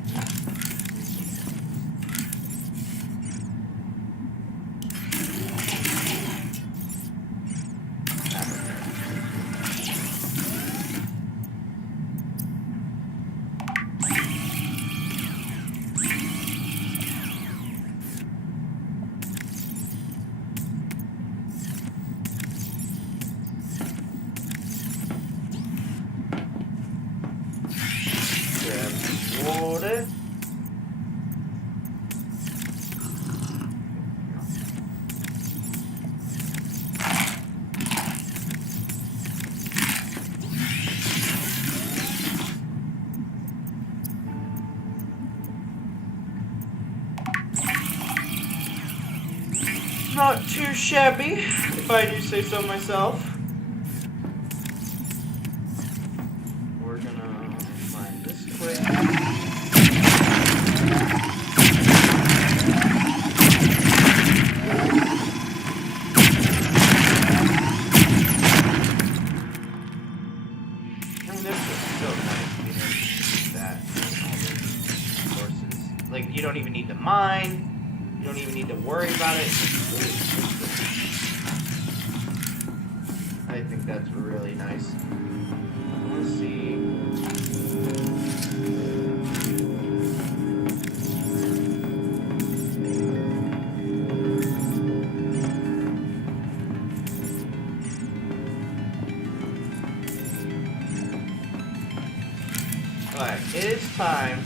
water. Not too shabby, if I do say so myself. We're gonna find this quick. Like, you don't even need to mine. You don't even need to worry about it. I think that's really nice. Let's see. Alright, it is time,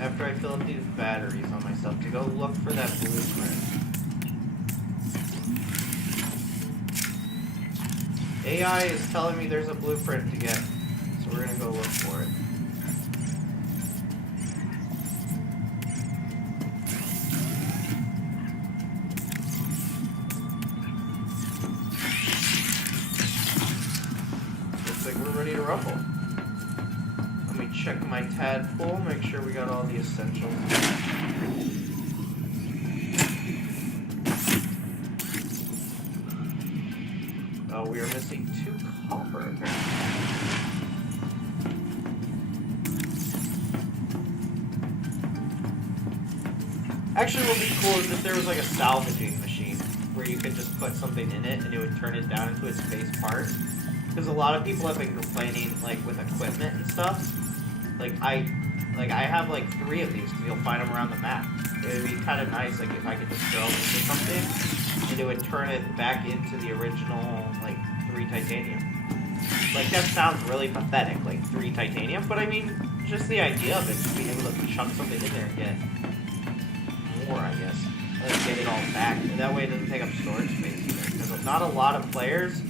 after I fill up these batteries on myself, to go look for that blueprint. AI is telling me there's a blueprint to get, so we're gonna go look for it. Looks like we're ready to rumble. Let me check my tadpole, make sure we got all the essentials. Oh, we are missing 2 copper, apparently. Actually, what would be cool is if there was like a salvaging machine where you could just put something in it and it would turn it down into its base part. Because a lot of people have been complaining, like, with equipment and stuff. Like, I have like 3 of these because you'll find them around the map. It would be kind of nice, like, if I could just throw them into something and it would turn it back into the original, like, 3 titanium. Like, that sounds really pathetic, like 3 titanium, but I mean, just the idea of it, just being able to chunk something in there and get more, I guess. Like, get it all back. And that way it doesn't take up storage space either. Because not a lot of players...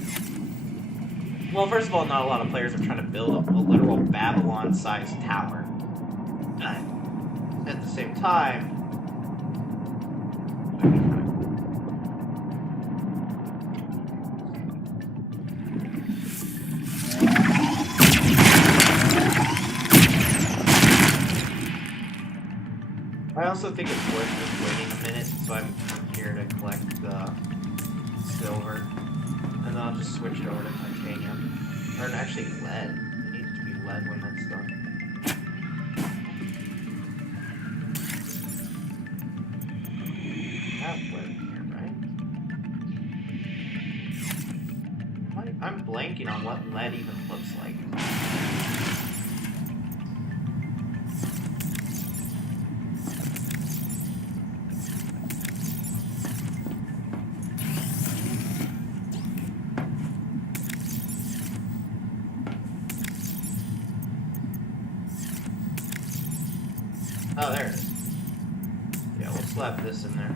Well, first of all, not a lot of players are trying to build a literal Babylon-sized tower. At the same time... I also think it's worth just waiting a minute, so I'm here to collect the silver. And then I'll just switch it over to titanium. Or actually lead. It needs to be lead when that's done. Have lead in here, right? I'm blanking on what lead even looks like. Oh, there it is. Yeah, we'll slap this in there.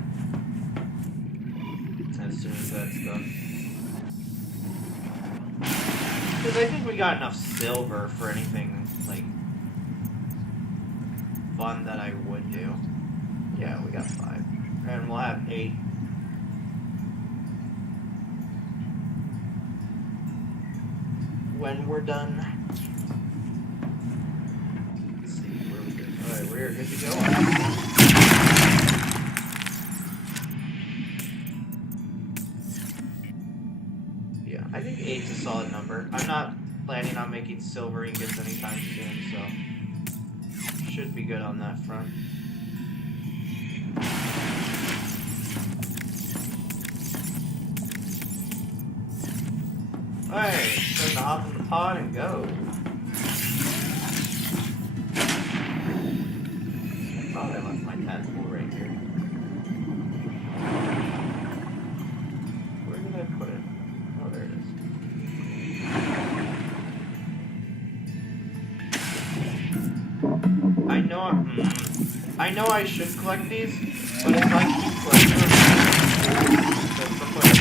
As soon as that's done. Because I think we got enough silver for anything, like, fun that I would do. Yeah, we got 5. And we'll have 8. When we're done. Let's see, where we good? Alright, we're good to go. Yeah, I think 8's a solid number. I'm not planning on making silver ingots anytime soon, so should be good on that front. Alright, time to hop in the pod and go. I thought I left my tadpole right here. Where did I put it? Oh, there it is. I know I should collect these, but if I keep collecting them, that's the point.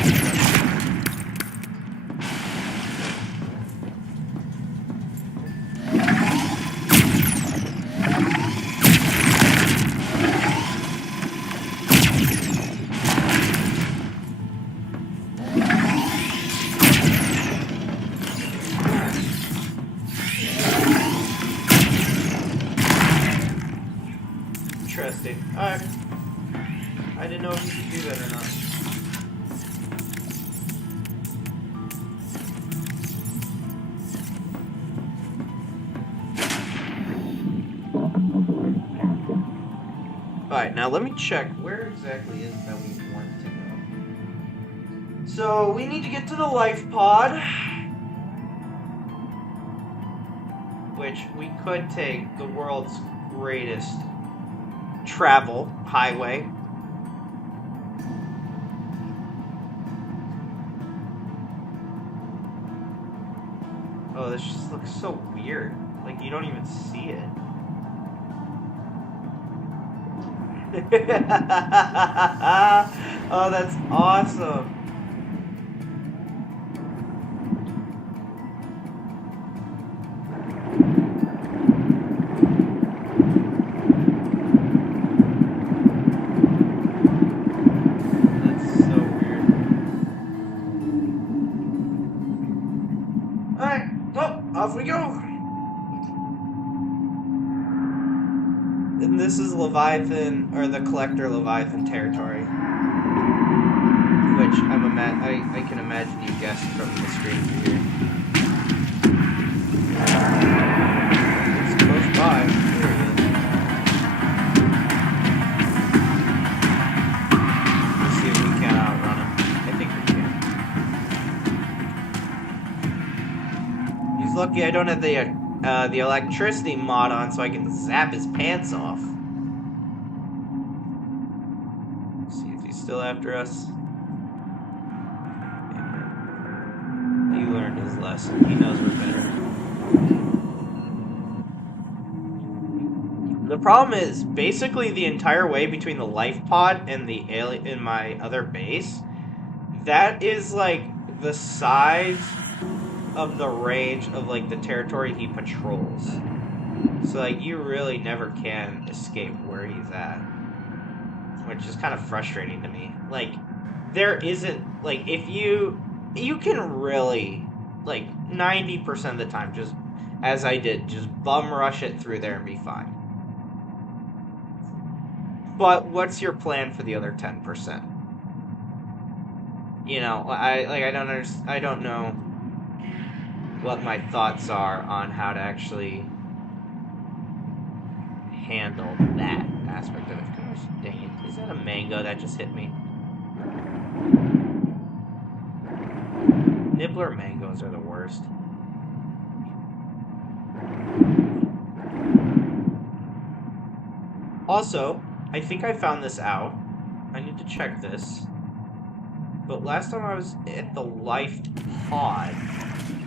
Interesting. Alright. I didn't know if you could do that or not. Alright, now let me check where exactly is that we want to go. So, we need to get to the life pod. Which we could take the world's greatest travel highway. Oh, this just looks so weird. Like, you don't even see it. Oh, that's awesome. Off we go! And this is Leviathan, or the Collector Leviathan territory. Which I can imagine you guessed from the screen here. It's close by. Here he is. Let's see if we can outrun him. I think we can. He's lucky I don't have the electricity mod on so I can zap his pants off. See if he's still after us. He learned his lesson. He knows we're better. The problem is, basically the entire way between the life pod and the alien in my other base, that is like the size of the range of like the territory he patrols. So like you really never can escape where he's at, which is kind of frustrating to me. Like there isn't like if you can really like 90% of the time just as I did just bum rush it through there and be fine. But what's your plan for the other 10%? You know, I don't know what my thoughts are on how to actually handle that aspect of it. Gosh, dang it. Is that a mango that just hit me? Nibbler mangoes are the worst. Also, I think I found this out. I need to check this. But last time I was at the life pod,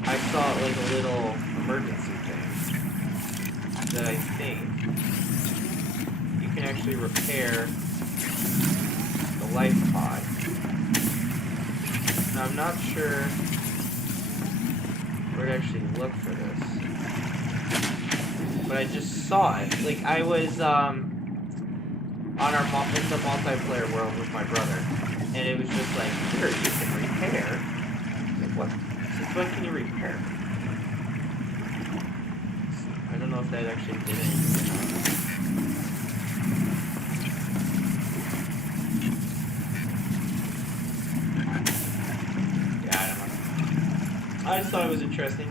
I saw like a little emergency thing that I think can actually repair the life pod. Now, I'm not sure where to actually look for this. But I just saw it. Like, I was, in the multiplayer world with my brother. And it was just like, here, you can repair. Like, what? Since when can you repair? I don't know if that actually did anything or not. Yeah, I don't know. I just thought it was interesting.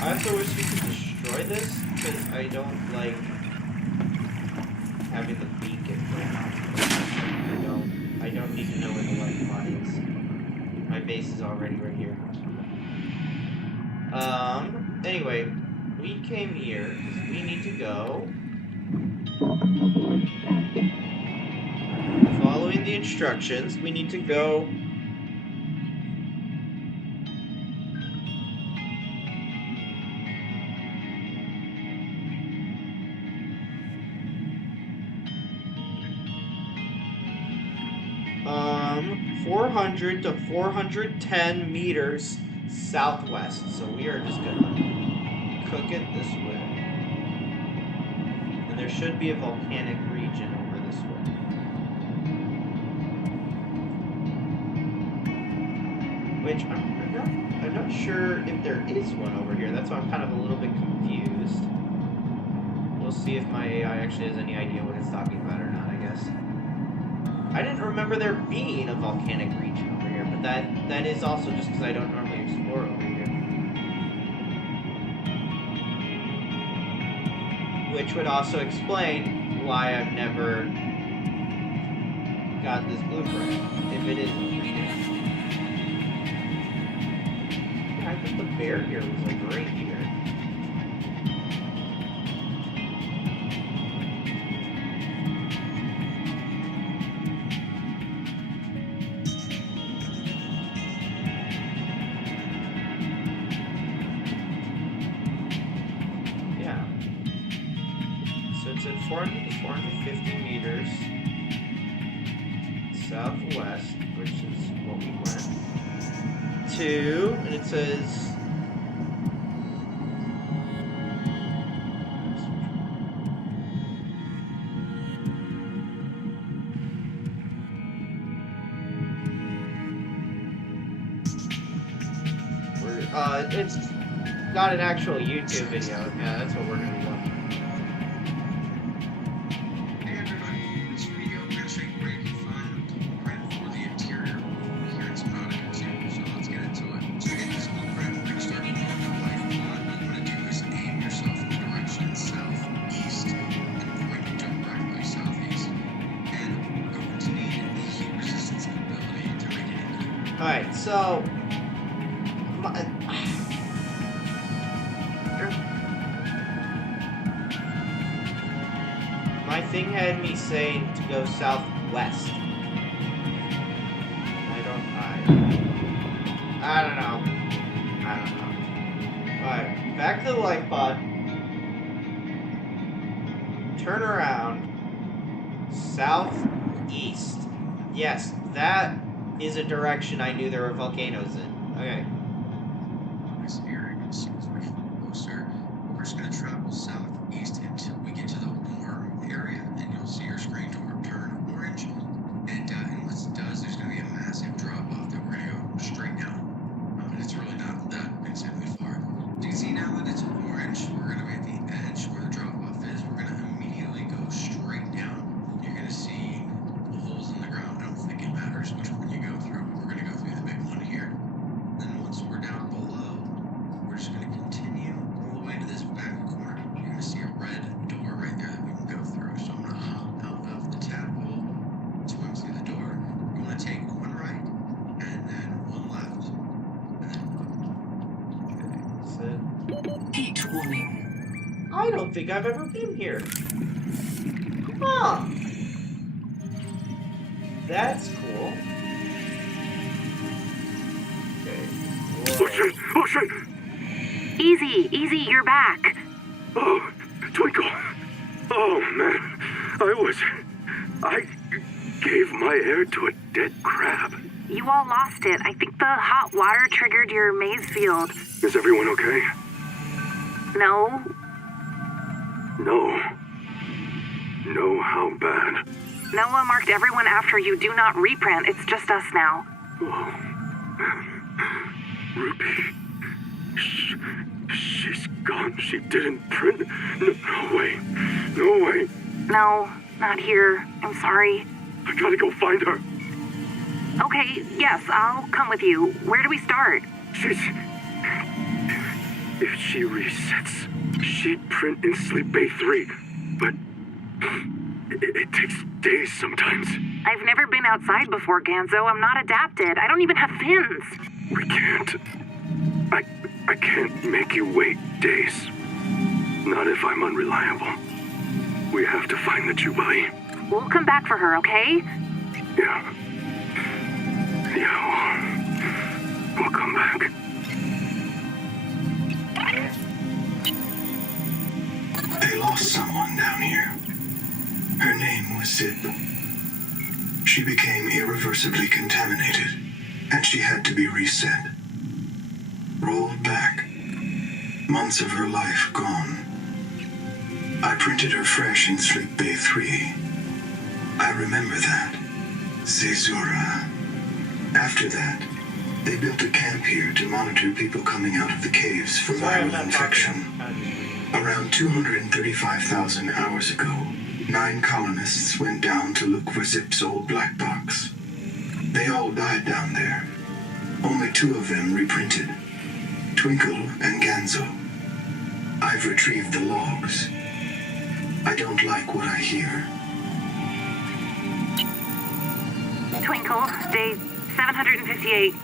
I also wish we could destroy this, because I don't like having the beacon going on. I don't need to know where the life pod is. My base is already right here. Anyway, we came here because we need to go following the instructions. We need to go 400 to 410 meters southwest. So we are just gonna cook it this way. And there should be a volcanic region over this way. Which I'm not sure if there is one over here. That's why I'm kind of a little bit confused. We'll see if my AI actually has any idea what it's talking about or not, I guess. I didn't remember there being a volcanic region over here, but that is also just because I don't normally explore over here. Which would also explain why I've never got this blueprint, if it is over here. Yeah, I thought the bear here was like right here. It's at 450 meters southwest, which is what we went to, and it says it's not an actual YouTube video. Yeah, that's what we're gonna be watching. Alright, so my thing had me saying to go southwest. I don't know. Alright, back to the life pod. Turn around. Southeast. Yes, that is a direction I knew there were volcanoes in. Okay. This area as soon as we get closer. We're just gonna travel southeast until we get to the warm area, and you'll see your screen door turn orange. And once it does, there's gonna be a massive drop off that we're gonna go straight down. And it's really not that insanely far. You can see now that it's orange. We're gonna be at the edge where the drop off is. We're gonna immediately go straight down. You're gonna see holes in the ground. I don't think it matters which one you go through. We're gonna go through the big one here. Then once we're down below, we're just gonna continue all the way to this back corner. You're gonna see a red door right there that we can go through. So I'm gonna hop out of the tadpole, swim through the door. You wanna take one right and then one left. And then Heat warning. I don't think I've ever been here. Huh. That's cool. Okay. Oh shit! Oh shit! Easy, you're back. Oh, Twinkle. Oh, man. I gave my air to a dead crab. You all lost it. I think the hot water triggered your maze field. Is everyone okay? No? No. No, how bad? Noah marked everyone after you. Do not reprint. It's just us now. Oh. Ruby. She's gone. She didn't print. No way. No way. No, not here. I'm sorry. I gotta go find her. Okay, yes, I'll come with you. Where do we start? If she resets, she'd print in Sleep Bay 3. But it takes days sometimes. I've never been outside before, Ganzo. I'm not adapted. I don't even have fins. We can't. I can't make you wait days. Not if I'm unreliable. We have to find the Jubilee. We'll come back for her, okay? Yeah. We'll come back. They lost someone down here. Her name was Zip. She became irreversibly contaminated, and she had to be reset. Rolled back. Months of her life gone. I printed her fresh in Sleep Bay 3. I remember that. Zezura. After that, they built a camp here to monitor people coming out of the caves for viral infection. Around 235,000 hours ago, 9 colonists went down to look for Zip's old black box. They all died down there. Only 2 of them reprinted. Twinkle and Ganzo. I've retrieved the logs. I don't like what I hear. Twinkle, day 758.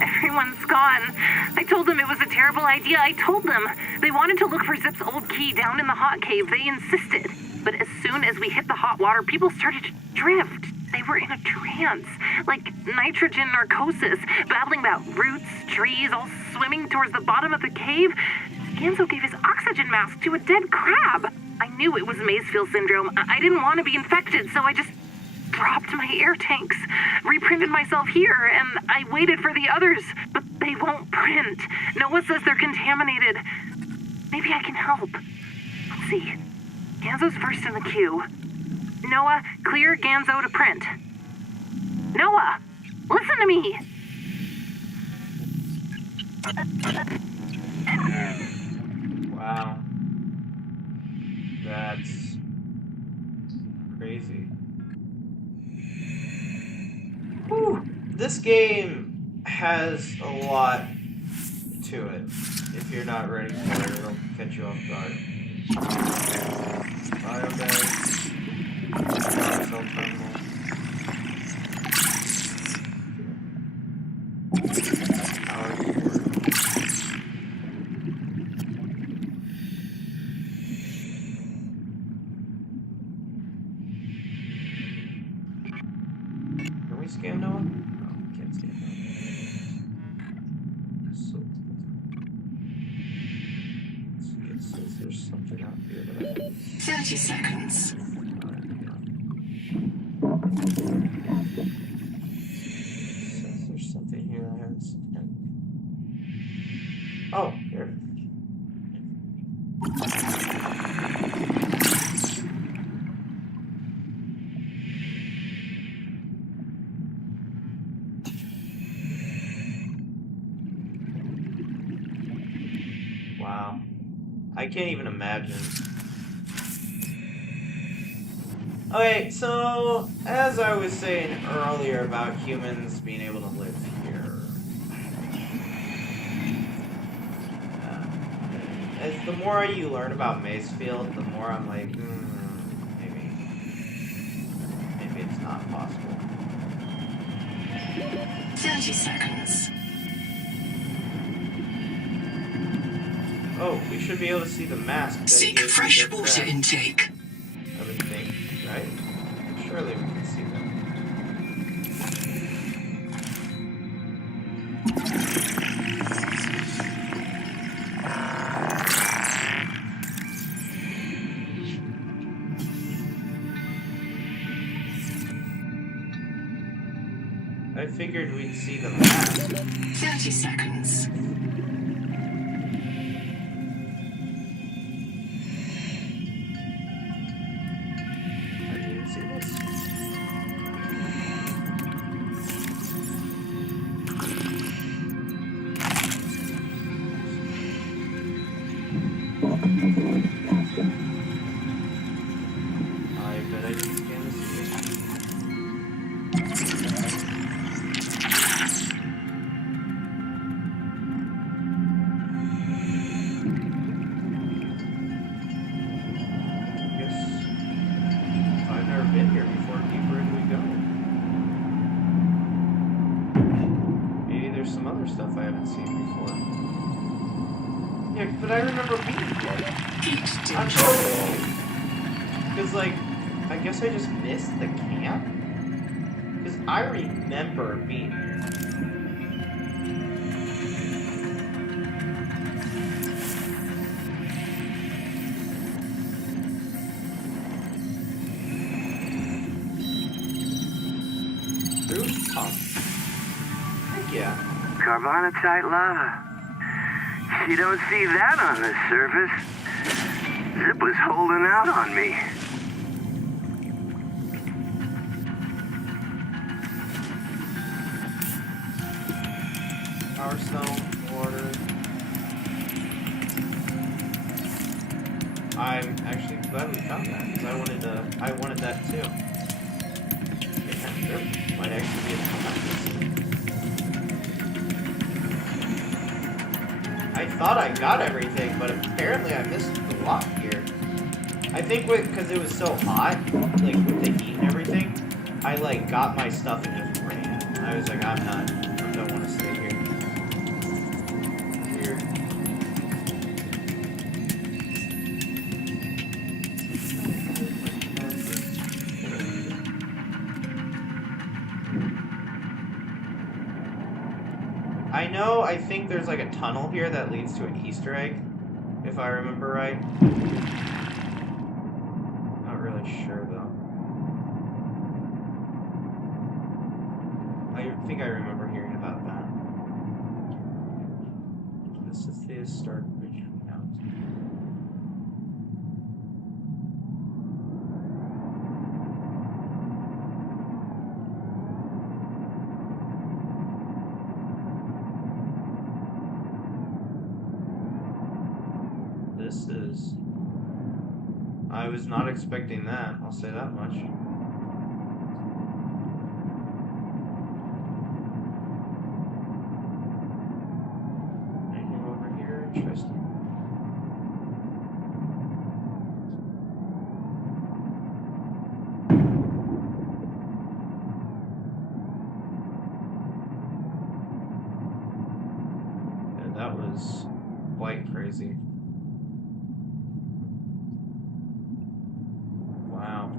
Everyone's gone. I told them it was a terrible idea. I told them. They wanted to look for Zip's old key down in the hot cave. They insisted. But as soon as we hit the hot water, people started to drift. They were in a trance, like nitrogen narcosis, babbling about roots, trees, all swimming towards the bottom of the cave. Ganzo gave his oxygen mask to a dead crab. I knew it was Mazefield syndrome. I didn't want to be infected, so I just dropped my air tanks, reprinted myself here, and I waited for the others, but they won't print. Noah says they're contaminated. Maybe I can help. Let's see. Ganzo's first in the queue. Noah, clear Ganzo to print. Noah, listen to me. Wow. That's crazy. Whew. This game has a lot to it. If you're not ready for it, it'll catch you off guard. Biobags. Cell terminal. Power cord. Can we scan Noah? No, we can't scan Noah. So, it says there's something out here that I 30 seconds. says there's something here I haven't scanned. Oh, here. Wow. I can't even imagine. Okay, so as I was saying earlier about humans being able to live here, as the more you learn about Mazefield, the more I'm like, maybe it's not possible. 30 seconds. Oh, we should be able to see the mask. Seek fresh water intake. I would think, right? Surely we can see that. I figured we'd see the map. 30 seconds. I didn't see this. I bet I didn't scan this again. I've never been here before. Deeper in we go. Maybe there's some other stuff I haven't seen before. Yeah, but I remember being here. I'm sure. Because, like, I guess I just missed the camp? Because I remember being here. Roof pump. Heck yeah. Carbonatite lava. You don't see that on the surface. Zip was holding out on me. Power stone, water. I'm actually glad we found that because I wanted that too. Yeah, there might actually be a ton. I thought I got everything, but apparently I missed the lock here. I think because it was so hot, like with the heat and everything, I like got my stuff and just ran. I was like, I don't want to stay here. Weird. I think there's like a tunnel here that leads to an Easter egg, if I remember right. Not really sure though. I think I remember hearing about that. This is the start vision out. This is... I was not expecting that, I'll say that much. Anything over here interesting? Yeah, that was quite crazy. Wow.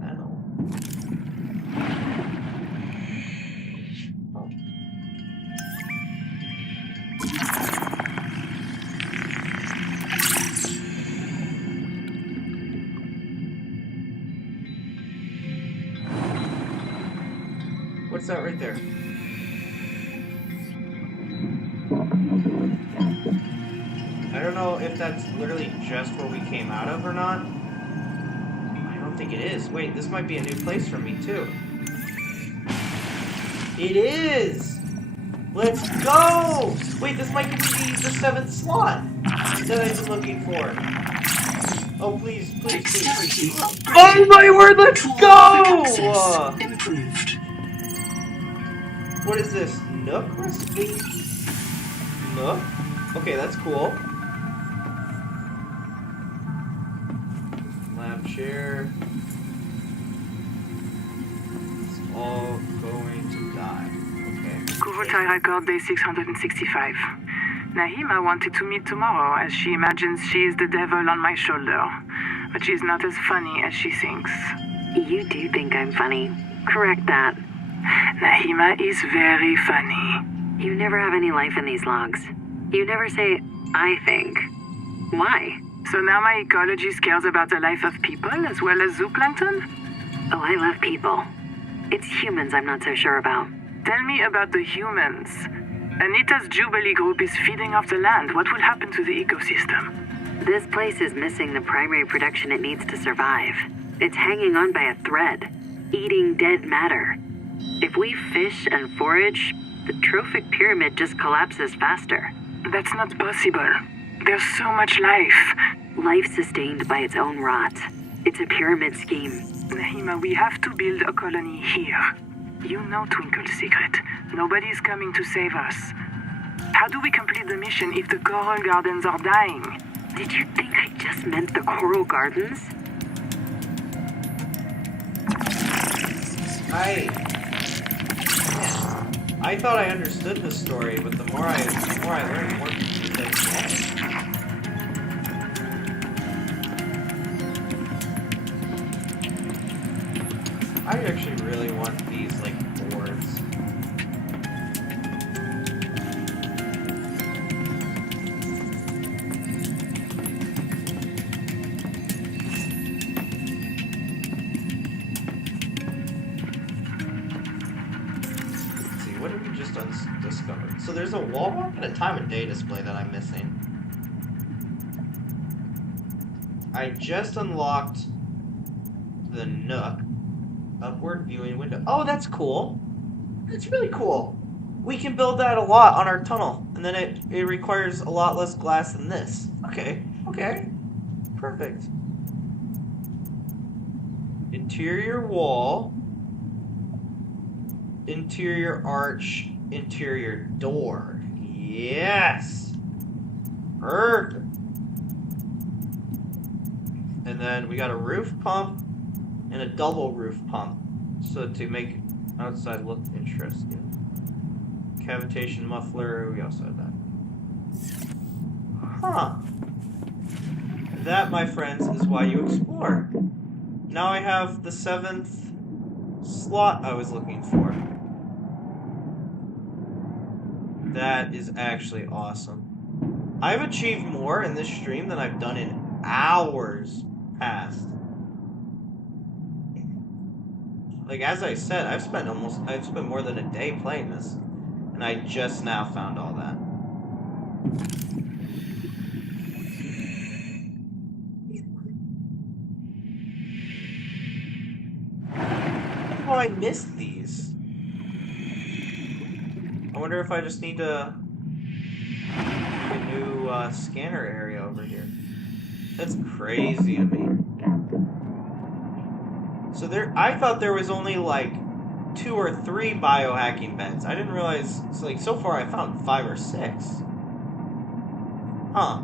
Metal. Oh. What's that right there? I don't know if that's literally just where we came out of or not. I don't think it is. Wait, this might be a new place for me too. It is! Let's go! Wait, this might be the 7th slot that I've been looking for. Oh, please, please, please. Oh my word, let's go! Improved. What is this? Nook recipe? Nook? Okay, that's cool. Lab chair. It's all going to die. Okay. Covertime record day 665. Nahima wanted to meet tomorrow as she imagines she is the devil on my shoulder. But she's not as funny as she thinks. You do think I'm funny. Correct that. Nahima is very funny. You never have any life in these logs. You never say, I think. Why? So now my ecology cares about the life of people as well as zooplankton? Oh, I love people. It's humans I'm not so sure about. Tell me about the humans. Anita's Jubilee group is feeding off the land. What will happen to the ecosystem? This place is missing the primary production it needs to survive. It's hanging on by a thread, eating dead matter. If we fish and forage, the trophic pyramid just collapses faster. That's not possible. There's so much life. Life sustained by its own rot. It's a pyramid scheme. Nahima, we have to build a colony here. You know Twinkle's secret. Nobody's coming to save us. How do we complete the mission if the coral gardens are dying? Did you think I just meant the coral gardens? I thought I understood the story, but the more I learned, the more confused I get. I actually really want these, like, boards. Let's see, what did we just discover? So there's a wall walk and a time and day display that I'm missing. I just unlocked the Nook. Upward viewing window. Oh, that's cool. That's really cool. We can build that a lot on our tunnel, and then it requires a lot less glass than this. Okay, okay. Perfect. Interior wall. Interior arch. Interior door. Yes! Perfect. And then we got a roof pump and a double roof pump, so to make outside look interesting. Cavitation muffler, we also have that. Huh. That, my friends, is why you explore. Now I have the 7th slot I was looking for. That is actually awesome. I've achieved more in this stream than I've done in hours past. Like, as I said, I've spent more than a day playing this, and I just now found all that. Oh, I missed these. I wonder if I just need to make a new scanner area over here. That's crazy to me. So I thought there was only like 2 or 3 biohacking beds. I didn't realize, it's like, so far I found 5 or 6. Huh.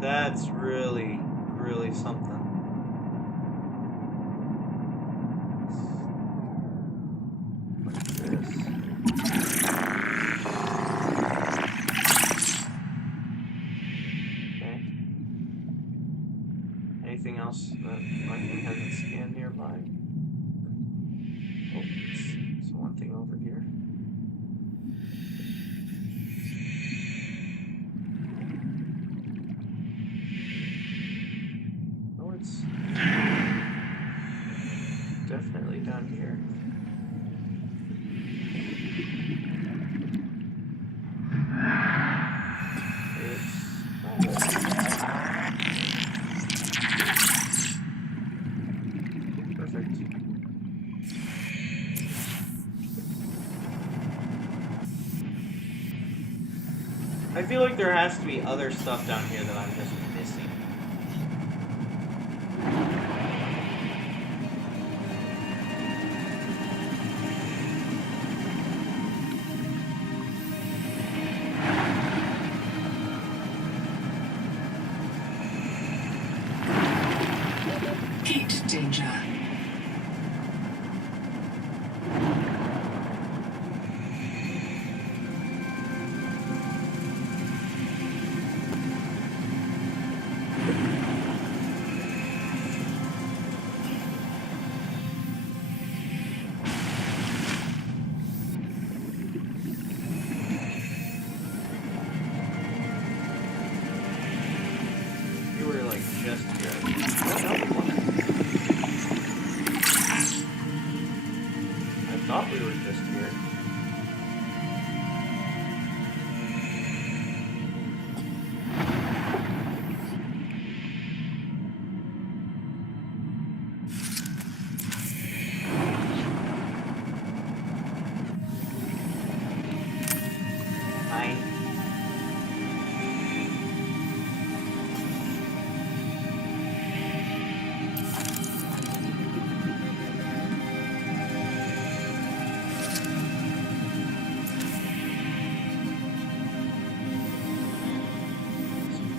That's really, really something. What's this? Anything else that my thing hasn't scanned nearby? Oh, there's one thing over here. Oh, it's definitely down here. I feel like there has to be other stuff down here that I'm just missing. Heat danger.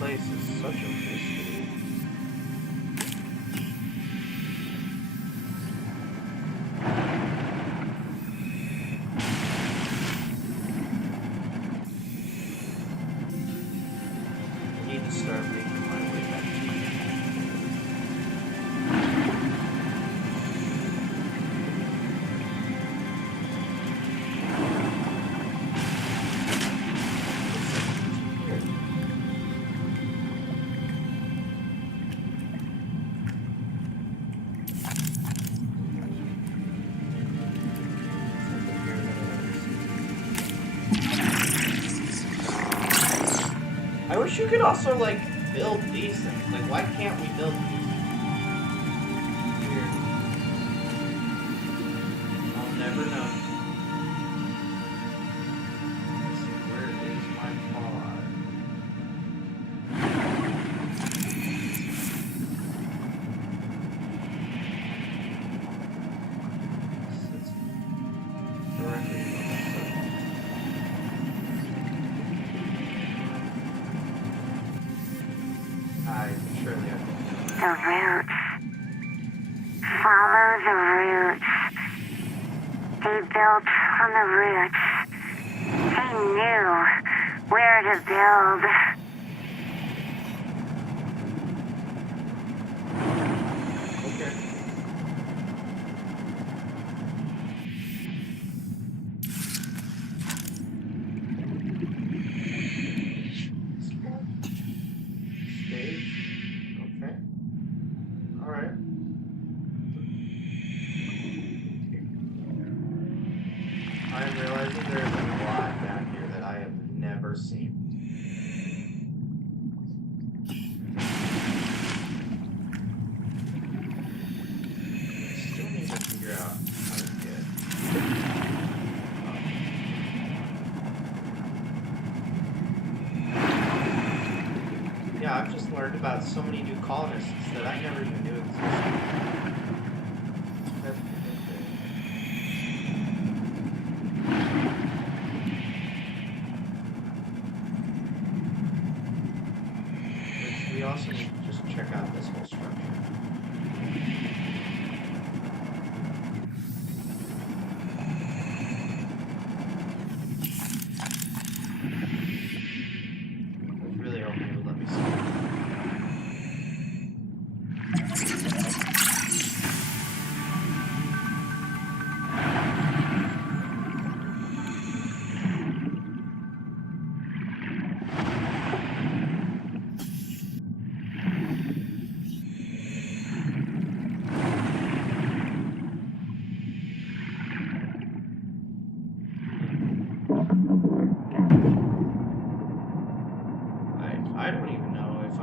place is such a mystery. I need to start making my way back to it. I wish you could also, like, build these things. Like, why can't we build these? Weird. I'll never know. Let's see, where is my pod? This is directly above the surface. I surely have to know. The roots. Follow the roots. They built on the roots. They knew where to build. Okay. Stage. Okay. Alright. I am realizing there is a lot back here that I have never seen. Still need to figure out how to get. Yeah, I've just learned about so many new colonists that I never even knew existed. That's Which we also need to just check out this whole structure. I was really hoping it would let me see. I don't even know if I.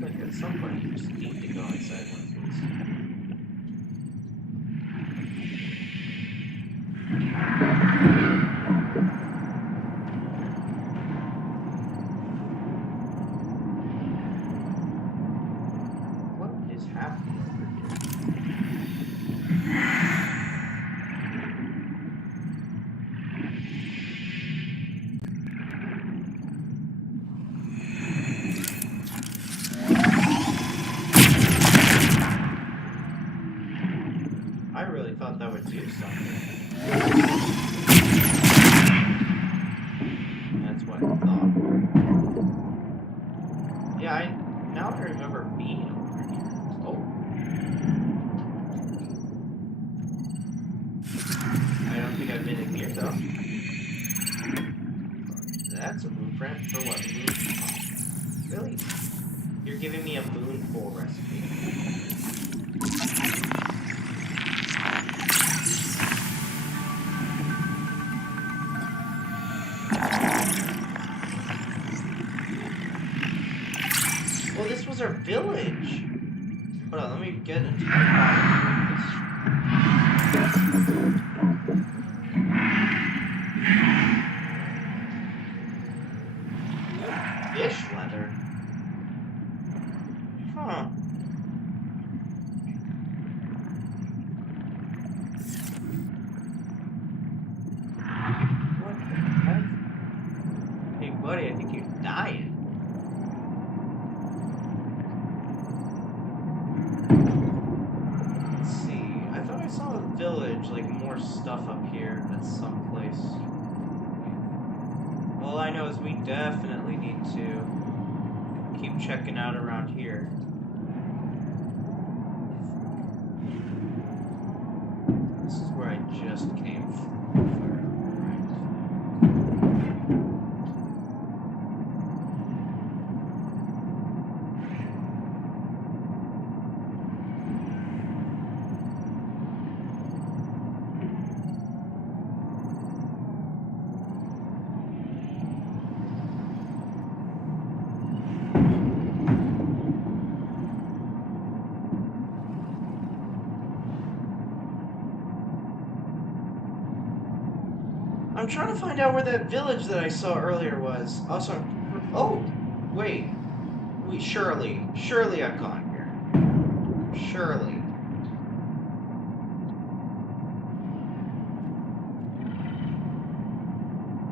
Like at some point you just need to go inside one of these. What is happening over here? I really thought that would do something. That's what I thought. Yeah, now I remember being over here. Oh. I don't think I've been in here though. That's a blueprint for what? Moon? Really? You're giving me a moonful recipe. Well, this was our village. Hold on, let me get into my body. Let's see. I thought I saw a village, like more stuff up here at some place. All I know is we definitely need to keep checking out around here. This is where I just came from. I'm trying to find out where that village that I saw earlier was. Also, oh, wait, surely I've gone here. Surely.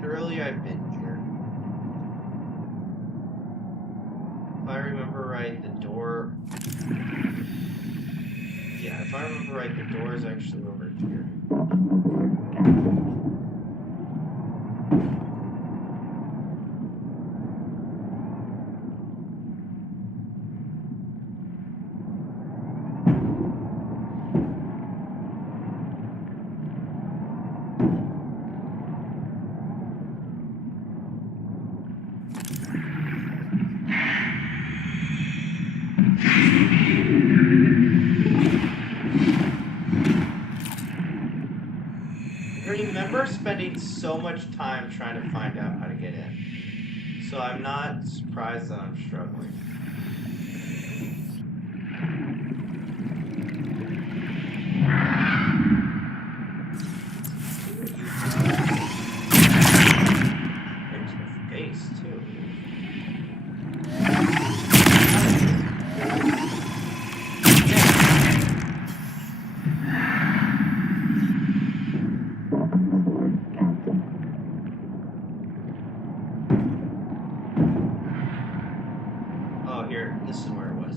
Surely I've been here. If I remember right, the door. Yeah, if I remember right, the door is actually over here. I remember spending so much time trying to find out how to get in. So I'm not surprised that I'm struggling. Into the face, too. Here, this is where it was.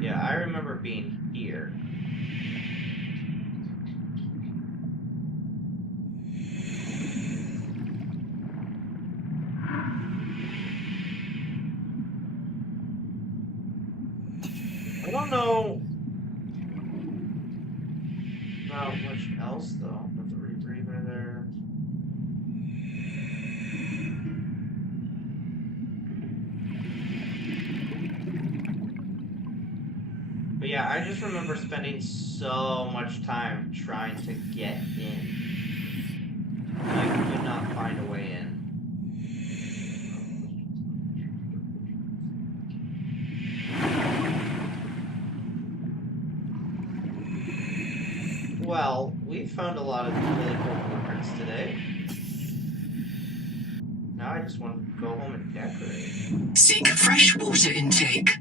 Yeah, I remember being here. I don't know about much else though. With the rebreather there. But yeah, I just remember spending so much time trying to get in. And I could not find a way in. Well, we found a lot of really cool blueprints today. Now I just want to go home and decorate. Seek fresh water intake.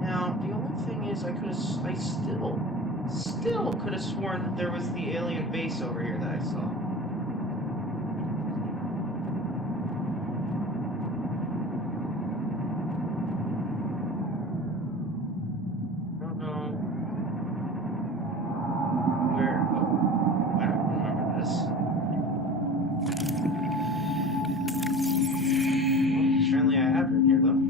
Now, the only thing is I still could have sworn that there was the alien base over here that I saw. I don't know where. Oh, I don't remember this. Well, apparently I have been here though.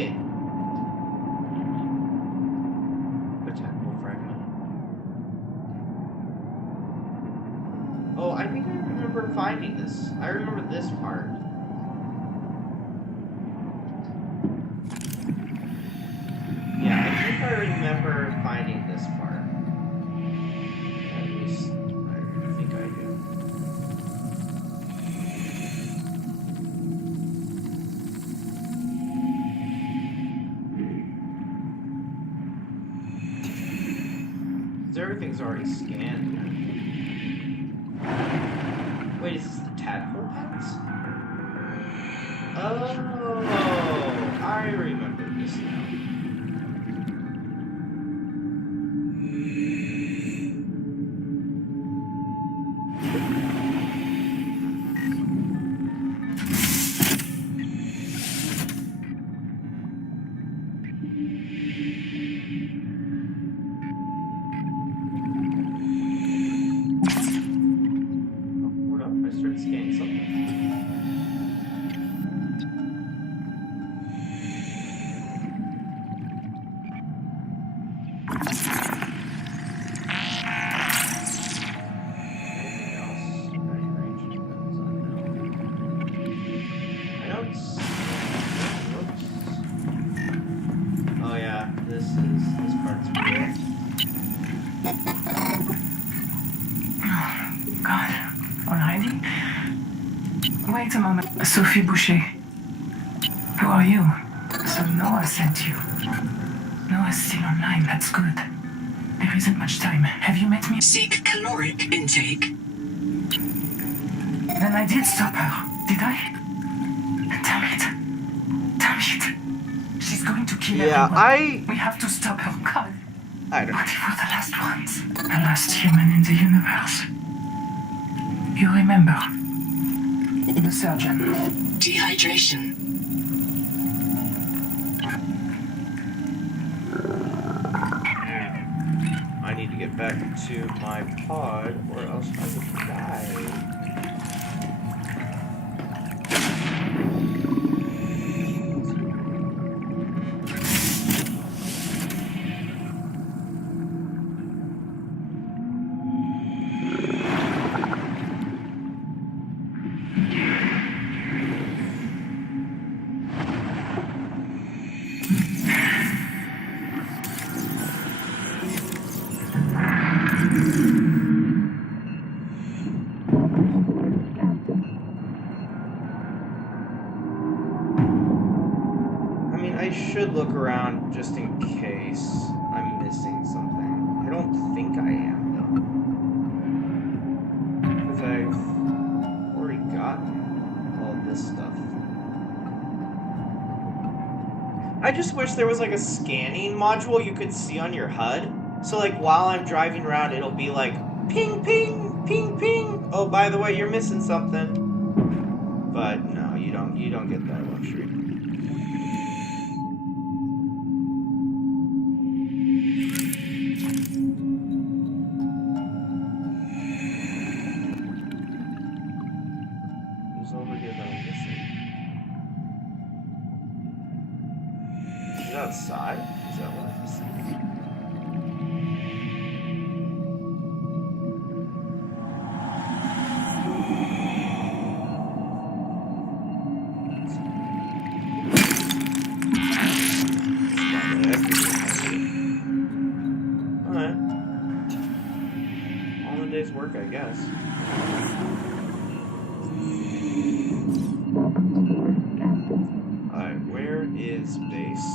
it. Potential fragment. Oh, I think I remember finding this. I remember this part. Yeah, I think I remember finding this part. At least, I think I do. Everything's already scanned here. Wait, is this the tadpole pens? Oh, I remember this now. Scanning something. Anything else? Any range depends on now. I don't see. Whoops. Oh yeah, this part's weird. God, already? Wait a moment, Sophie Boucher. Who are you? So Noah sent you. Noah's still online, that's good. There isn't much time. Have you met me? Seek caloric intake. Then I did stop her, did I? Damn it. Damn it. She's going to kill everyone. We have to stop her, God. I don't know. What if we're the last ones? The last human in the universe. You remember? The surgeon. Dehydration. I need to get back to my pod, or else I will die. I should look around just in case I'm missing something. I don't think I am, though. Because I've already gotten all this stuff. I just wish there was like a scanning module you could see on your HUD. So like while I'm driving around, it'll be like, ping, ping, ping, ping. Oh, by the way, you're missing something. But no, you don't get that luxury. Over here that I'm missing. Is it outside? Is that what I'm missing? Alright. All in a day's work, I guess. Alright, where is base?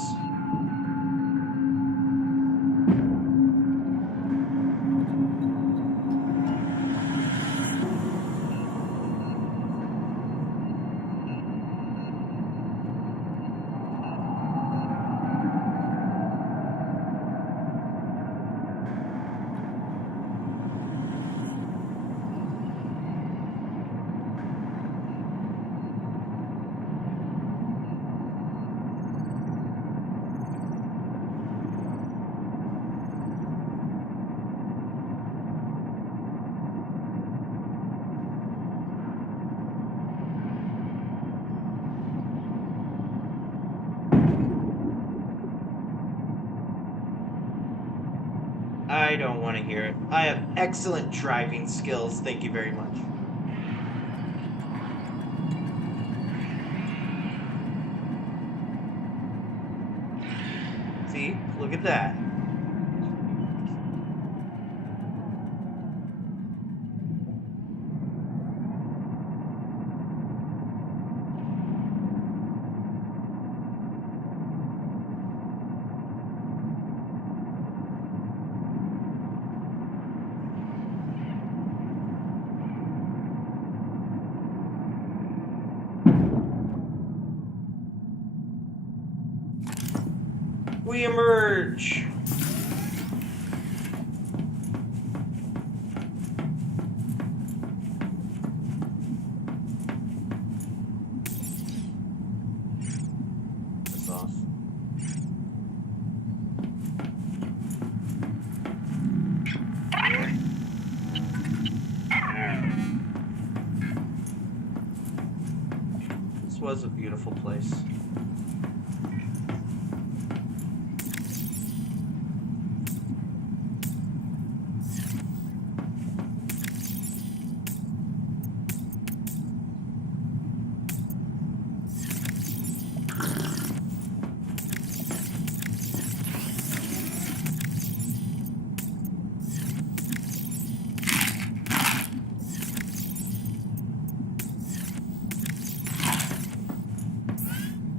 I don't want to hear it. I have excellent driving skills, thank you very much. See? Look at that. We emerge. This off. This was a beautiful place.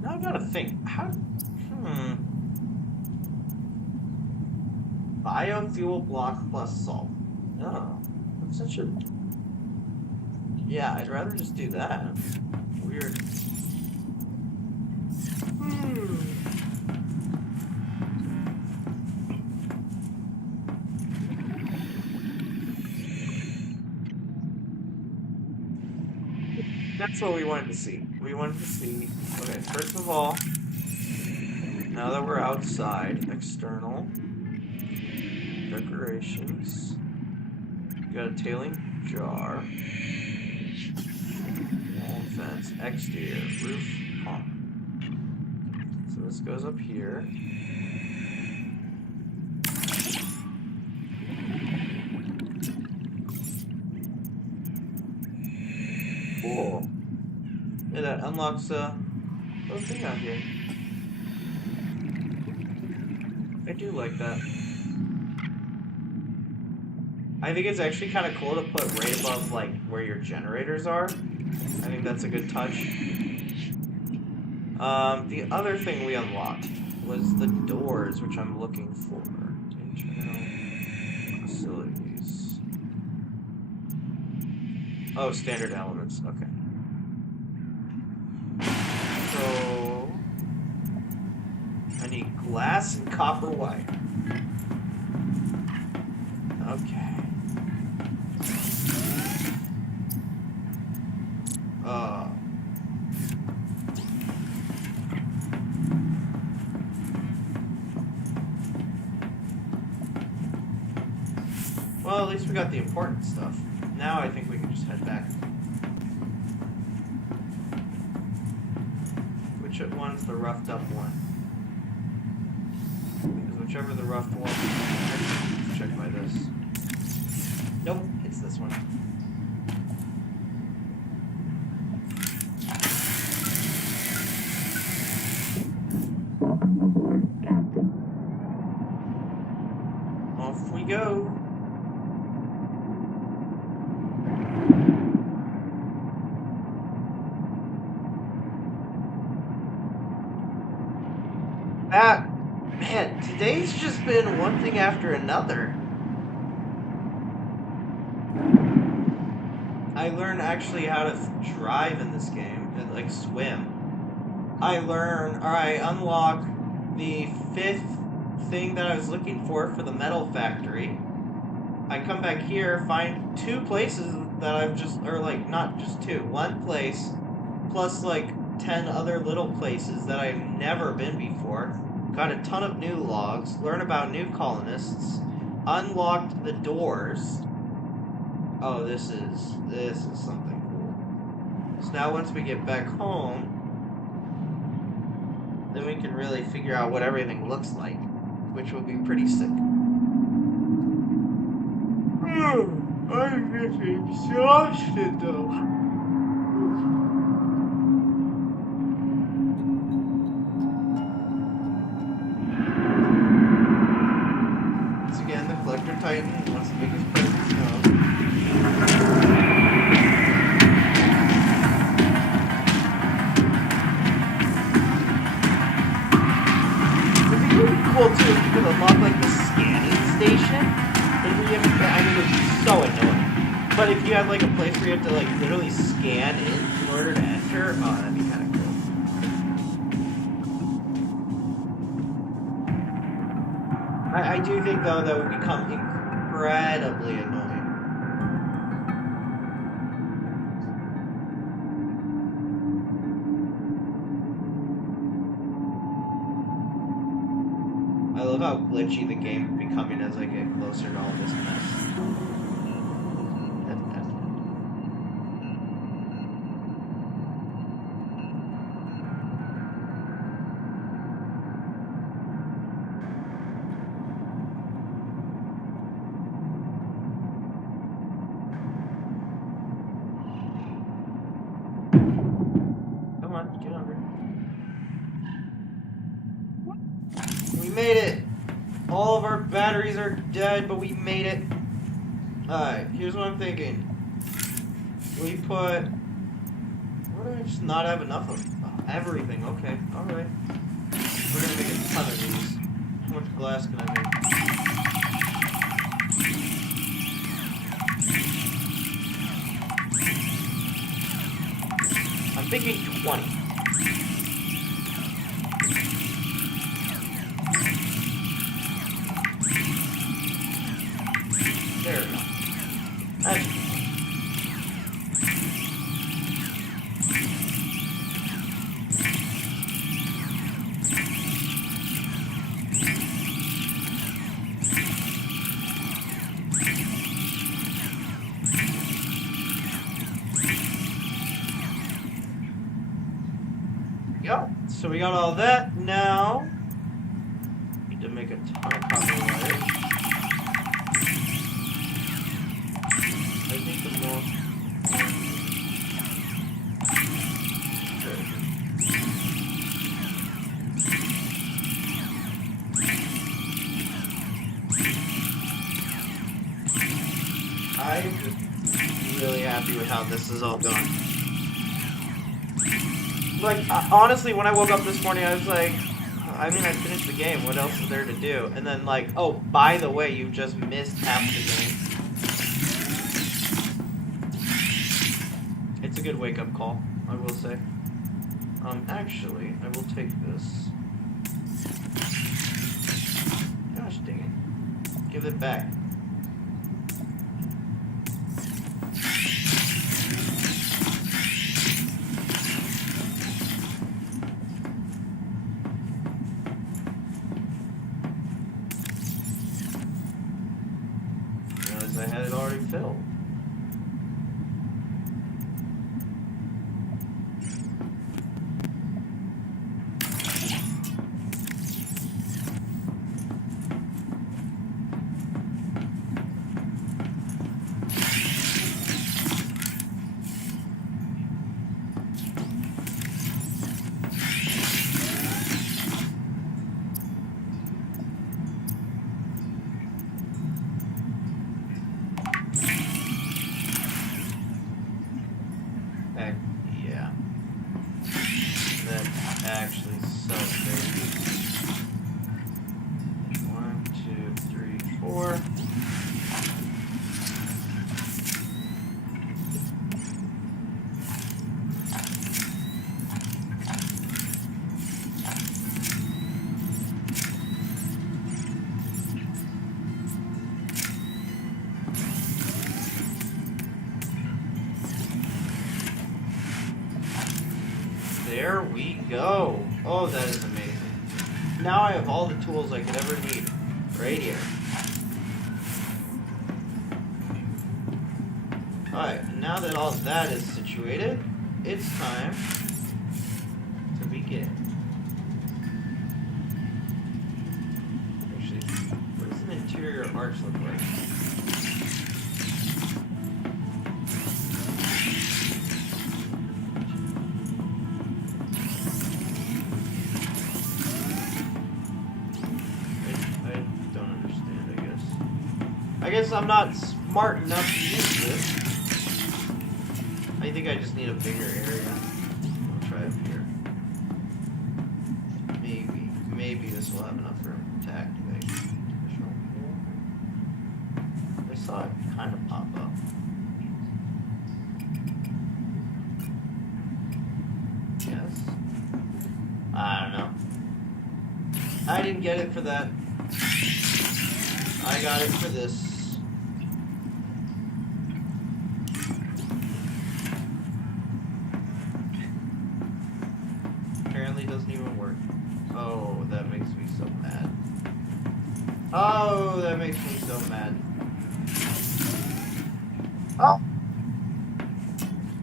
I gotta think. How? Biofuel block plus salt. Oh, that's such a. Yeah, I'd rather just do that. Weird. That's what we wanted to see. We wanted to see. Okay, first of all, now that we're outside, external decorations. Got a tailing jar. Wall fence. Exterior roof pump. So this goes up here. Cool. Yeah, that unlocks a little thing out here. I do like that. I think it's actually kind of cool to put right above, like, where your generators are. I think that's a good touch. The other thing we unlocked was the doors, which I'm looking for. Internal facilities. Oh, standard elements. Okay. So I need glass and copper wire. Okay. Well, at least we got the important stuff. Now I think we can just head back. Which one's the roughed up one? Because whichever the roughed one, let's check by this. Nope, it's this one. Off we go. Man, today's just been one thing after another. I learned actually how to drive in this game, and like swim. I unlock the 5th thing that I was looking for the metal factory. I come back here, find 2 places that I've just, or like, not just 2, 1 place, plus like 10 other little places that I've never been before. Got a ton of new logs, learn about new colonists, unlocked the doors. Oh, this is something cool. So now once we get back home, then we can really figure out what everything looks like, which will be pretty sick. I'm just exhausted though. Once again, the Collector Titan wants to make his presence known. It would be cool too if you could unlock like the scanning station. I mean, it would be so annoying. But if you had like a place where you have to like literally scan in order to enter, oh, that'd be kind of cool. I do think though that would become incredibly annoying. I love how glitchy the game is becoming as I get closer to all this mess. Come on, get hungry. We made it! All of our batteries are dead, but we made it. Alright, here's what I'm thinking. We put... What do I just not have enough of? Oh, everything, okay, alright. We're gonna make a ton of these. How much glass can I make? I'm thinking 20. There we go. That's Yep. So we got all that. Now, need to make a ton of copper wire. I think the more... I'm just really happy with how this is all going. Like, honestly, when I woke up this morning, I was like, I mean, I finished the game. What else is there to do? And then, like, oh, by the way, you just missed half the game. It's a good wake-up call, I will say. Actually, I will take this. Gosh dang it. Give it back. I had it already filled. Yeah. That's actually so crazy. 1, 2, 3, 4. There we go. Oh, that is amazing. Now I have all the tools I could ever need right here. Alright, now that all that is situated, it's time to begin. Actually, what does an interior arch look like? I guess I'm not smart enough to use this. I think I just need a bigger area. I'll try up here. Maybe this will have enough room to activate. I saw it kind of pop up. Yes. I don't know. I didn't get it for that. I got it for this. Apparently doesn't even work. Oh, that makes me so mad. Oh, that makes me so mad. Oh!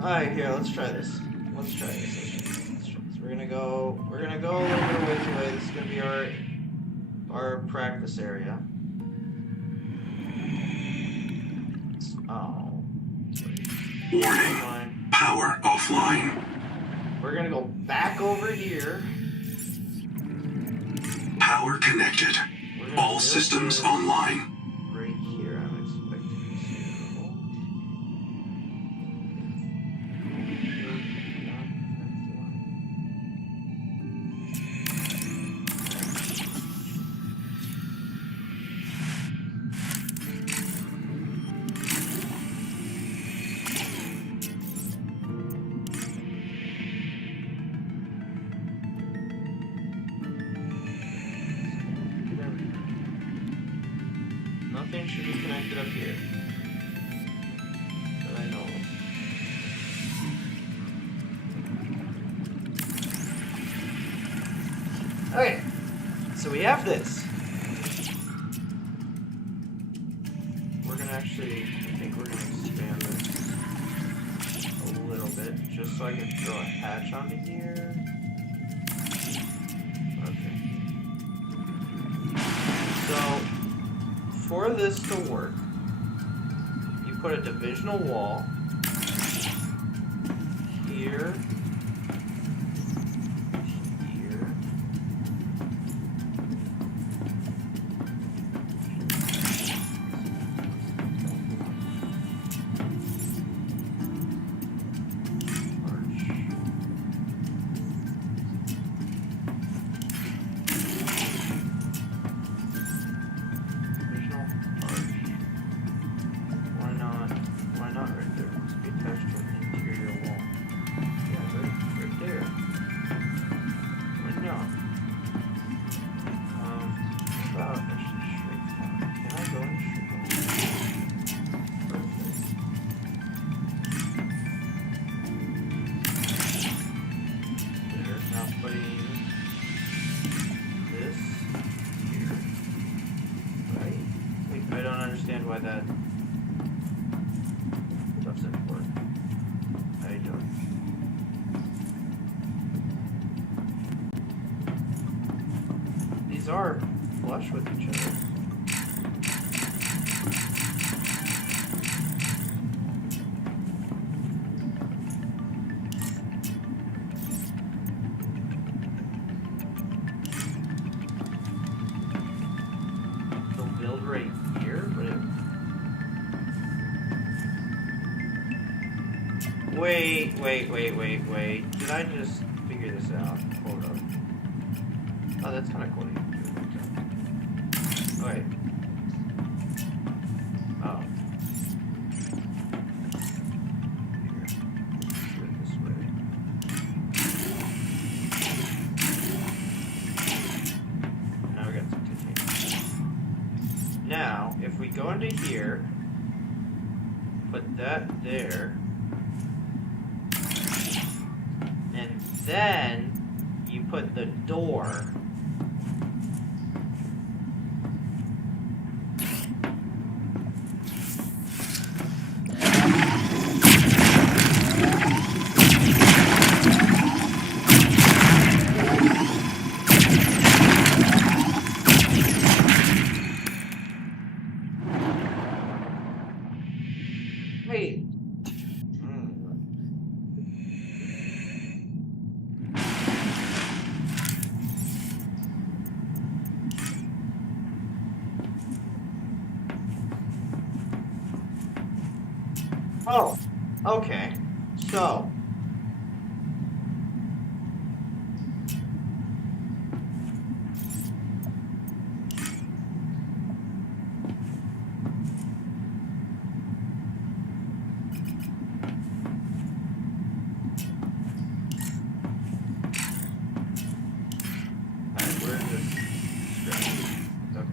Alright, here, let's try this. Let's try this. We're gonna go a little bit of ways away. This is gonna be our practice area. Oh. Warning. Power offline. We're gonna go back over here. Power connected. All systems online. Right here, I'm expecting Nothing should be connected up here. That I know of. Okay, so we have this. We're gonna actually, I think we're gonna expand this a little bit, just so I can throw a hatch onto here. Okay. So, for this to work, you put a divisional wall here, here, why that doesn't work. I don't. These are flush with each other. They'll build right here, but it... Wait. Did I just figure this out? Hold up. Oh, that's kind of cool. Alright. Oh. Here. This way. Now we got some titanium. Now, if we go into here, put that there, and then you put the door. Wait. Oh, okay. So. Alright, where is this scrap? Okay.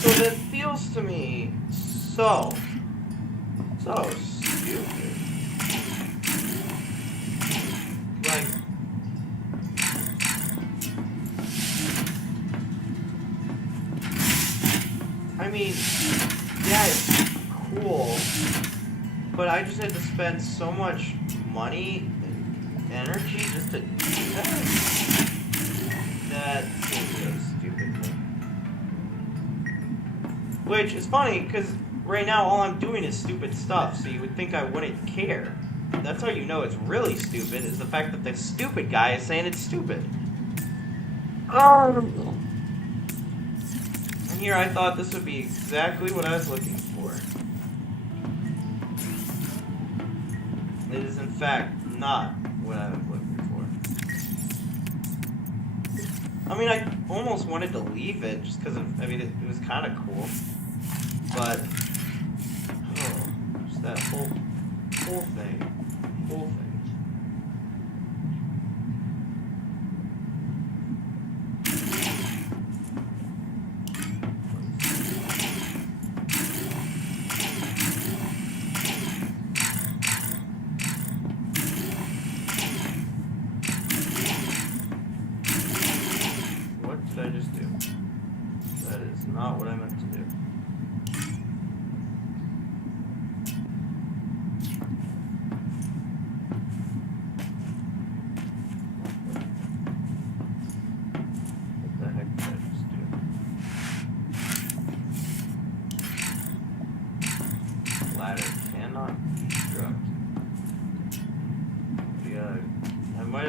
So that feels to me so stupid. Like, I mean, yeah, it's cool, but I just had to spend so much money and energy just to do that. That seems really stupid. Which is funny, because right now all I'm doing is stupid stuff, so you would think I wouldn't care. That's how you know it's really stupid, is the fact that the stupid guy is saying it's stupid. And here I thought this would be exactly what I was looking for. It is in fact not what I was looking for. I mean, I almost wanted to leave it just because I mean, it was kind of cool. But, oh, just that whole thing. What did I just do? That is not what I meant to do.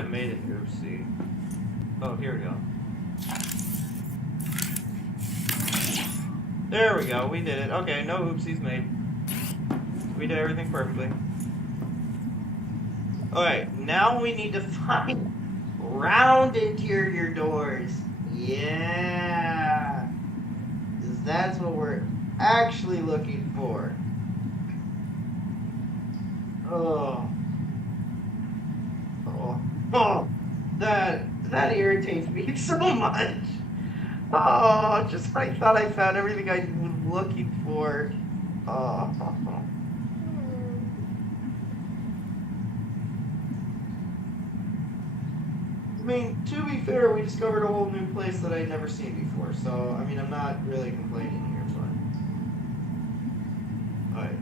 Made it. Oopsie. Oh, here we go. There we go. We did it. Okay, no oopsies made. We did everything perfectly. Alright, now we need to find round interior doors. Yeah. Because that's what we're actually looking for. Oh, that irritates me so much. Oh, just when I thought I found everything I was looking for. Oh. I mean, to be fair, we discovered a whole new place that I'd never seen before, so, I mean, I'm not really complaining here, but... Alright.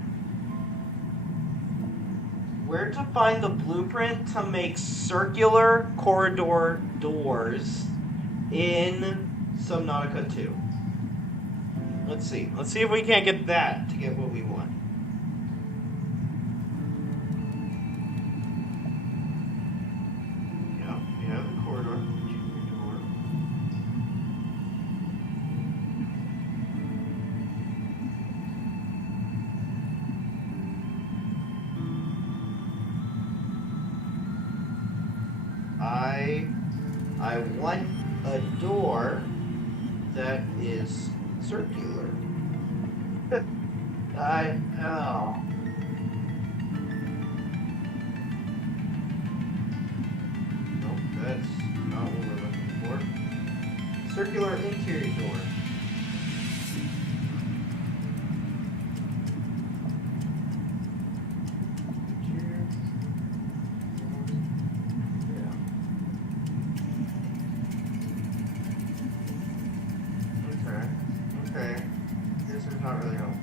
Where to find the blueprint to make circular corridor doors in Subnautica 2. Let's see. Let's see if we can't get that to get what we want. Yeah, we have the corridor. Door. I want a door that is circular. I know. Nope, that's not what we're looking for. Circular interior door. Okay. This is not really helpful.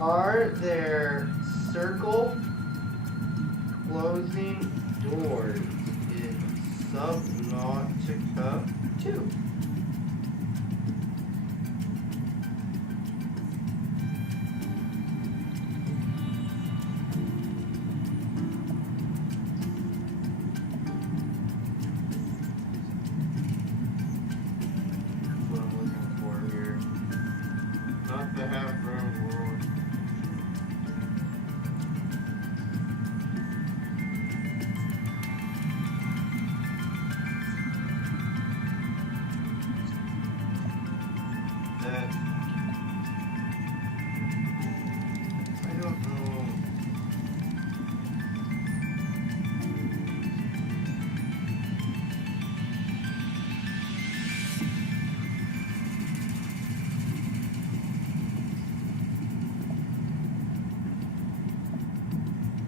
Are there circle closing doors in Subnautica 2?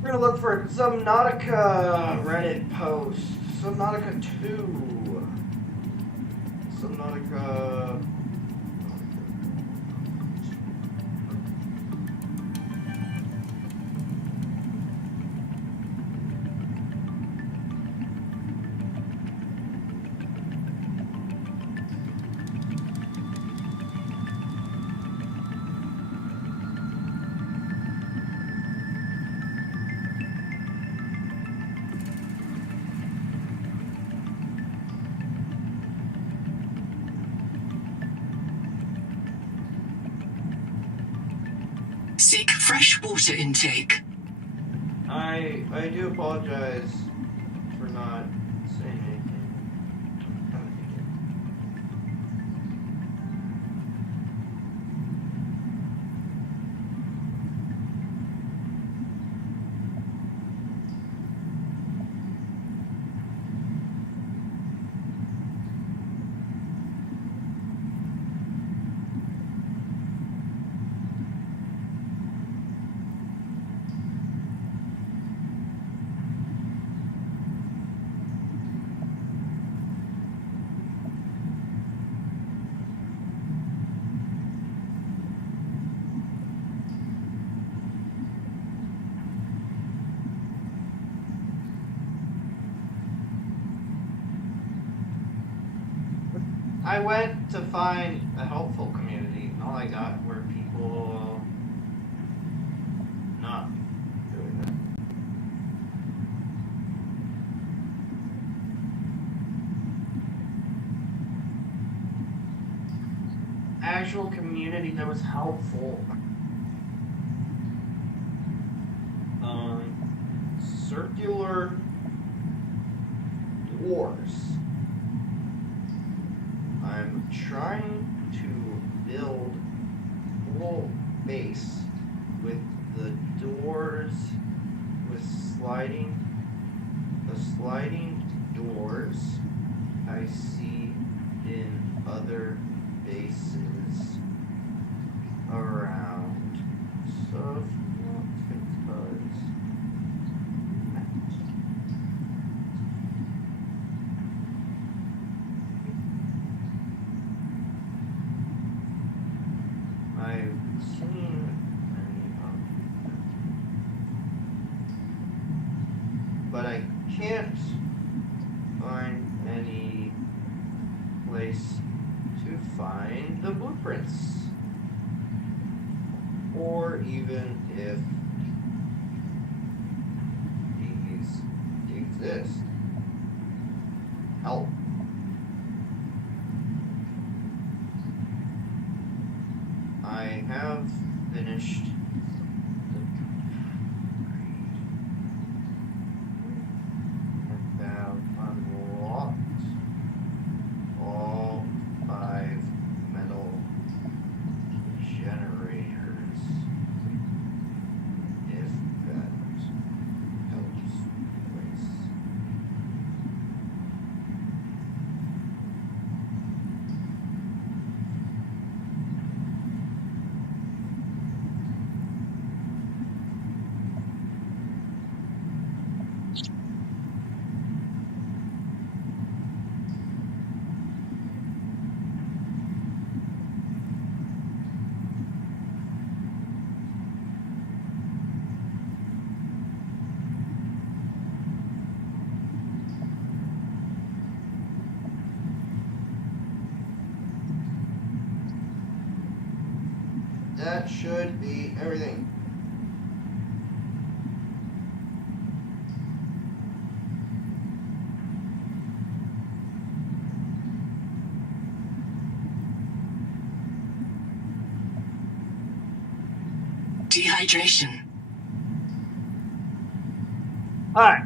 We're gonna look for Subnautica Reddit post. Subnautica 2. Subnautica. Seek fresh water intake. I do apologize for not saying anything. I went to find a helpful community, and all I got were people not doing that. Actual community that was helpful. Circular doors. I'm trying to build a little base with the doors, with the sliding doors I see in other bases around. So I've seen many of them, but I can't find any place to find the blueprints, or even if these exist. Help. I have finished the I have unlocked that should be everything. Dehydration. Alright.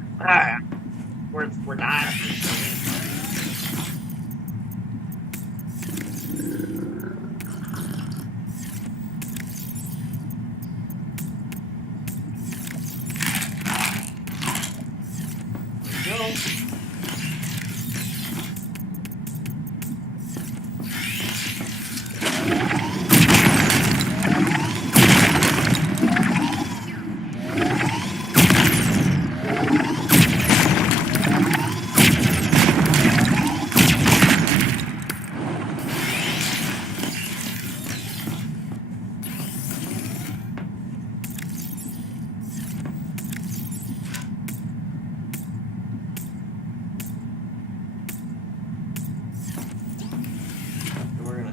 We're dying. There we go.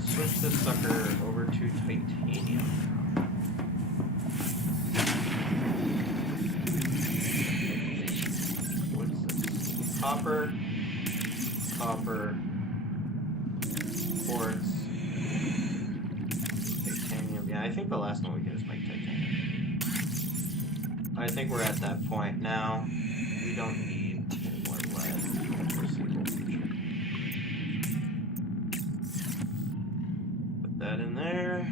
Switch this sucker over to titanium. What's this? Copper, quartz, titanium. Yeah, I think the last one we get is make titanium. I think we're at that point now. We don't need any more lead for the foreseeable future. That in there.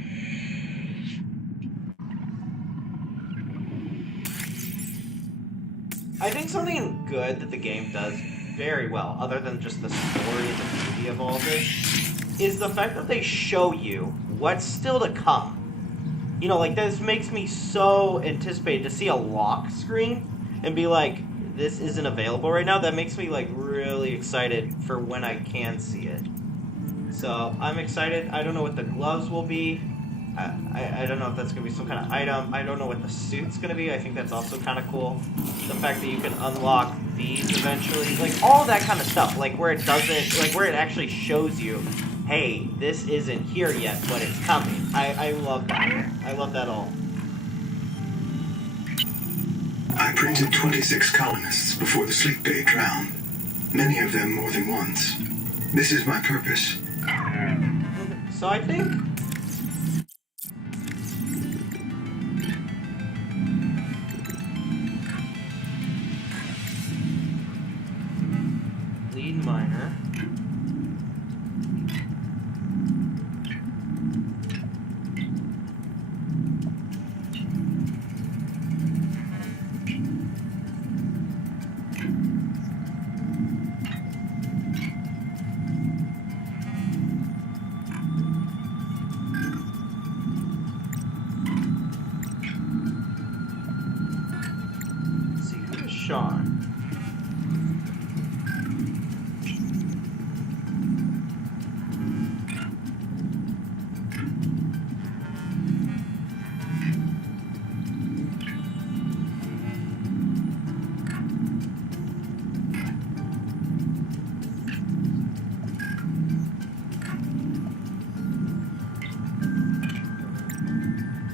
I think something good that the game does very well, other than just the story and the beauty of all this, is the fact that they show you what's still to come. You know, like, this makes me so anticipated to see a lock screen and be like, this isn't available right now. That makes me, like, really excited for when I can see it. So, I'm excited. I don't know what the gloves will be. I don't know if that's going to be some kind of item. I don't know what the suit's going to be. I think that's also kind of cool. The fact that you can unlock these eventually. Like, all that kind of stuff. Like, where it doesn't... Like, where it actually shows you, hey, this isn't here yet, but it's coming. I love that. I love that all. I printed 26 colonists before the sleep bay drowned. Many of them more than once. This is my purpose. So I think... Lead miner. Sean.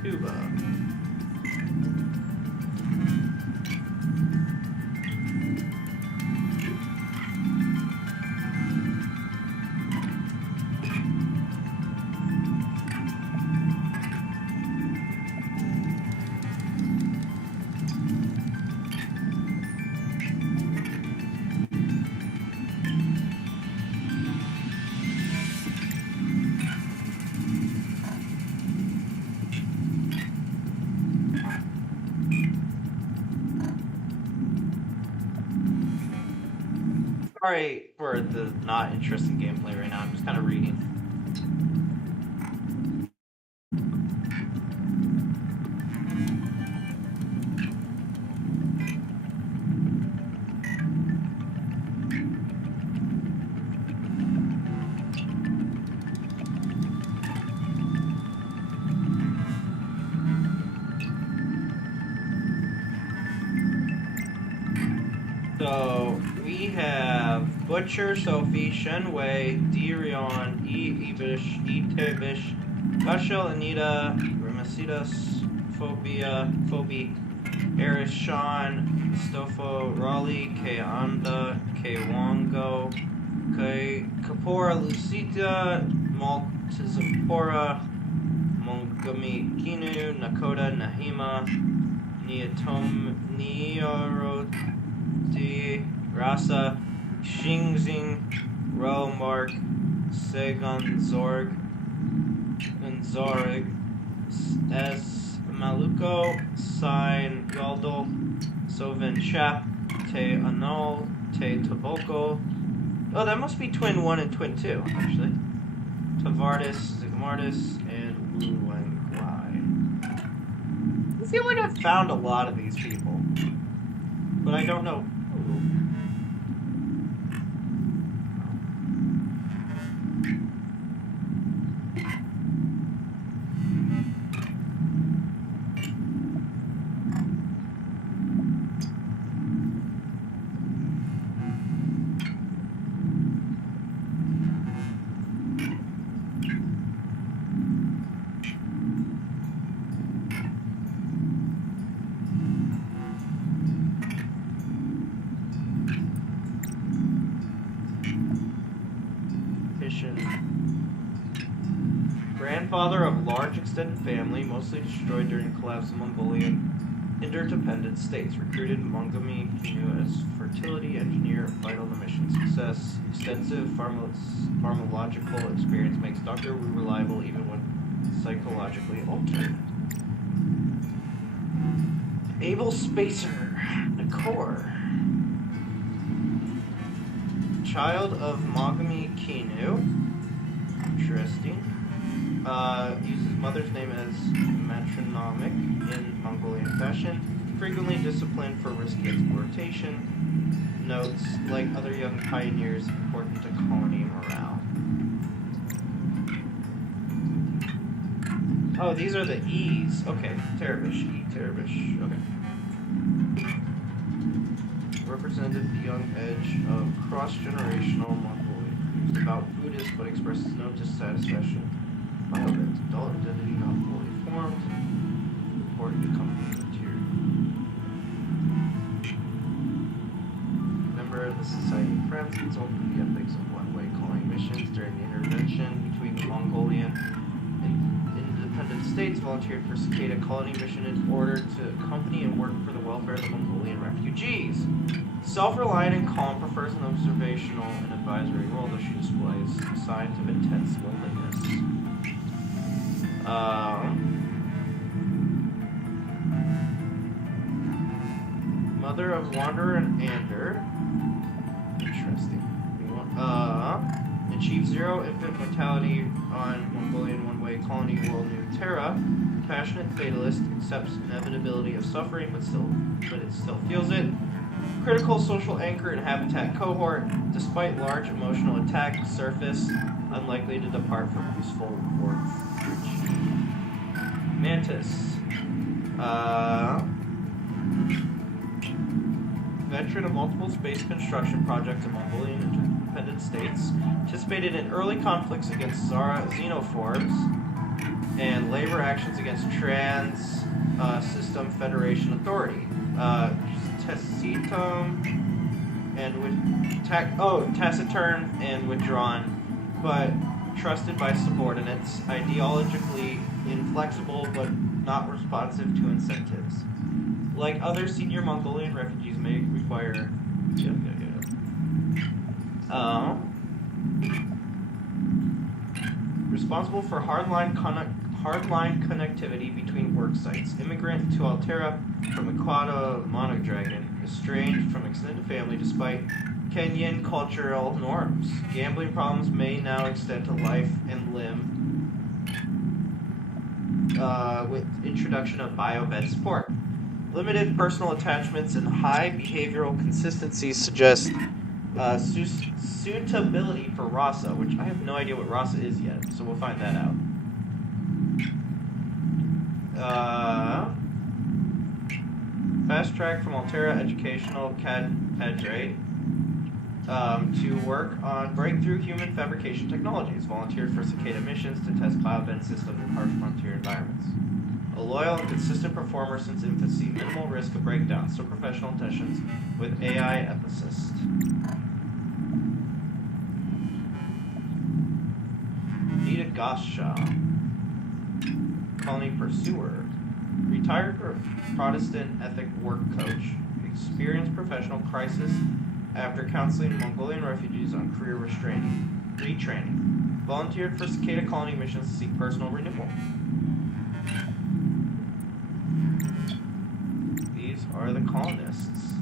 Tuba. Sorry for the not interesting gameplay right now. I'm just kind of reading. So we have Butcher, Sophie, Shenwei, Dirion, Ibish, Tebish, Gushel, Anita, Cetus, Phobia, Phoebe, Eris, Sean, Stofo, Raleigh, K. Anda, K. Wongo, K. Kapora, Lucita, Maltizapora, Mongami, Kinu, Nakoda, Nahima, Neotom, Neoroti, Rasa, Xingxing, Ro, Mark, Segon, Zorg, and Zorig, S. Maluko, Sign, Yaldol, Sovin Chap, Te Anol, Te Taboko. Oh, that must be Twin 1 and Twin 2, actually. Tavardis, Zigmardis, and Wu Wangguai. I feel like I've found a lot of these people, but I don't know who. Grandfather of large extended family, mostly destroyed during the collapse of Mongolian interdependent states. Recruited Mongami Kinu as fertility engineer, vital to mission success. Extensive pharmacological experience makes Dr. Wu reliable even when psychologically altered. Able spacer, Nakor. Child of Mogami Kinu. Interesting. Uses mother's name as metronomic in Mongolian fashion. Frequently disciplined for risky exploitation. Notes, like other young pioneers, important to colony morale. Oh, these are the E's. Okay, Terebish. E, Terebish. Okay. Represented the young edge of cross-generational Mongolia. Who's devout Buddhist but expresses no dissatisfaction. Adult identity not fully formed. Important to company material. Member of the Society of Friends, consulted the ethics of one-way calling missions during the intervention between the Mongolian and independent states. Volunteered for Cicada colony mission in order to accompany and work for the welfare of the Mongolian refugees. Self-reliant and calm, prefers an observational and advisory role, though she displays signs of intense loneliness. Mother of Wanderer and Ander. Interesting. Achieves 0 infant mortality on Mongolian one-way colony world New Terra. Passionate fatalist, accepts inevitability of suffering, but it still feels it. Critical social anchor and habitat cohort. Despite large emotional attack, surface, unlikely to depart from useful work. Mantis. Veteran of multiple space construction projects in Mongolian independent states. Participated in early conflicts against Zara xenophobes and labor actions against Trans System Federation Authority. Taciturn and withdrawn, but trusted by subordinates, ideologically inflexible but not responsive to incentives. Like other senior Mongolian refugees may require responsible for hardline connectivity between work sites. Immigrant to Altera from Aquata Monodragon, estranged from extended family despite Kenyan cultural norms. Gambling problems may now extend to life and limb with introduction of biobed support. Limited personal attachments and high behavioral consistency suggest suitability for Rasa, which I have no idea what Rasa is yet, so we'll find that out. Fast track from Altera Educational Cadre to work on breakthrough human fabrication technologies. Volunteered for Cicada missions to test biobed systems in harsh frontier environments. A loyal and consistent performer since infancy. Minimal risk of breakdown. Still professional intentions with AI ethicist. Nita Goshaw. Colony pursuer. Retired Protestant ethic work coach. Experienced professional crisis after counseling Mongolian refugees on career retraining. Volunteered for cicada colony missions to seek personal renewal. These are the colonists.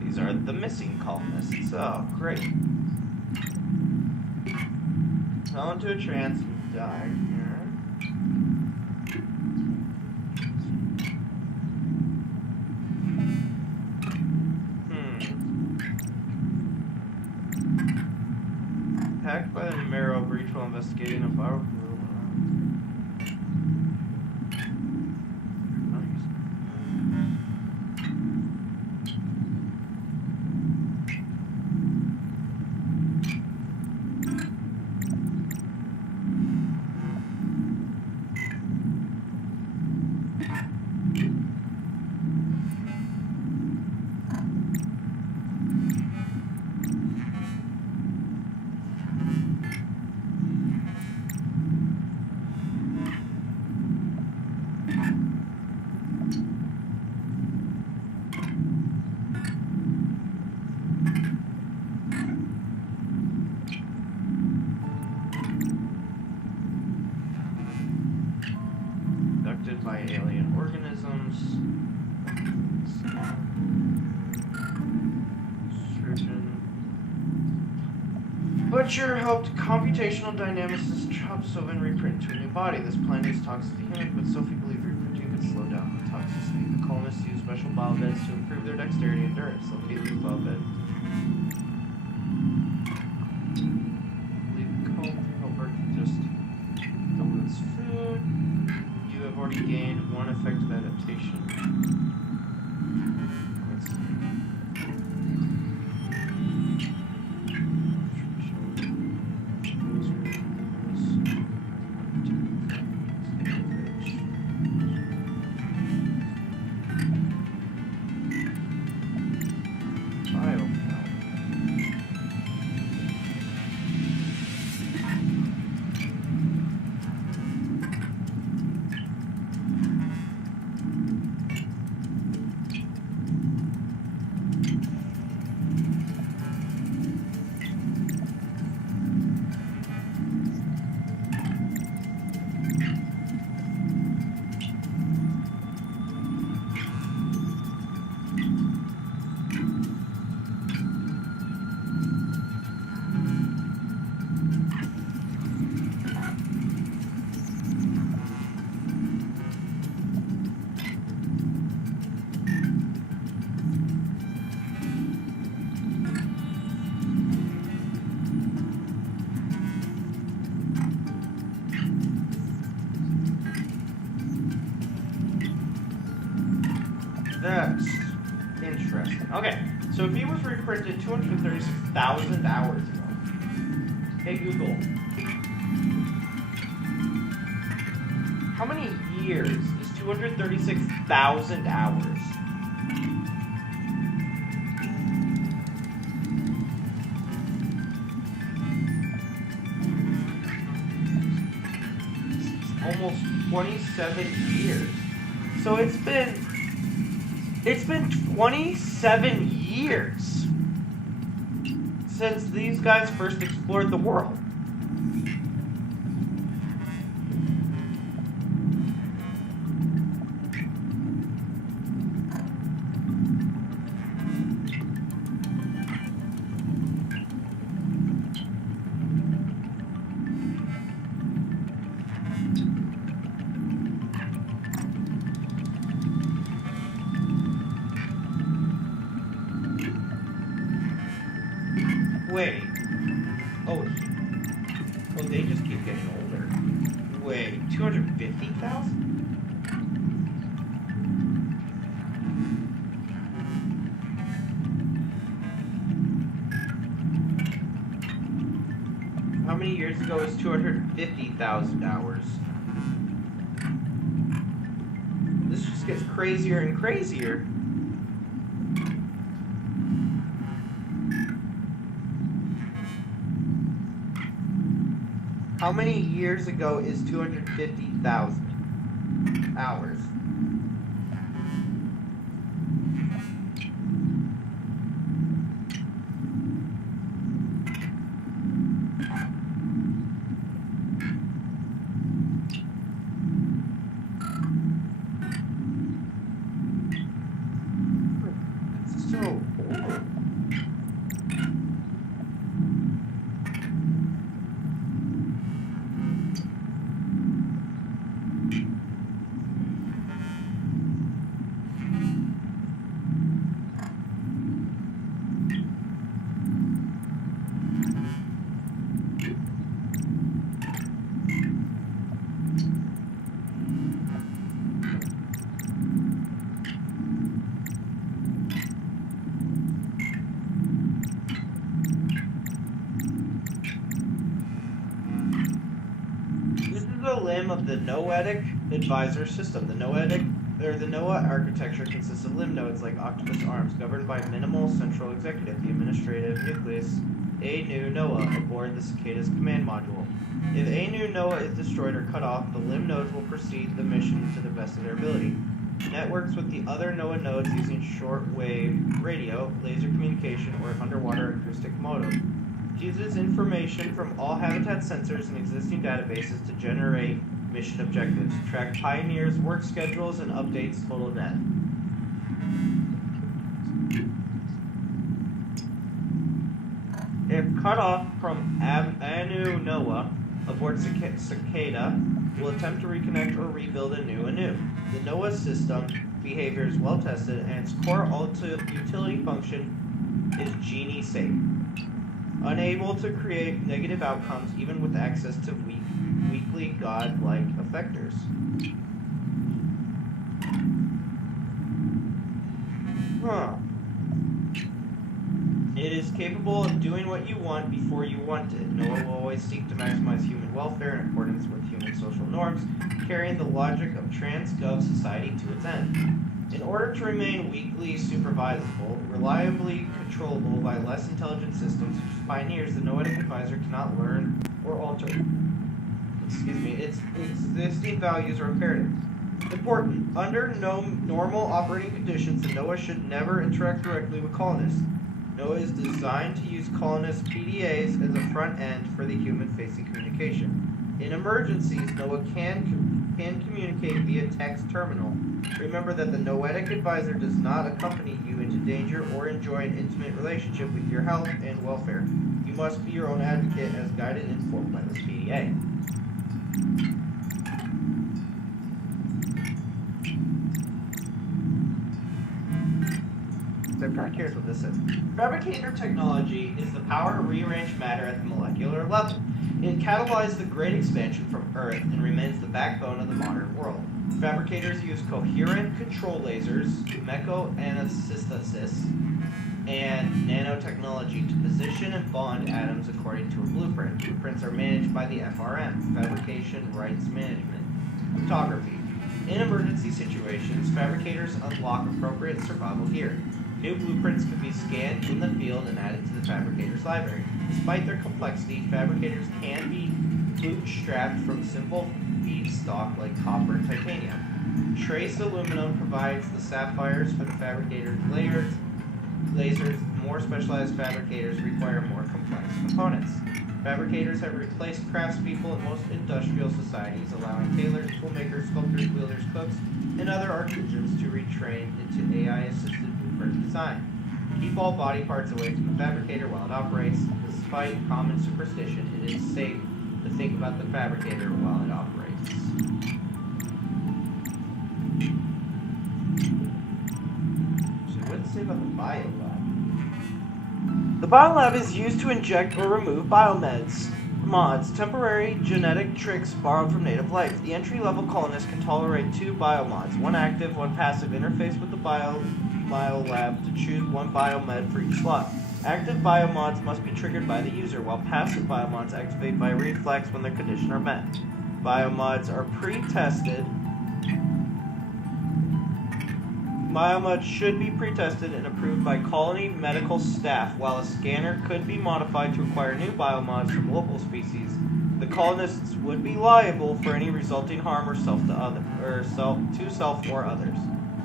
These are the missing colonists. Oh, great. Fell into a trance and died here. Hacked by the Numero breach while investigating a viral. By alien organisms. Surgeon. Butcher helped computational dynamicist chop Sylvan reprint into a new body. This plan is toxic to humans, but Sophie believed reprinting could slow down the toxicity. The colonists use special biobeds to improve their dexterity and endurance. Locate the biobed. Leave the cone. Helper just double its food. I've already gained one effective adaptation. Let's see. That's interesting. Okay, so if he was reprinted 236,000 hours ago. Hey Google. How many years is 236,000 hours? Almost 27 years. So it's been 27 years since these guys first explored the world. Wait. Oh, they just keep getting older. Wait, 250,000? How many years ago is 250,000 hours? just gets crazier and crazier. How many years ago is 250,000 hours? It's so old. Of the Noetic Advisor System. The NOAA architecture consists of limb nodes like octopus arms, governed by minimal central executive, the administrative nucleus, A-New NOAA, aboard the Cicadas command module. If A-New NOAA is destroyed or cut off, the limb nodes will proceed the mission to the best of their ability. Networks with the other NOAA nodes using shortwave radio, laser communication, or underwater acoustic modem. It uses information from all habitat sensors and existing databases to generate mission objectives, track pioneers' work schedules, and updates total net. If cut off from Anu NOAA aboard Cicada, will attempt to reconnect or rebuild anew. The NOAA system behavior is well tested, and its core utility function is genie safe. Unable to create negative outcomes even with access to weakly god-like effectors. It is capable of doing what you want before you want it. NOAA will always seek to maximize human welfare in accordance with human social norms, carrying the logic of trans-gov society to its end. In order to remain weakly supervisable, reliably controllable by less intelligent systems such as pioneers, the Noetic Advisor cannot learn or alter its existing values or imperatives. Important. Under normal operating conditions, the NOAA should never interact directly with colonists. NOAA is designed to use colonist PDAs as a front end for the human-facing communication. In emergencies, NOAA can communicate via text terminal. Remember that the Noetic Advisor does not accompany you into danger or enjoy an intimate relationship with your health and welfare. You must be your own advocate as guided and informed by this PDA. Everyone cares what this is. Fabricator technology is the power to rearrange matter at the molecular level. It catalyzed the great expansion from Earth and remains the backbone of the modern world. Fabricators use coherent control lasers, mechoanaesthesis, and nanotechnology to position and bond atoms according to a blueprint. Blueprints are managed by the FRM, Fabrication Rights Management. Photography. In emergency situations, fabricators unlock appropriate survival gear. New blueprints can be scanned in the field and added to the fabricator's library. Despite their complexity, fabricators can be bootstrapped from simple feedstock like copper and titanium. Trace aluminum provides the sapphires for the fabricator's lasers. More specialized fabricators require more complex components. Fabricators have replaced craftspeople in most industrial societies, allowing tailors, toolmakers, sculptors, wielders, cooks, and other artisans to retrain into AI-assisted blueprint design. Keep all body parts away from the fabricator while it operates. Despite common superstition, it is safe to think about the fabricator while it operates. So what does it say about the biolab? The biolab is used to inject or remove biomods, temporary genetic tricks borrowed from native life. The entry-level colonist can tolerate 2 biomods, one active, one passive. Interface with the biolab to choose one biomod for each slot. Active biomods must be triggered by the user, while passive biomods activate by reflex when their conditions are met. Biomods are pre-tested biomods should be pre-tested and approved by colony medical staff, while a scanner could be modified to acquire new biomods from local species. The colonists would be liable for any resulting harm or to self or others.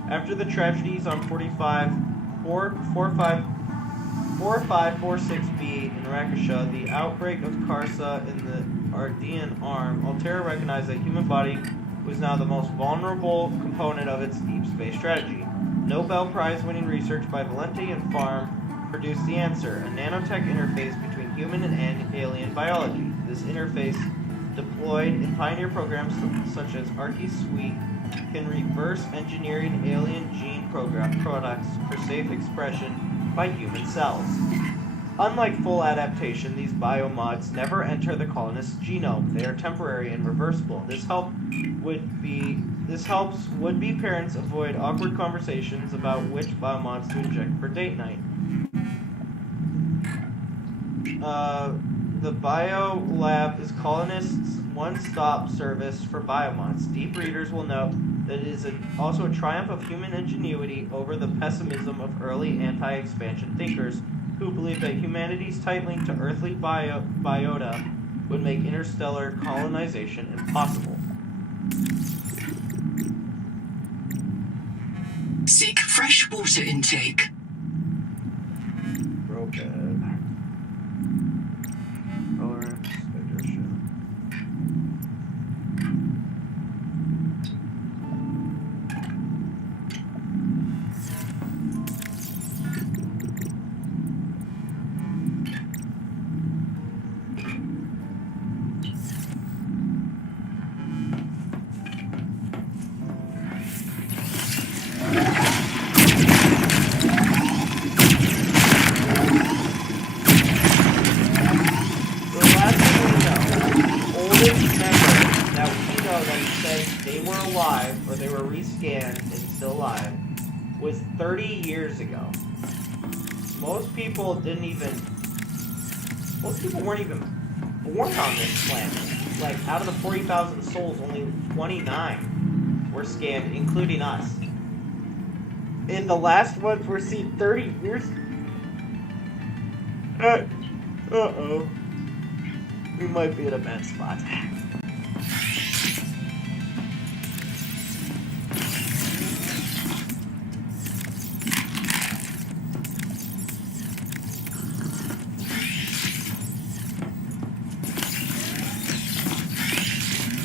After the tragedies on 4546B in Rakisha, the outbreak of Karsa in the Ardean Arm, Altera recognized that human body was now the most vulnerable component of its deep space strategy. Nobel Prize-winning research by Valenti and Farm produced the answer, a nanotech interface between human and alien biology. This interface, deployed in pioneer programs such as ArchiSuite, can reverse engineering alien gene products for safe expression by human cells. Unlike full adaptation, these biomods never enter the colonist's genome. They are temporary and reversible. This helps would-be parents avoid awkward conversations about which biomods to inject for date night. The Bio Lab is colonists' one-stop service for biomods. Deep readers will note that it is also a triumph of human ingenuity over the pessimism of early anti-expansion thinkers who believed that humanity's tight link to earthly biota would make interstellar colonization impossible. Seek fresh water intake. Broken. Tolerance, hydration. Was 30 years ago. Most people weren't even born on this planet. Like, out of the 40,000 souls, only 29 were scanned, including us. And the last ones were seen 30 years. Uh-oh. We might be in a bad spot.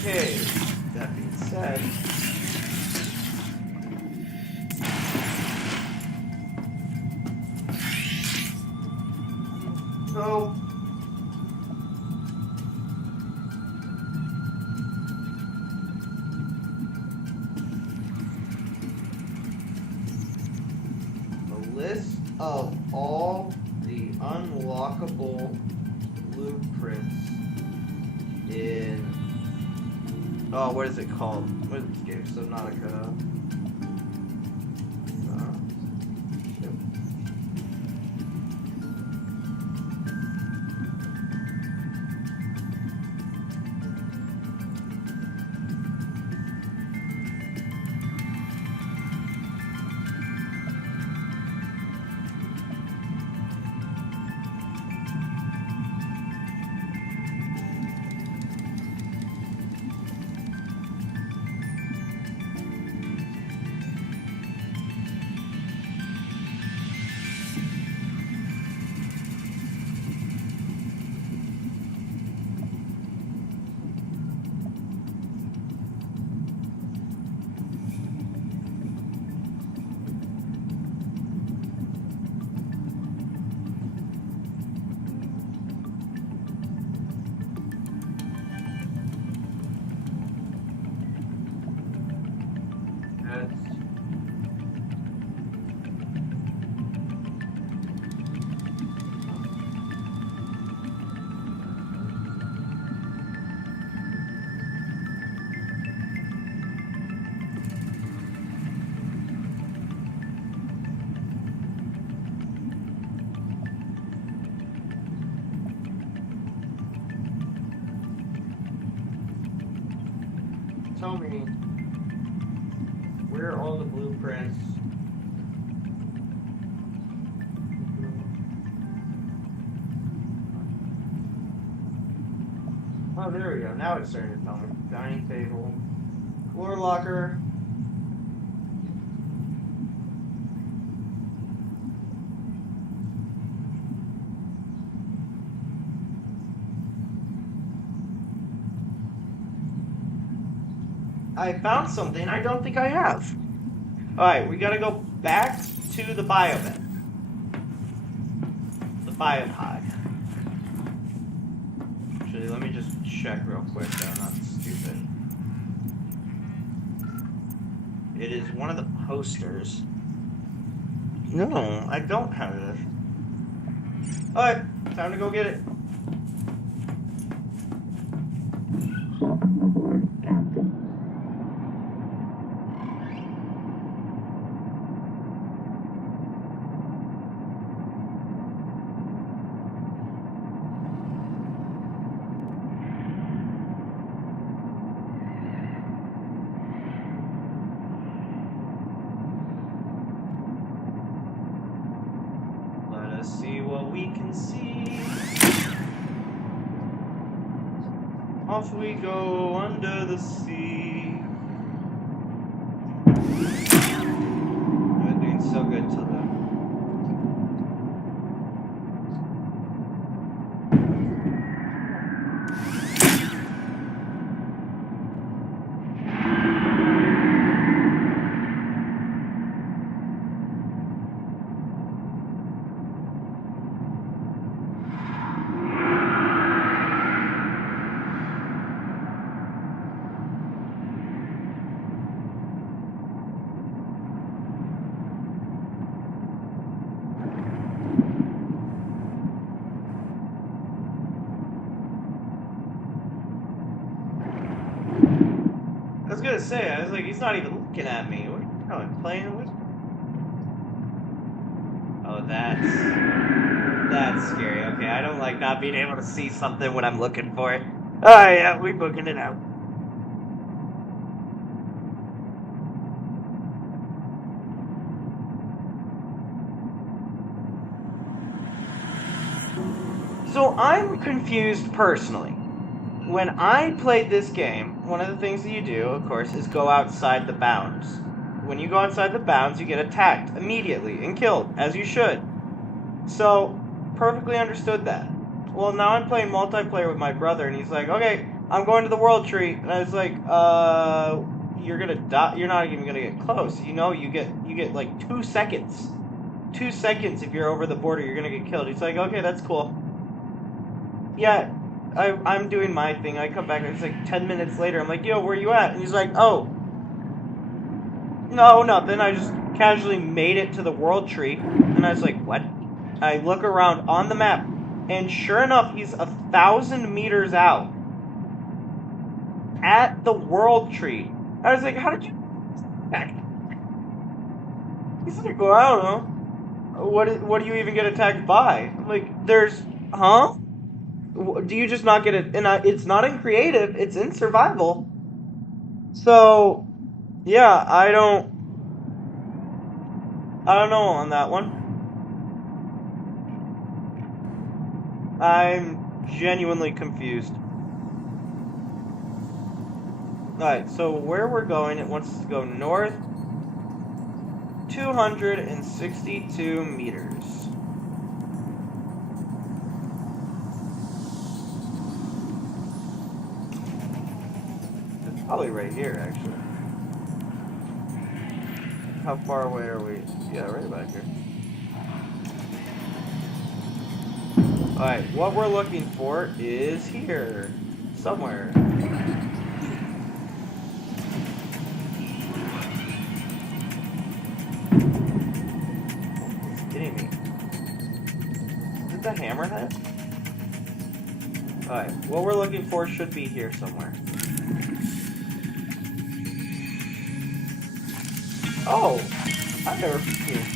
Okay, that being said, so a list of all the unlockable blueprints in what is it called? What is this game? Subnautica. Tell me where all the blueprints Oh, there we go. Now it's starting to tell me. Dining table. Floor locker. I found something I don't think I have. Alright, we gotta go back to the biovent. The biopod. Actually, let me just check real quick so I'm not stupid. It is one of the posters. No, I don't have it. Alright, time to go get it. See what we can see. Off we go under the sea. Everything's so good till then. I was gonna say, I was like, he's not even looking at me. What are you playing with? Oh, that's scary. Okay, I don't like not being able to see something when I'm looking for it. Oh yeah, we're booking it out. So I'm confused personally. When I played this game, one of the things that you do, of course, is go outside the bounds. When you go outside the bounds, you get attacked immediately and killed, as you should. So, perfectly understood that. Well, now I'm playing multiplayer with my brother, and he's like, okay, I'm going to the world tree. And I was like, you're gonna die. You're not even gonna get close. You know, you get like 2 seconds. 2 seconds if you're over the border, you're gonna get killed. He's like, okay, that's cool. Yeah. I'm doing my thing. I come back, and it's like 10 minutes later. I'm like, yo, where you at? And he's like, oh. No, nothing. I just casually made it to the world tree. And I was like, what? I look around on the map, and sure enough, he's 1,000 meters out. At the world tree. I was like, how did you... He's like, well, I don't know. What do you even get attacked by? I'm like, there's... Huh? Do you just not get it? And it's not in creative, it's in survival. So, yeah, I don't know on that one. I'm genuinely confused. Alright, so where we're going, it wants us to go north 262 meters. Probably right here, actually. How far away are we? Yeah, right back here. Alright, what we're looking for is here. Somewhere. It's getting me. Is it the hammerhead? Alright, what we're looking for should be here somewhere. Oh, I've never seen it.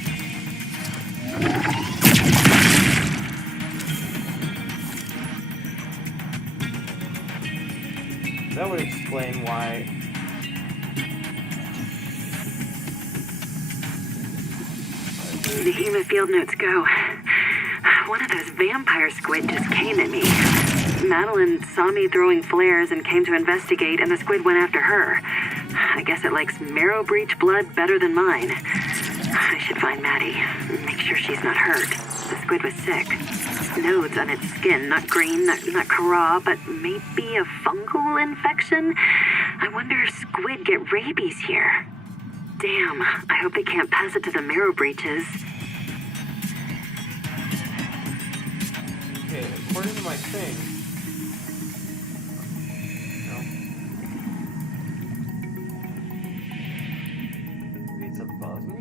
That would explain why. The human field notes go. One of those vampire squid just came at me. Madeline saw me throwing flares and came to investigate, and the squid went after her. I guess it likes marrow breach blood better than mine. I should find Maddie. Make sure she's not hurt. The squid was sick. Nodes on its skin, not green, not Kara, but maybe a fungal infection? I wonder if squid get rabies here. Damn, I hope they can't pass it to the marrow breaches. Okay, according to my thing... No. Maybe it's above me?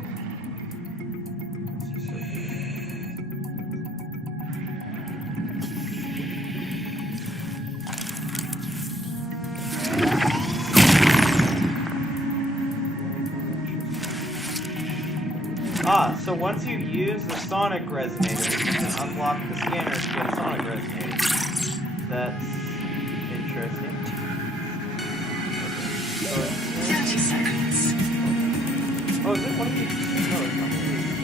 Let's just search it. So once you use the sonic resonator, you can unlock the scanner to get a sonic resonator. That's interesting. 30 seconds. Oh, is it one of these? No, it's not one of these.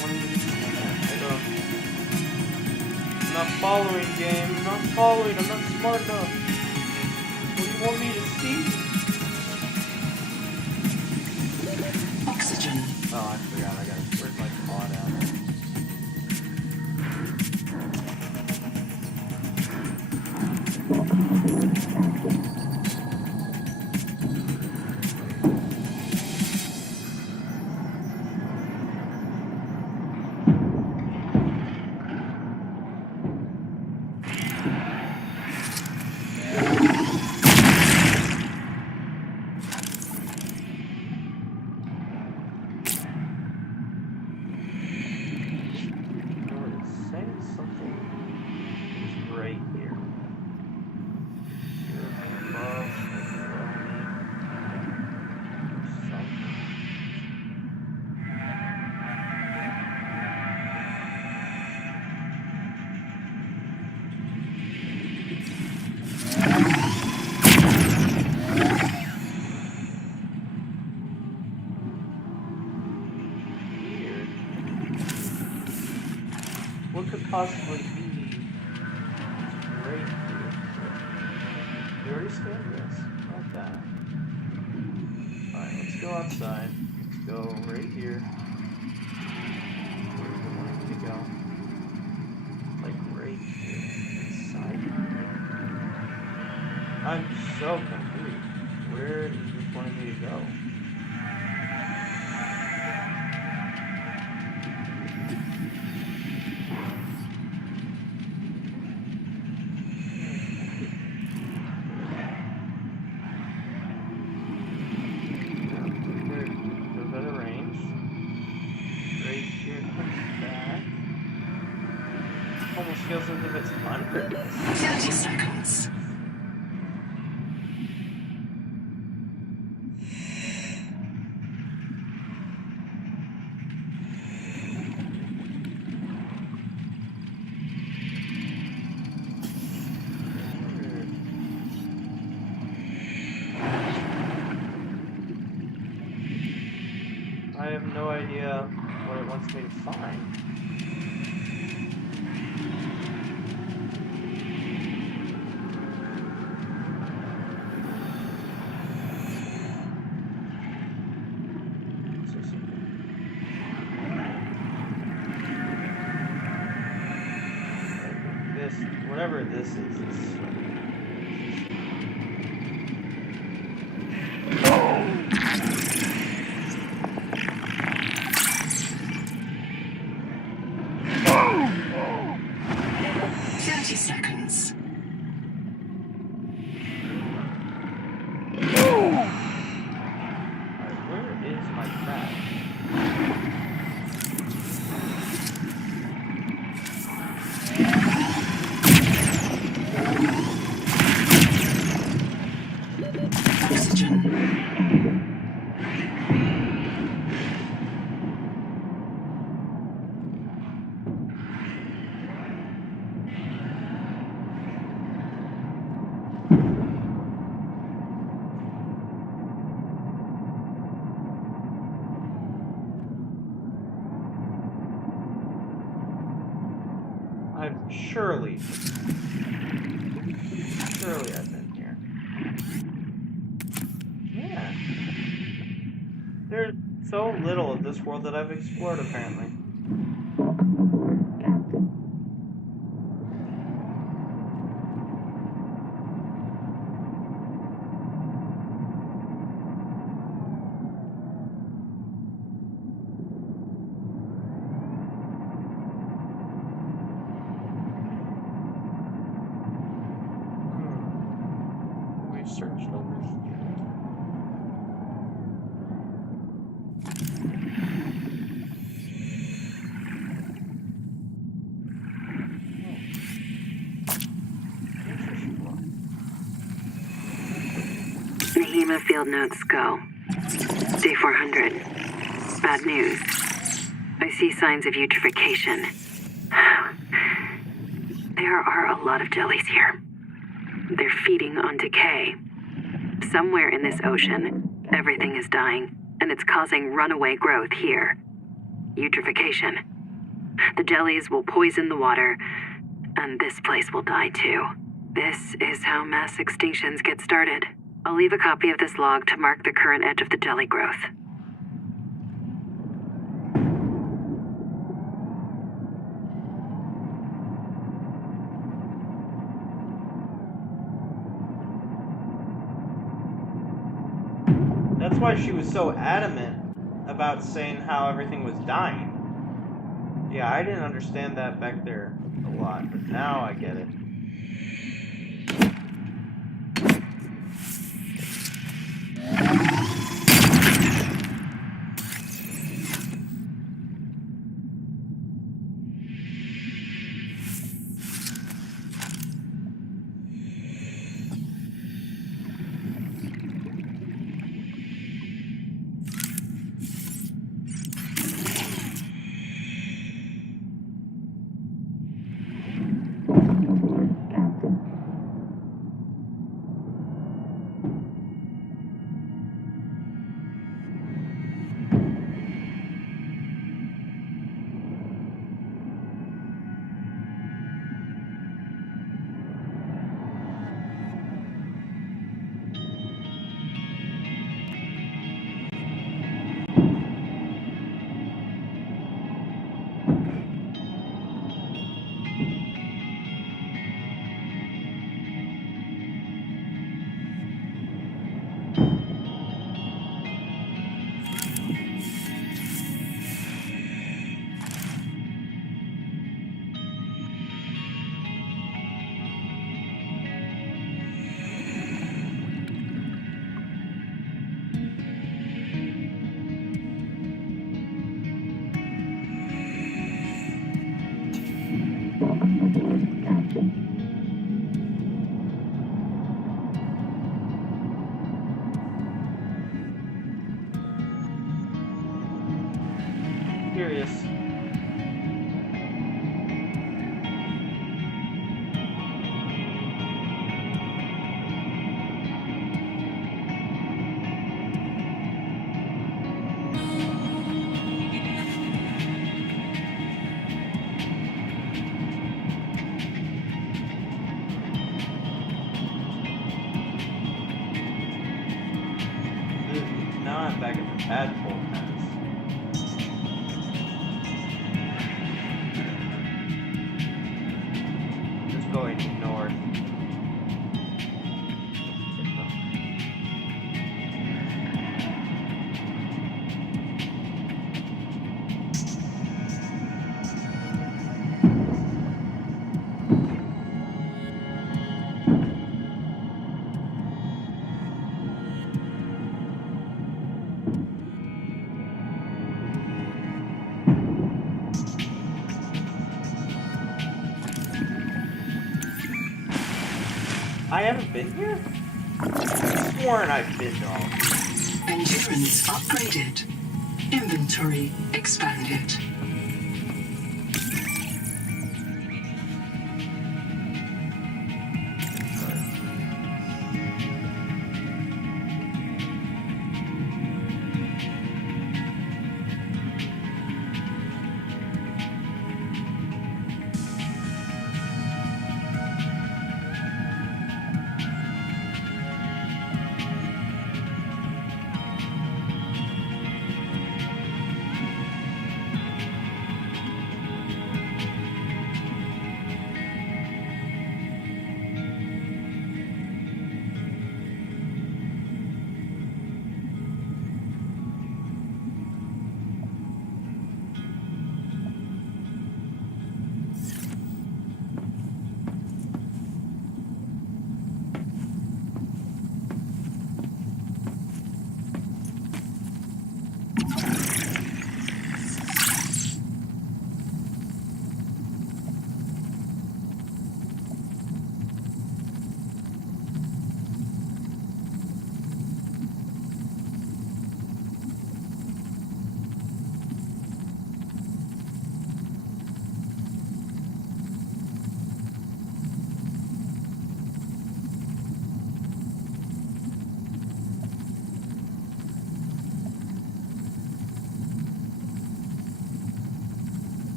One of these. I'm not following, game. I'm not following. I'm not smart enough. What do you want me to see? Oxygen. Oh, I forgot. I got it. Where's my pod at? What could possibly be right here? We already scanned this. Not that. Alright, let's go outside. Let's go right here. Where do we want me to go? Like right here. Inside. I'm so confused. Where is this wanting me to go? Almost feels as if it's on purpose. 30 seconds. I have no idea what it wants me to find. Whatever this is. Seconds. Where is my trap? Surely I've been here. Yeah. There's so little of this world that I've explored, apparently. We've searched over here. Nahima field notes go. Day 400. Bad news. I see signs of eutrophication. There are a lot of jellies here. They're feeding on decay. Somewhere in this ocean, everything is dying, and it's causing runaway growth here. Eutrophication. The jellies will poison the water, and this place will die too. This is how mass extinctions get started. I'll leave a copy of this log to mark the current edge of the jelly growth. That's why she was so adamant about saying how everything was dying. Yeah, I didn't understand that back there a lot, but now I get it. Curious. Now I'm back at the tadpole house. Just going north. I haven't been here? I've sworn I've been to all. Endurance upgraded. Inventory expanded.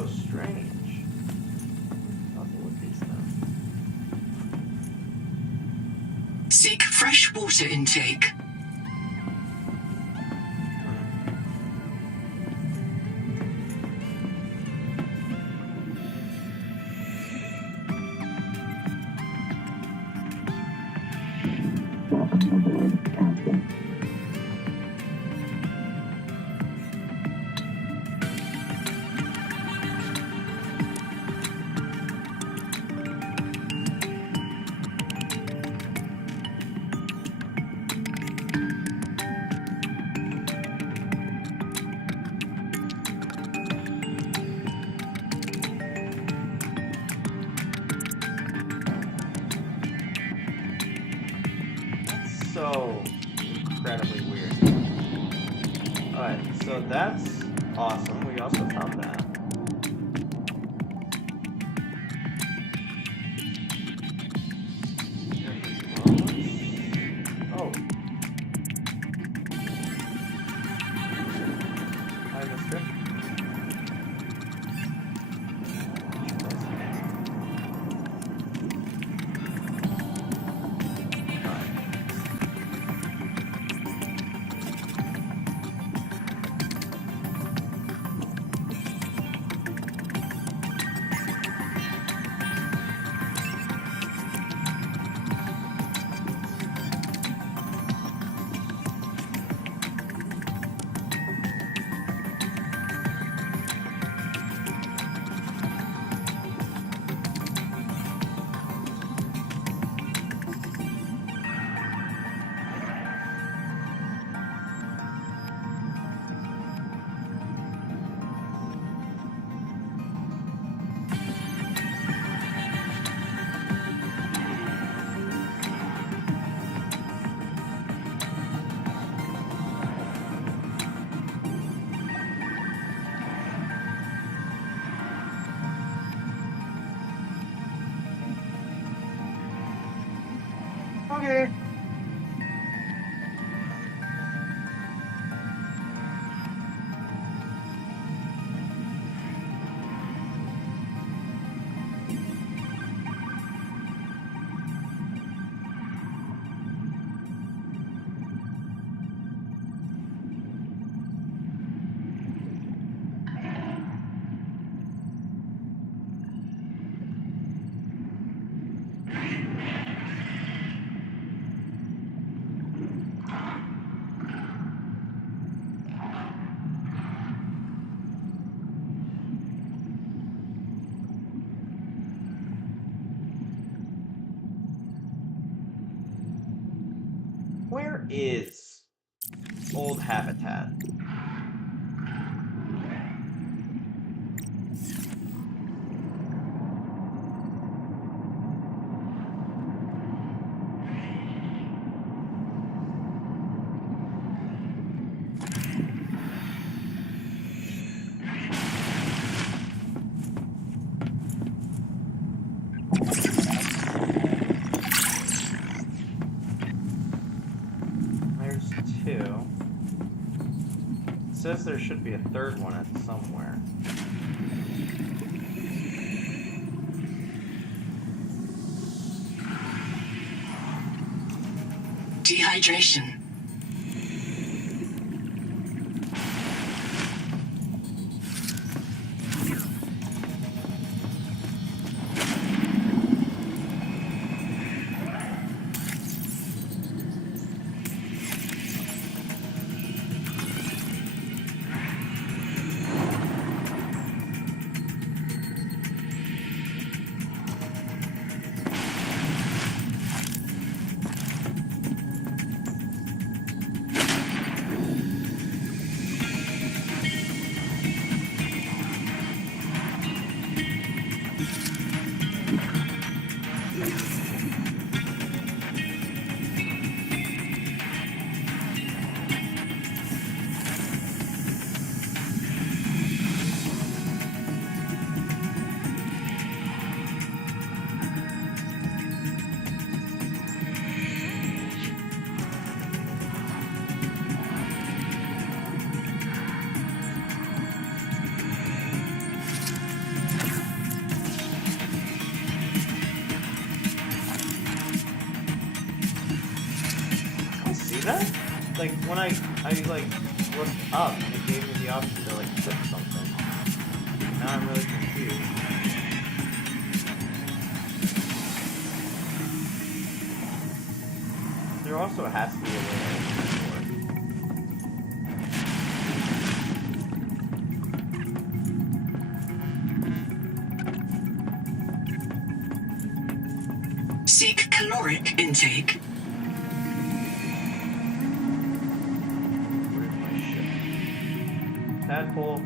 so strange. I'll have to look these now. Seek fresh water intake. So incredibly weird. Alright, so that's awesome. We also found that. Oh. Hi, mister. Okay. Where is old habitat? There's two. It says there should be a third one at somewhere. Dehydration. do that? Like, when I like, looked up, and it gave me the option to, like, click something. Now I'm really confused. There also has to be a way Seek caloric intake. Where's my ship? Tadpole.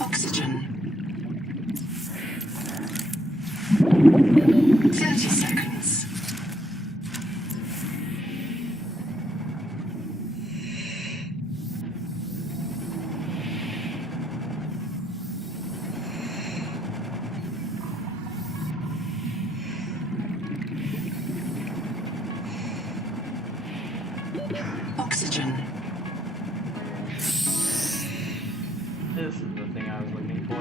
Oxygen. 30 seconds. Oxygen. This is the thing I was looking for.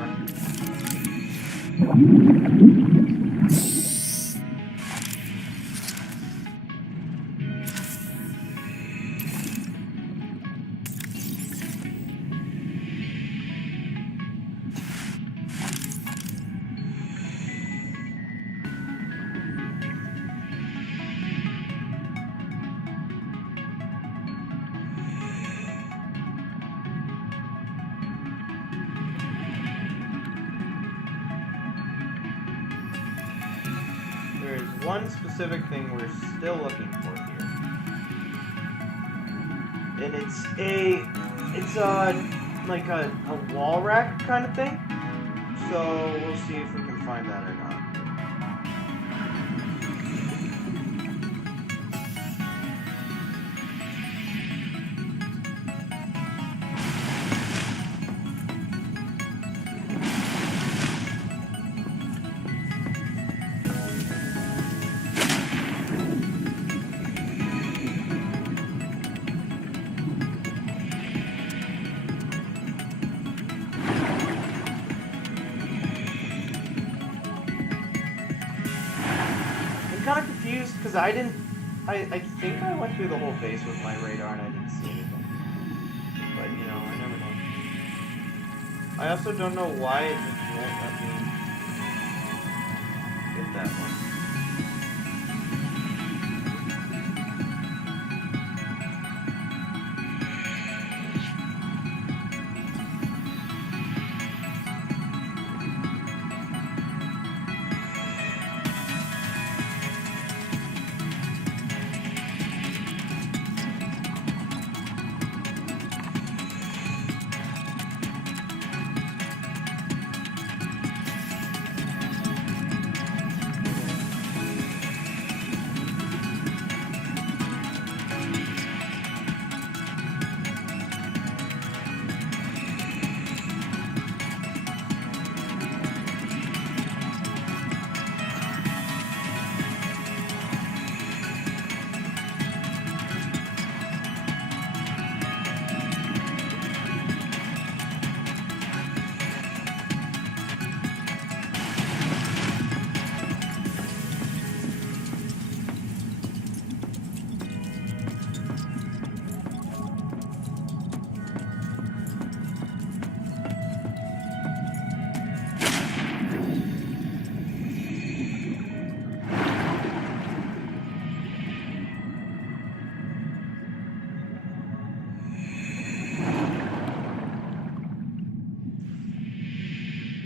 One specific thing we're still looking for here, and it's like a wall rack kind of thing. So we'll see if we can find that or not. Kind of confused because I think I went through the whole base with my radar and I didn't see anything. But you know, I never know. I also don't know why it just won't let me get that one.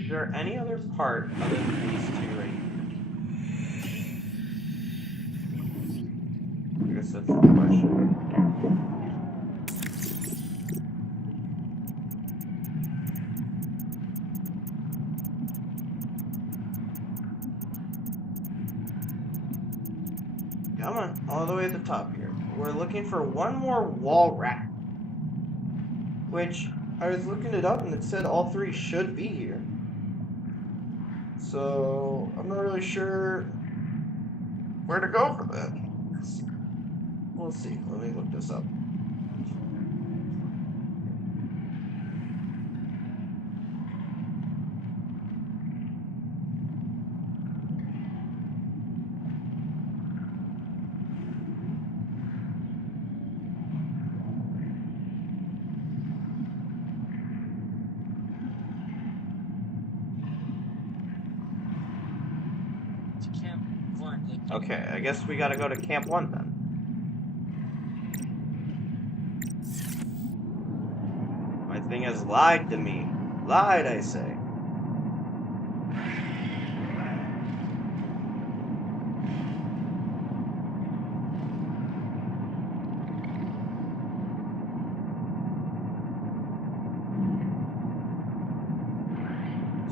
Is there any other part other than these two right here? I guess that's the question. Come on, all the way at the top here. We're looking for one more wall rack. Which, I was looking it up and it said all three should be here. So, I'm not really sure where to go for that. We'll see. Let me look this up. Okay, I guess we gotta go to Camp 1 then. My thing has lied to me. Lied, I say.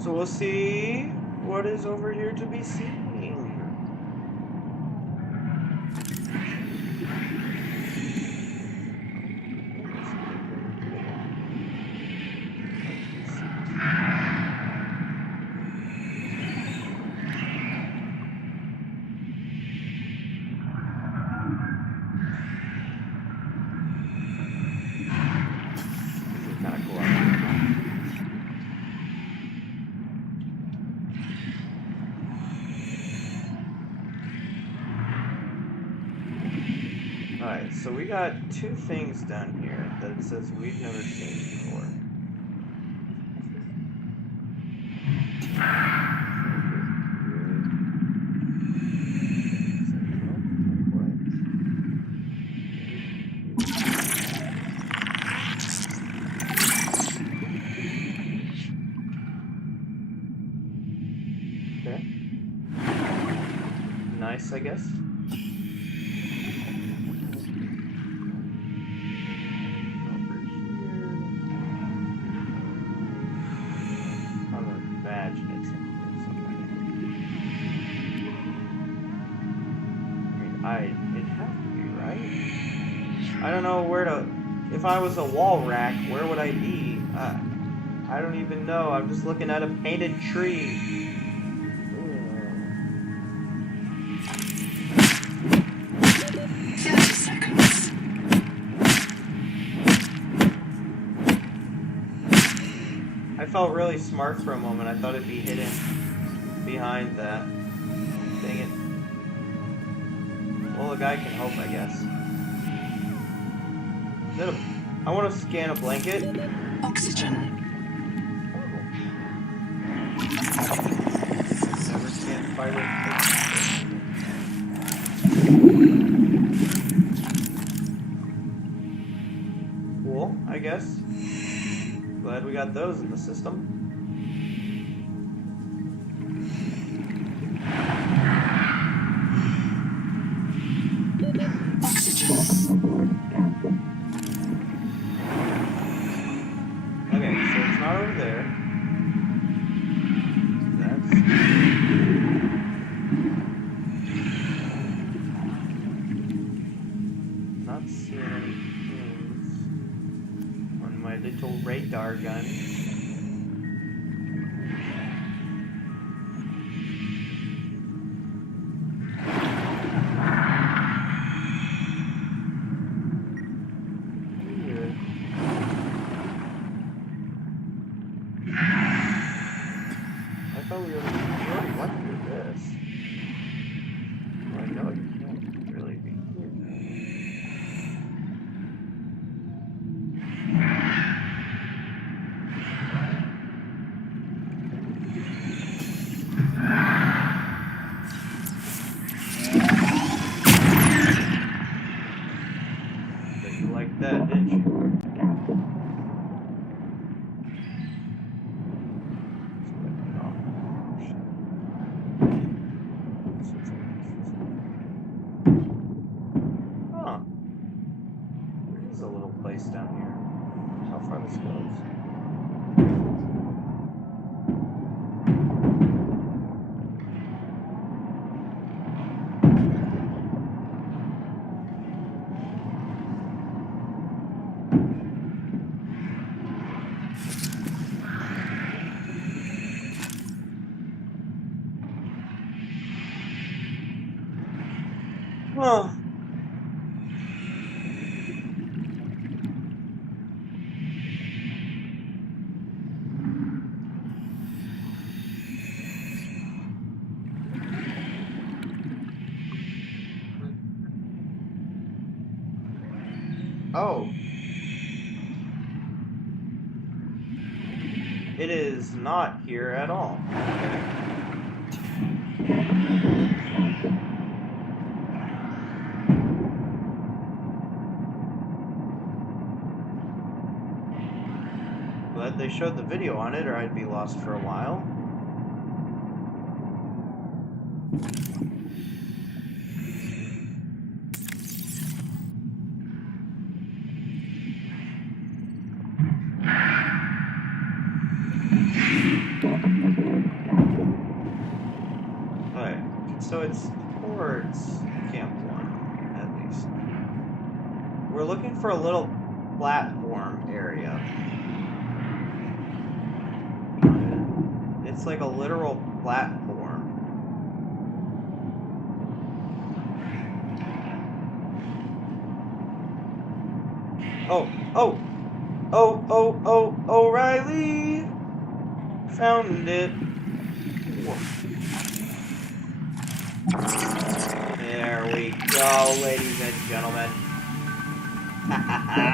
So we'll see what is over here to be seen. Alright, so we got two things down here that it says we've never seen before. Okay. Nice, I guess. It'd have to be, right? I don't know where to... If I was a wall rack, where would I be? I don't even know. I'm just looking at a painted tree. I felt really smart for a moment. I thought it'd be hidden behind that. Dang it. Well, a guy can hope, I guess. Is that I want to scan a blanket. Oxygen. Never scanned fiber. Cool, I guess. Glad we got those in the system. Okay, so it's not over there. That's... Not seeing any things on my little radar gun. We already went through this. Well, I know it can't really be here. But you liked that, didn't you? this goes. Huh. Oh. It is not here at all. Glad they showed the video on it, or I'd be lost for a while. Alright, so it's towards Camp 1, at least. We're looking for a little platform area. It's like a literal platform. Oh, O'Reilly! Found it. There we go, ladies and gentlemen. Ha ha ha.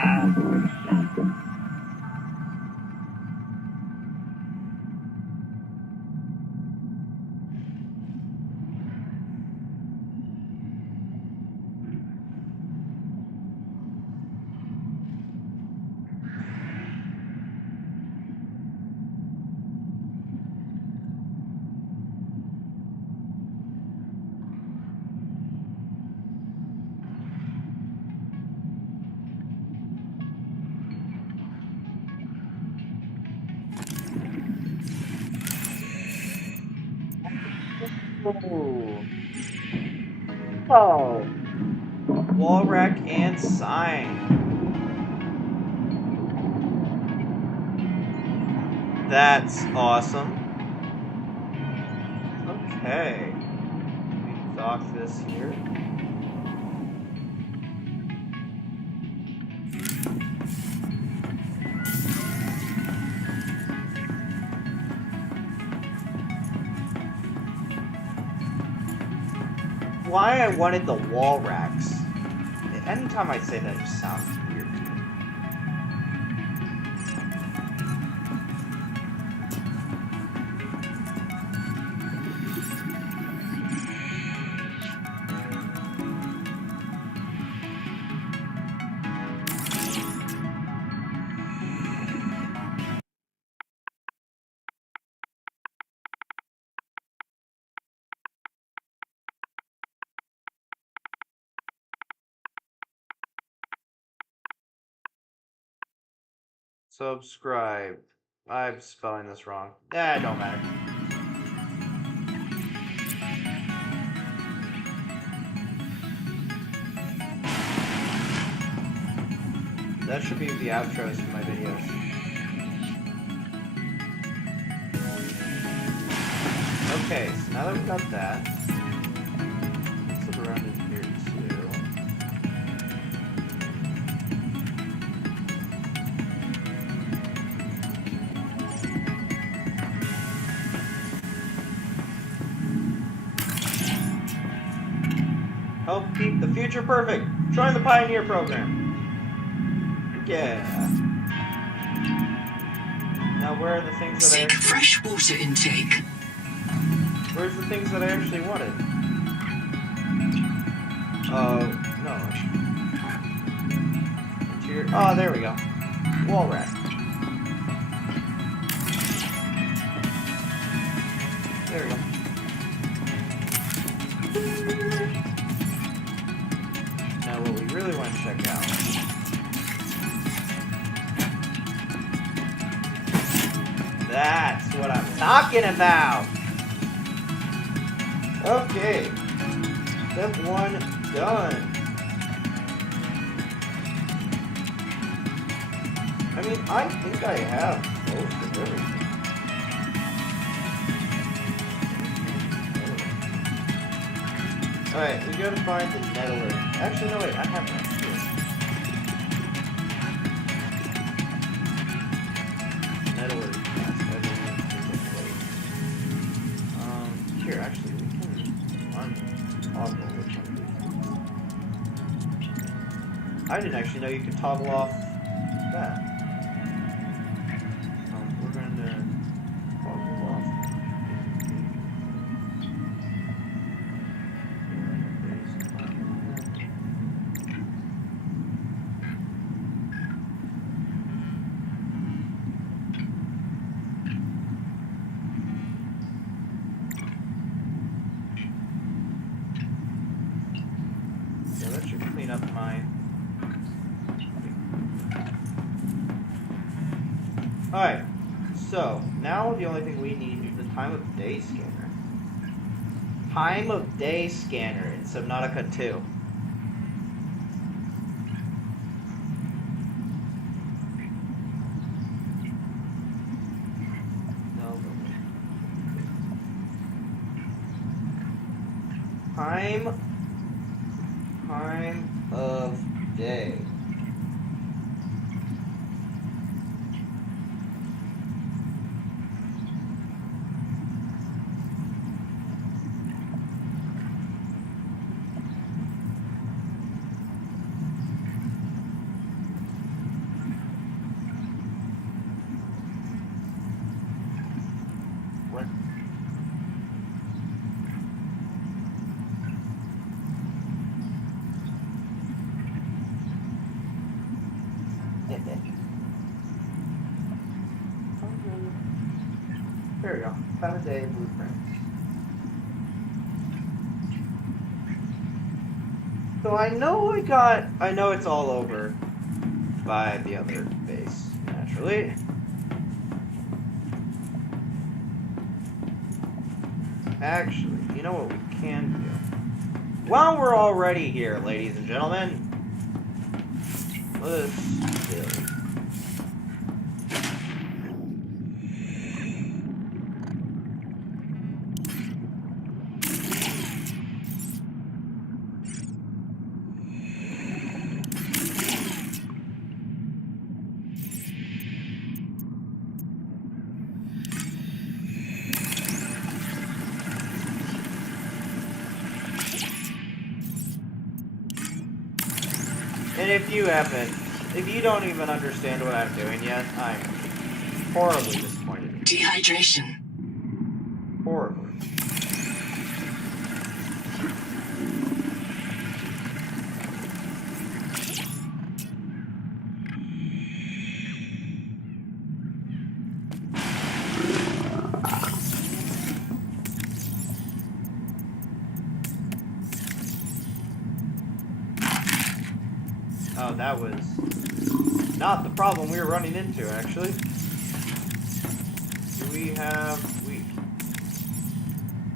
Oh. Wall rack and sign. That's awesome. Okay. We dock this here. Why I wanted the wall racks. Anytime I say that, it just sounds weird to me. Subscribe. I'm spelling this wrong. It don't matter. That should be the outros for my videos. Okay, so now that we've got that, let's look around in here too. Help keep the future perfect. Join the Pioneer program. Yeah. Now where are the things that Seek fresh water intake. Where's the things that I actually wanted? Oh, no. Interior. Oh, there we go. Wall rack. There we go. Now what we really want to check out That's what I'm talking about! Okay. Step 1 done. I mean, I think I have most of everything. Alright, we gotta find the nettler. Actually, no, wait, I have that here. Nettler. Here, actually, we can untoggle which one of these. I didn't actually know you could toggle off that. We're going to toggle off. Yeah, that should clean up mine. Alright, so now the only thing we need is the time of day scanner. Time of day scanner in Subnautica 2. No. Time of day. What? There we go. Time of day blueprint. So I know it's all over by the other base, naturally. Actually, you know what we can do? While we're already here, ladies and gentlemen, let's do. And if you don't even understand what I'm doing yet, I'm horribly disappointed. Dehydration. Horribly. Oh, that was not the problem we were running into, actually. Do we have... We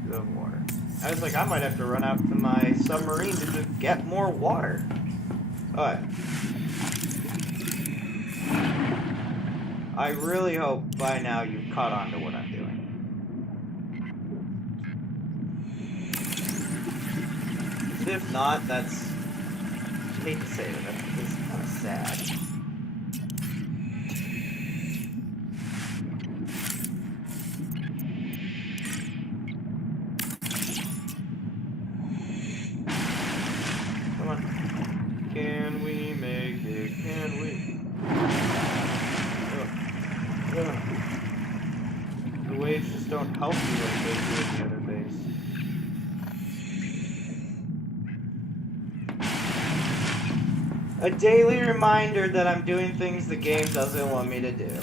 do have water. I was like, I might have to run out to my submarine to just get more water. Alright. I really hope by now you've caught on to what I'm doing. If not, that's... I hate to say it, that's kind of sad. Come on. Can we make it? Can we? The waves just don't help you like they do in the other base. A daily reminder that I'm doing things the game doesn't want me to do.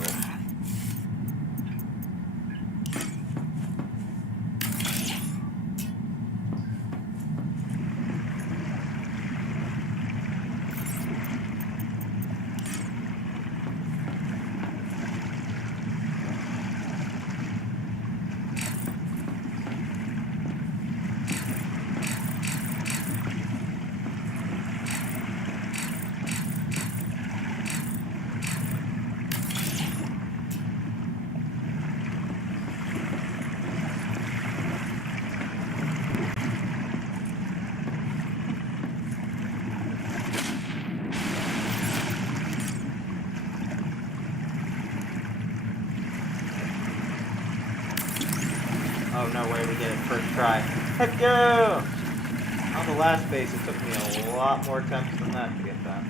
Oh, no way, we get it first try. Heck yeah! On the last base, it took me a lot more attempts than that to get that.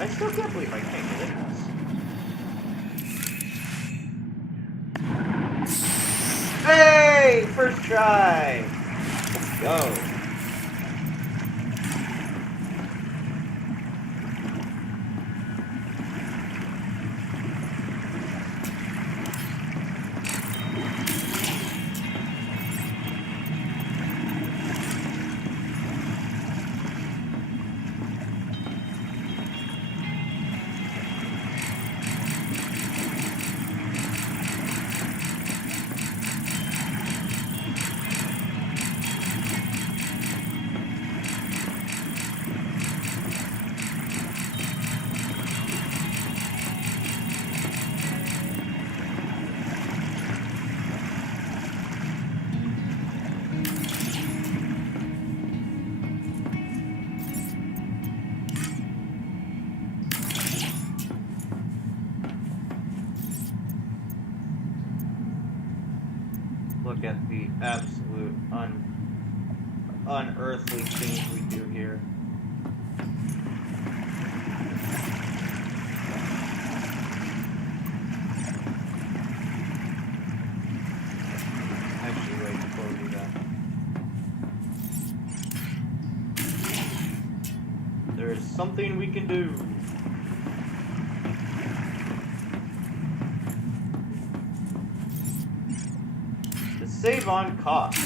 I still can't believe I can't get in this. Hey! First try! Let's go. Look at the absolute unearthly things we do here. Actually, wait, before we do that. There is something we can do. Save on cost.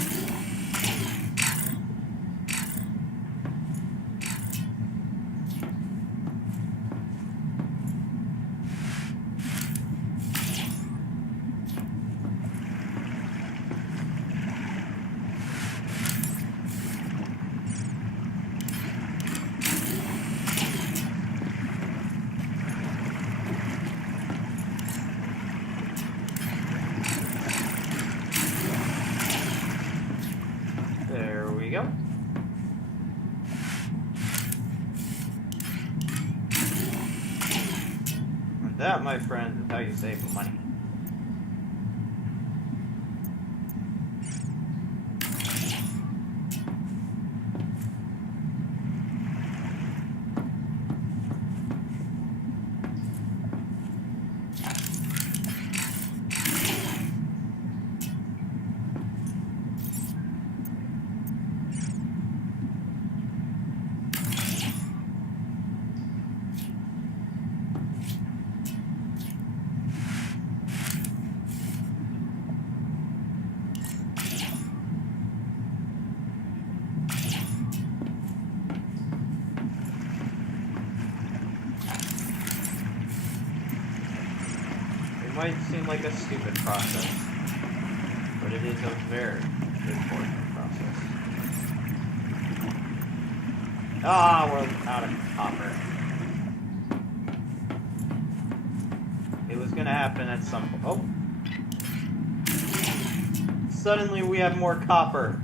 There we go. And that, my friends, is how you save money. Might seem like a stupid process, but it is a very important process. Ah, we're out of copper. It was gonna happen at some point. Oh! Suddenly we have more copper.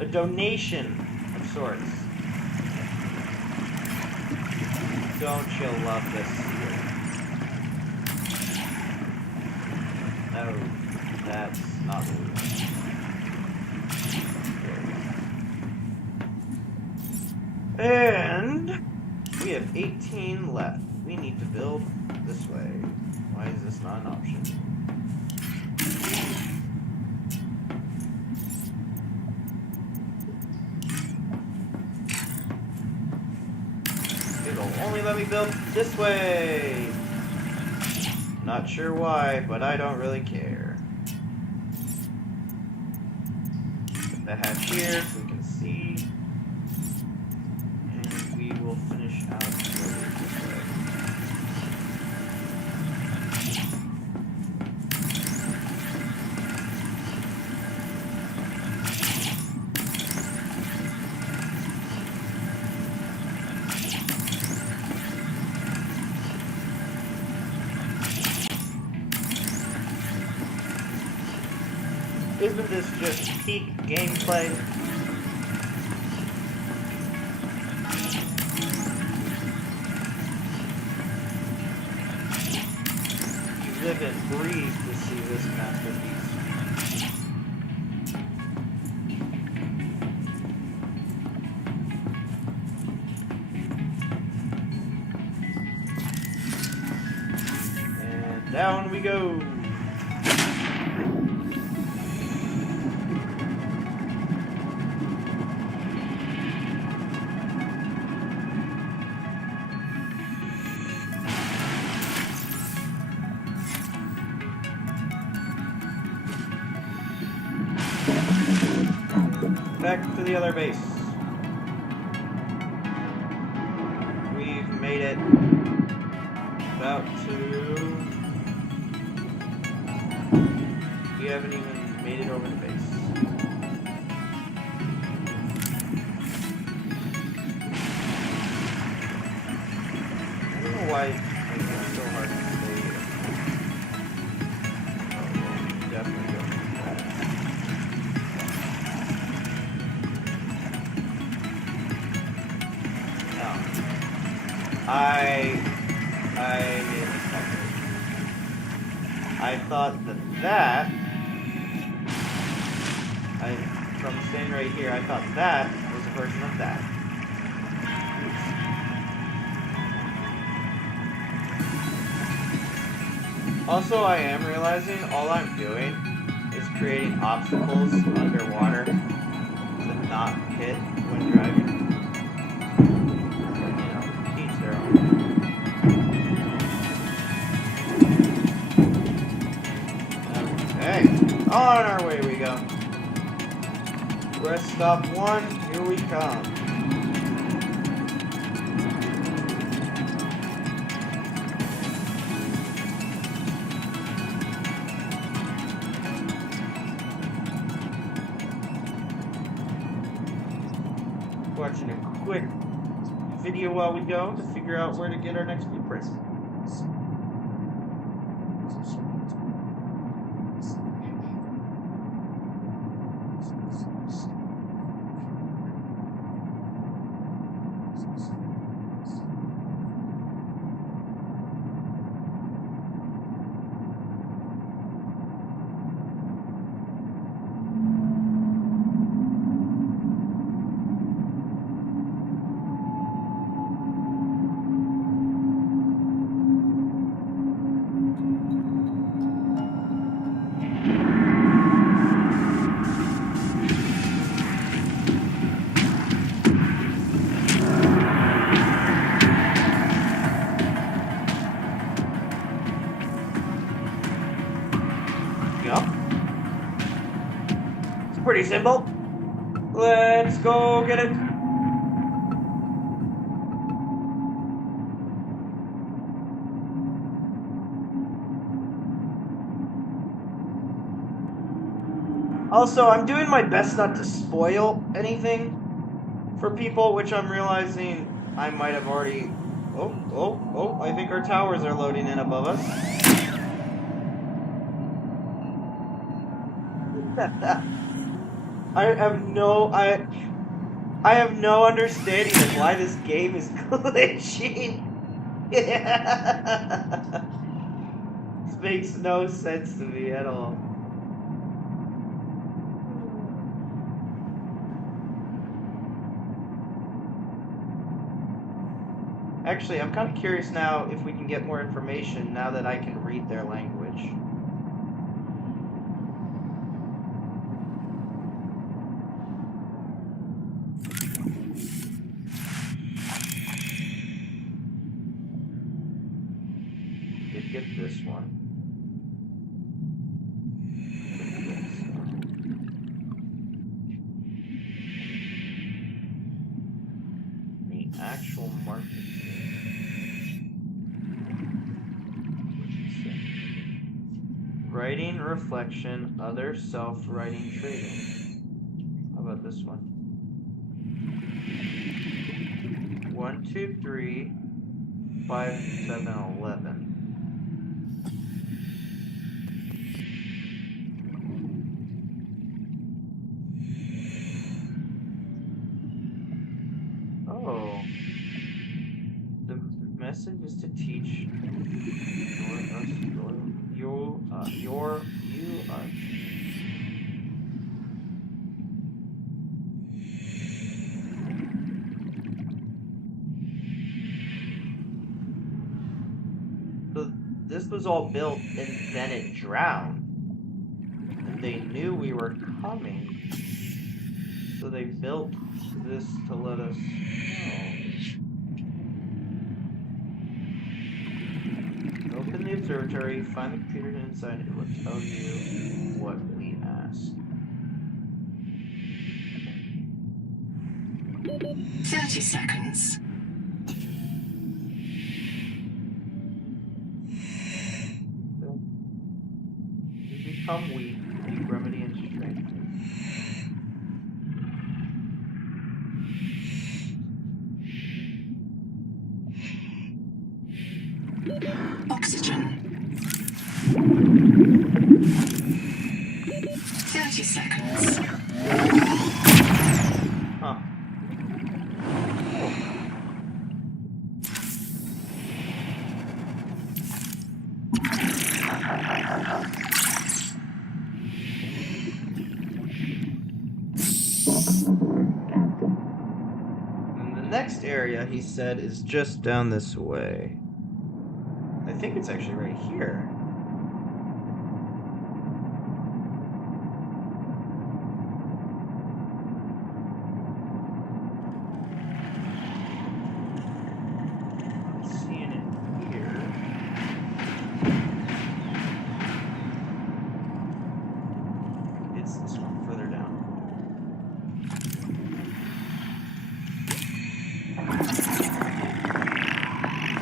A donation of sorts. Don't you love this? No, that's not what we want. And we have 18 left. We need to build this way. Why is this not an option? It'll only let me build this way. Not sure why, but I don't really care. Put the hatch here so we can see. And we will finish out this way. Isn't this just peak gameplay? and breathe to see this masterpiece. And down we go. Back to the other base. We've made it about to... We haven't even made it over the base. I don't know why it's so hard to stay here. Oh, well, definitely go for that. I made a mistake. I thought from standing right here, I thought that was a version of that. Also, I am realizing all I'm doing is creating obstacles underwater to not hit when driving. Okay, on our way we go. Rest stop 1, here we come. Watching a quick video while we go to figure out where to get our next blueprint. Pretty simple. Let's go get it. Also, I'm doing my best not to spoil anything for people, which I'm realizing I might have already... Oh, I think our towers are loading in above us. I have no understanding of why this game is glitching. This makes no sense to me at all. Actually, I'm kind of curious now if we can get more information now that I can read their language. Get this one. The actual market. Writing, reflection, other self-writing trading. How about this one? 1, 2, 3, 5, 7, 11. Message is to teach You are. So this was all built and then it drowned. And they knew we were coming. So they built this to let us know. Open the observatory, find the computer inside, it will tell you what we asked. 30 seconds. You become weak, weak remedy and strength. Oxygen. 30 seconds. Huh. And the next area, he said, is just down this way. I think it's actually right here. Not seeing it here. It's this one further down.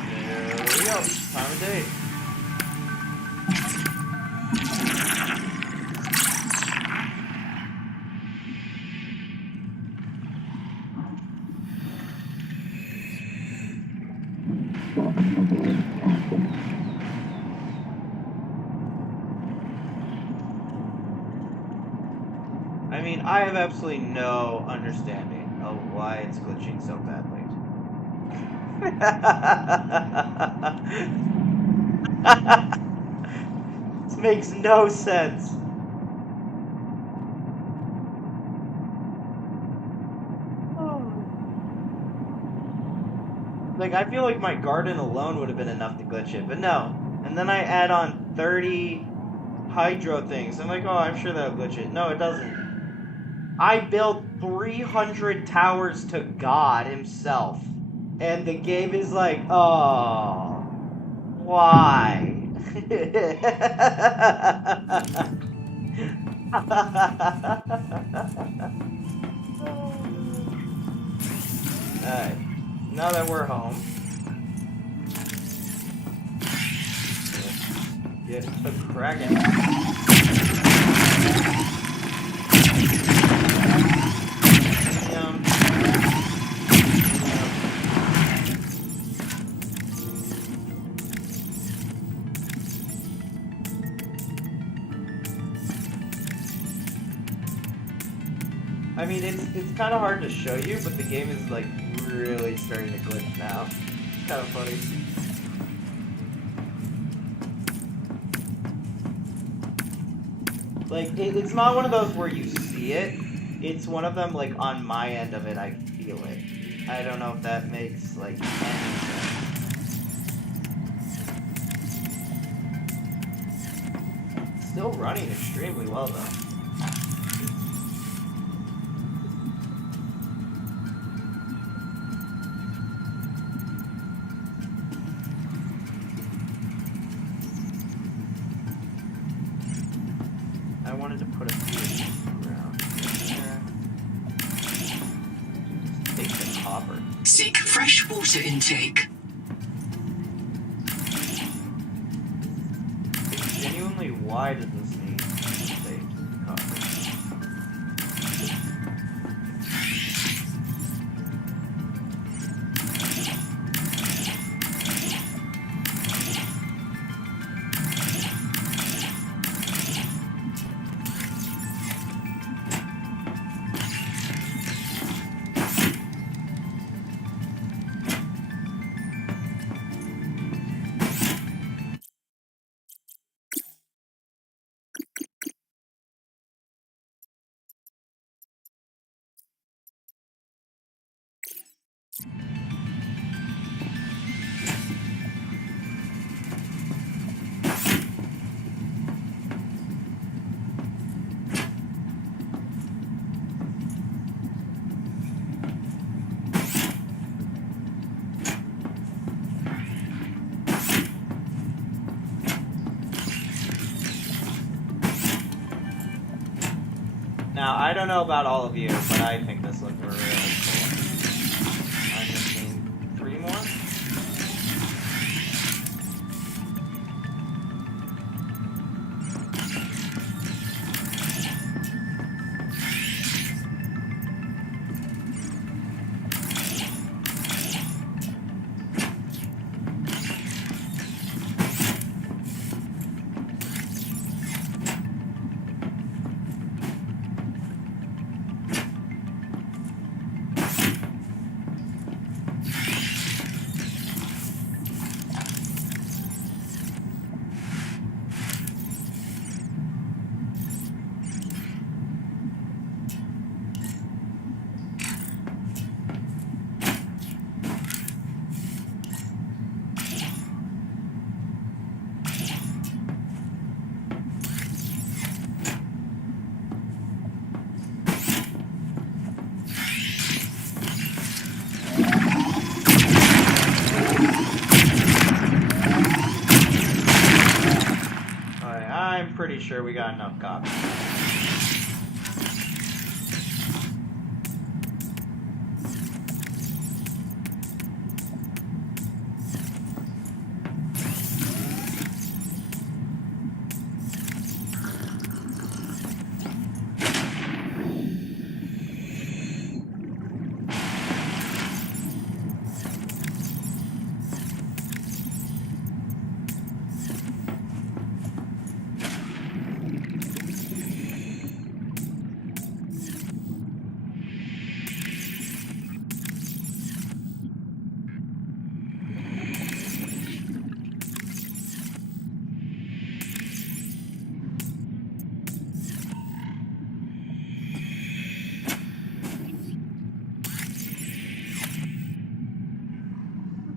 There we go. Time of day. I mean, I have absolutely no understanding of why it's glitching so badly. This makes no sense. Like, I feel like my garden alone would have been enough to glitch it, but no. And then I add on 30 hydro things. I'm like, oh, I'm sure that'll glitch it. No, it doesn't. I built 300 towers to God himself. And the game is like, oh, why? Alright, now that we're home, get the Kraken. I mean, it's kind of hard to show you, but the game is like really starting to glitch now. It's kind of funny. Like, it's not one of those where you see it. It's one of them, like, on my end of it, I feel it. I don't know if that makes, like, any sense. Still running extremely well, though. I wanted to put a few around there. Just take the copper. Seek fresh water intake. Genuinely, why does this need to take copper? don't know about all of you, but I think this looked really cool. I'm missing 3 more. I'm pretty sure we got enough copies.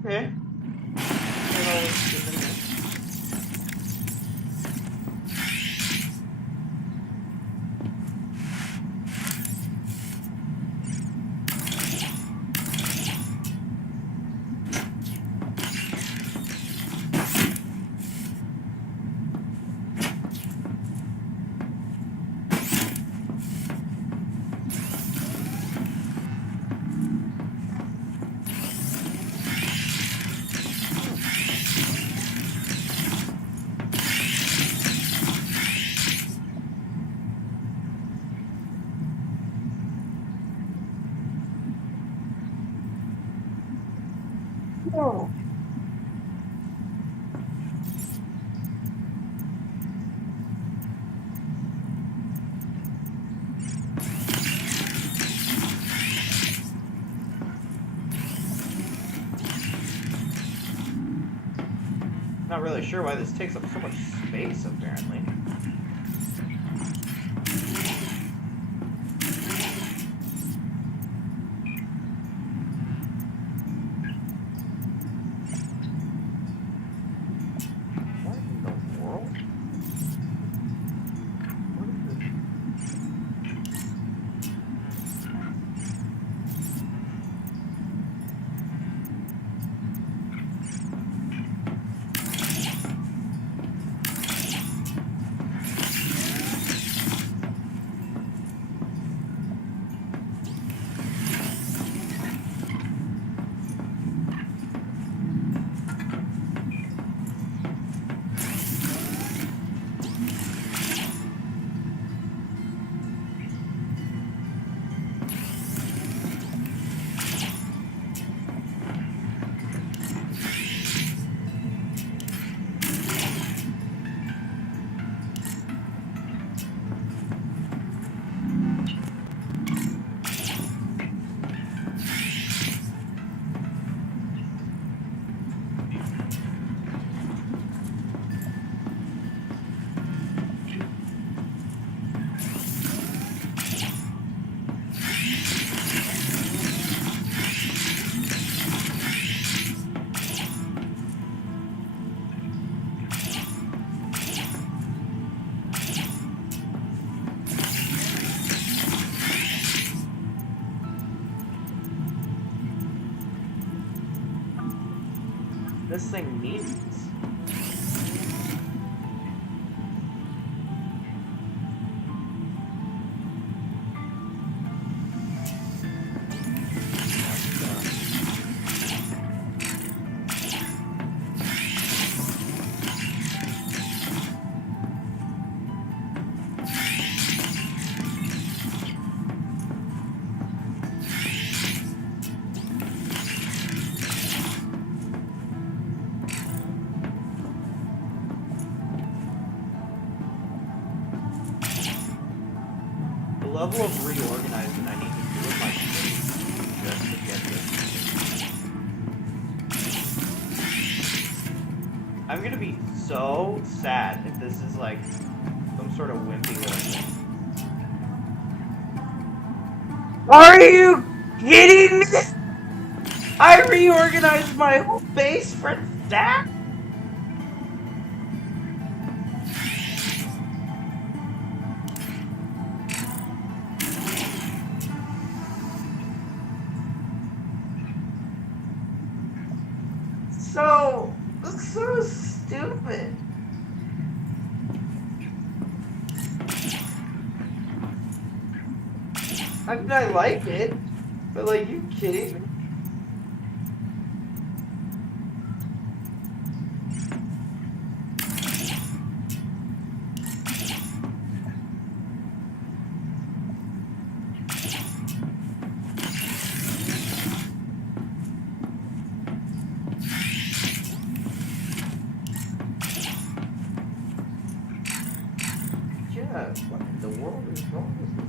Okay. Oh. Not really sure why this takes up so much space, apparently. What in the world? What is this? This thing means. level of reorganizing I need to do with my space just to get this. I'm gonna be so sad if this is like some sort of wimpy little thing. Are you kidding me? I reorganized my whole base for that? So stupid. I mean, I like it, but like, you kidding me? Yeah, what in the world is wrong with this?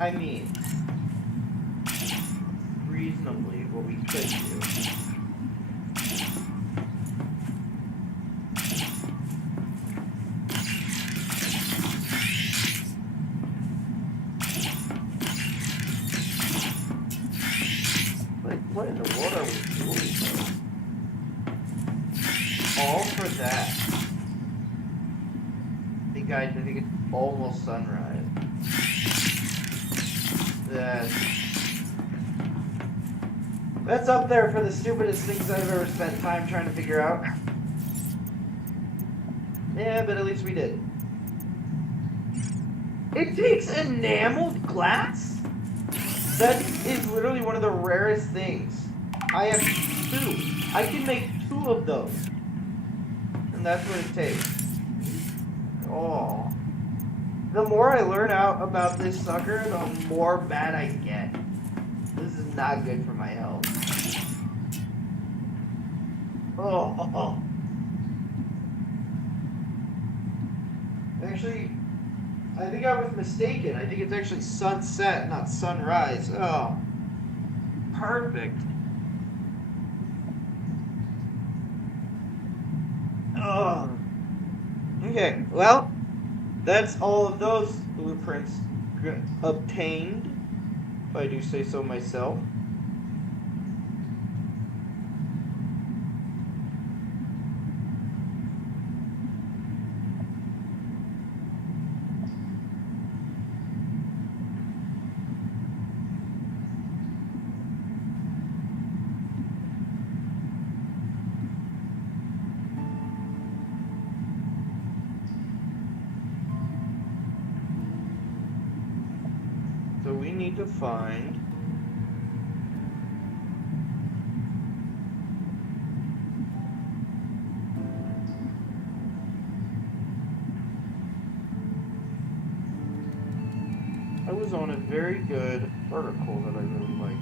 I mean, reasonably, what we could do. Like, what in the world are we doing, though? All for that. Hey guys, I think it's almost sunrise. That's up there for the stupidest things I've ever spent time trying to figure out. Yeah, but at least we did. It takes enameled glass? That is literally one of the rarest things. I have 2. I can make 2 of those. And that's what it takes. Oh. The more I learn out about this sucker, the more bad I get. This is not good for my health. Oh. Actually, I think I was mistaken. I think it's actually sunset, not sunrise. Oh. Perfect. Oh. Okay, well, that's all of those blueprints obtained, if I do say so myself. So we need to find I was on a very good article that I really liked.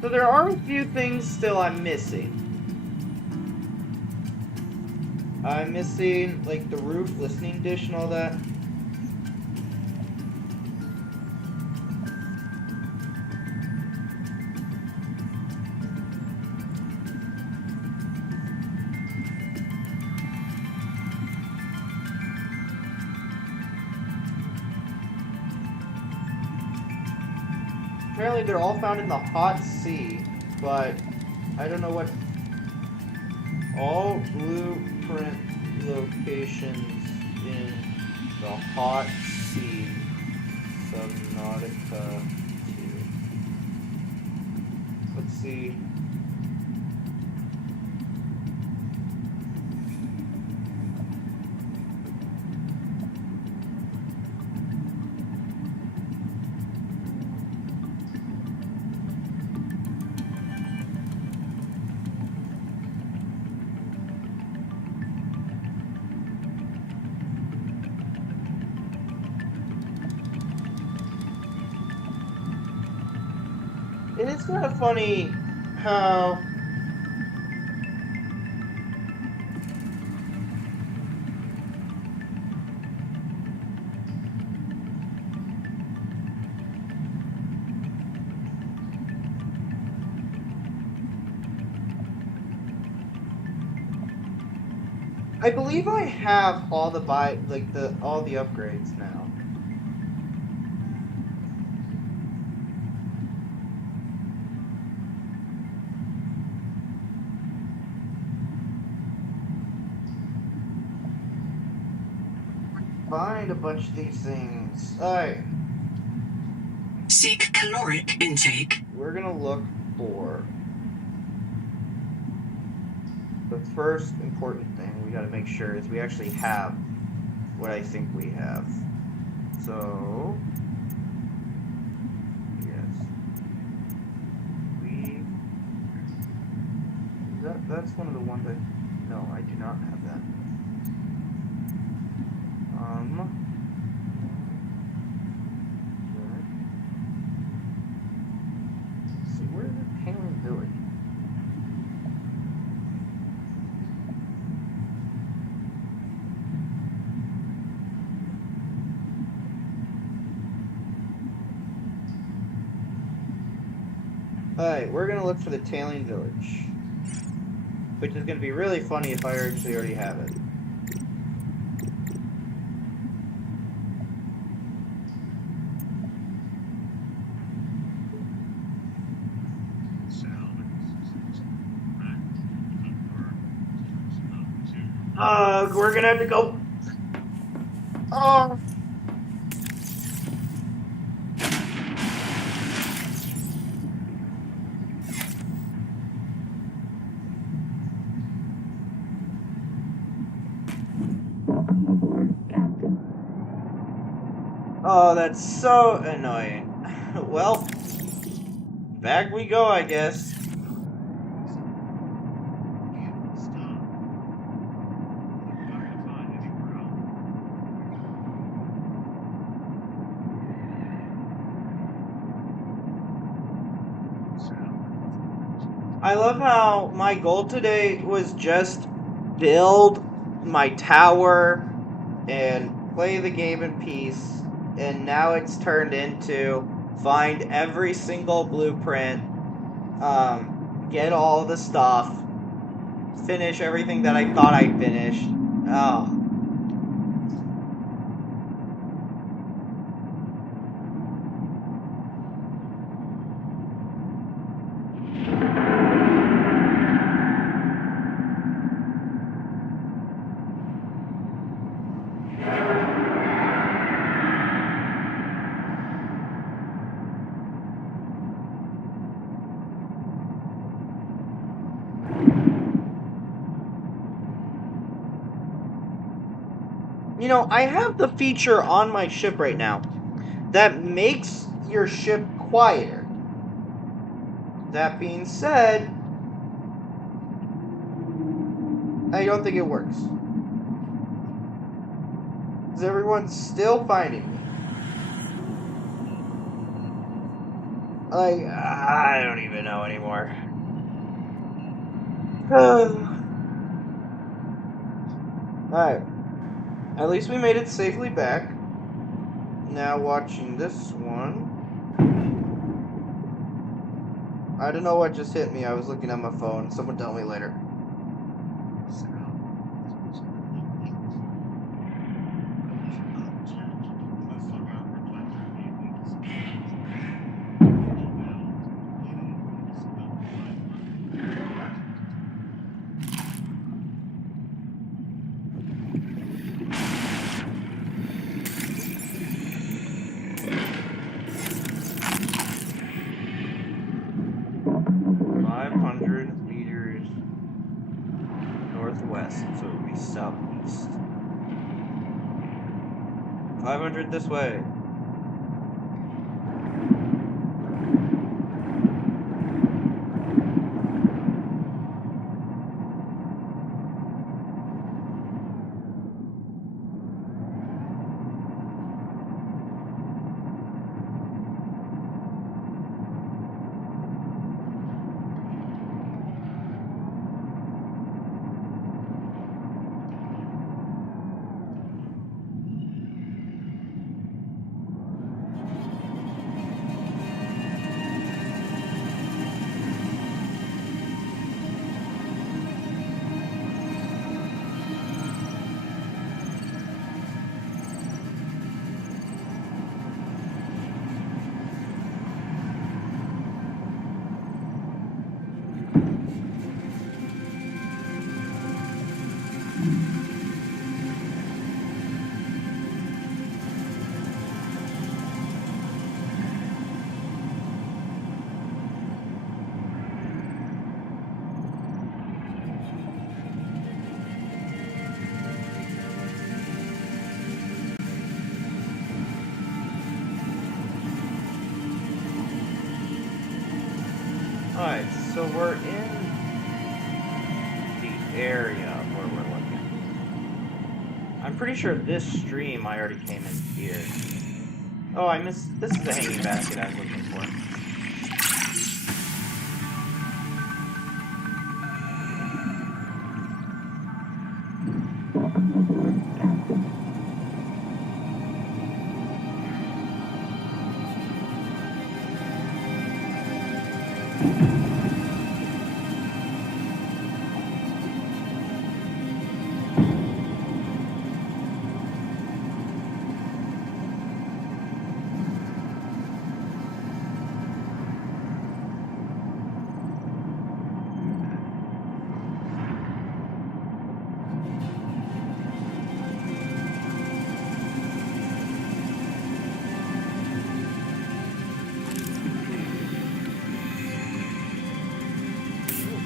So there are a few things still I'm missing. I'm missing, like, the roof listening dish and all that. Apparently they're all found in the hot sea, but I don't know what... All blueprint locations in the hot sea. Subnautica 2. Let's see. It is kind of funny how I believe I have all the all the upgrades now. Find a bunch of these things. Alright. Seek caloric intake. We're gonna look for the first important thing we gotta make sure is we actually have what I think we have. So yes. That's one of the ones no, I do not have that. Let's see, where is the Penguin Village? Alright, we're gonna look for the Tailing Village. Which is gonna be really funny if I actually already have it. We're gonna have to go. Oh. Oh, that's so annoying. Well, back we go, I guess. I love how my goal today was just build my tower and play the game in peace, and now it's turned into find every single blueprint, get all the stuff, finish everything that I thought I'd finished. Oh. You know, I have the feature on my ship right now that makes your ship quieter. That being said, I don't think it works. Is everyone still finding me? Like, I don't even know anymore. Alright. At least we made it safely back. Now watching this one. I don't know what just hit me. I was looking at my phone. Someone tell me later. Northwest, so it would be southeast. 500 this way. Alright, so we're in the area where we're looking. I'm pretty sure this stream I already came in here. Oh, I missed. This is the hanging basket I was looking for.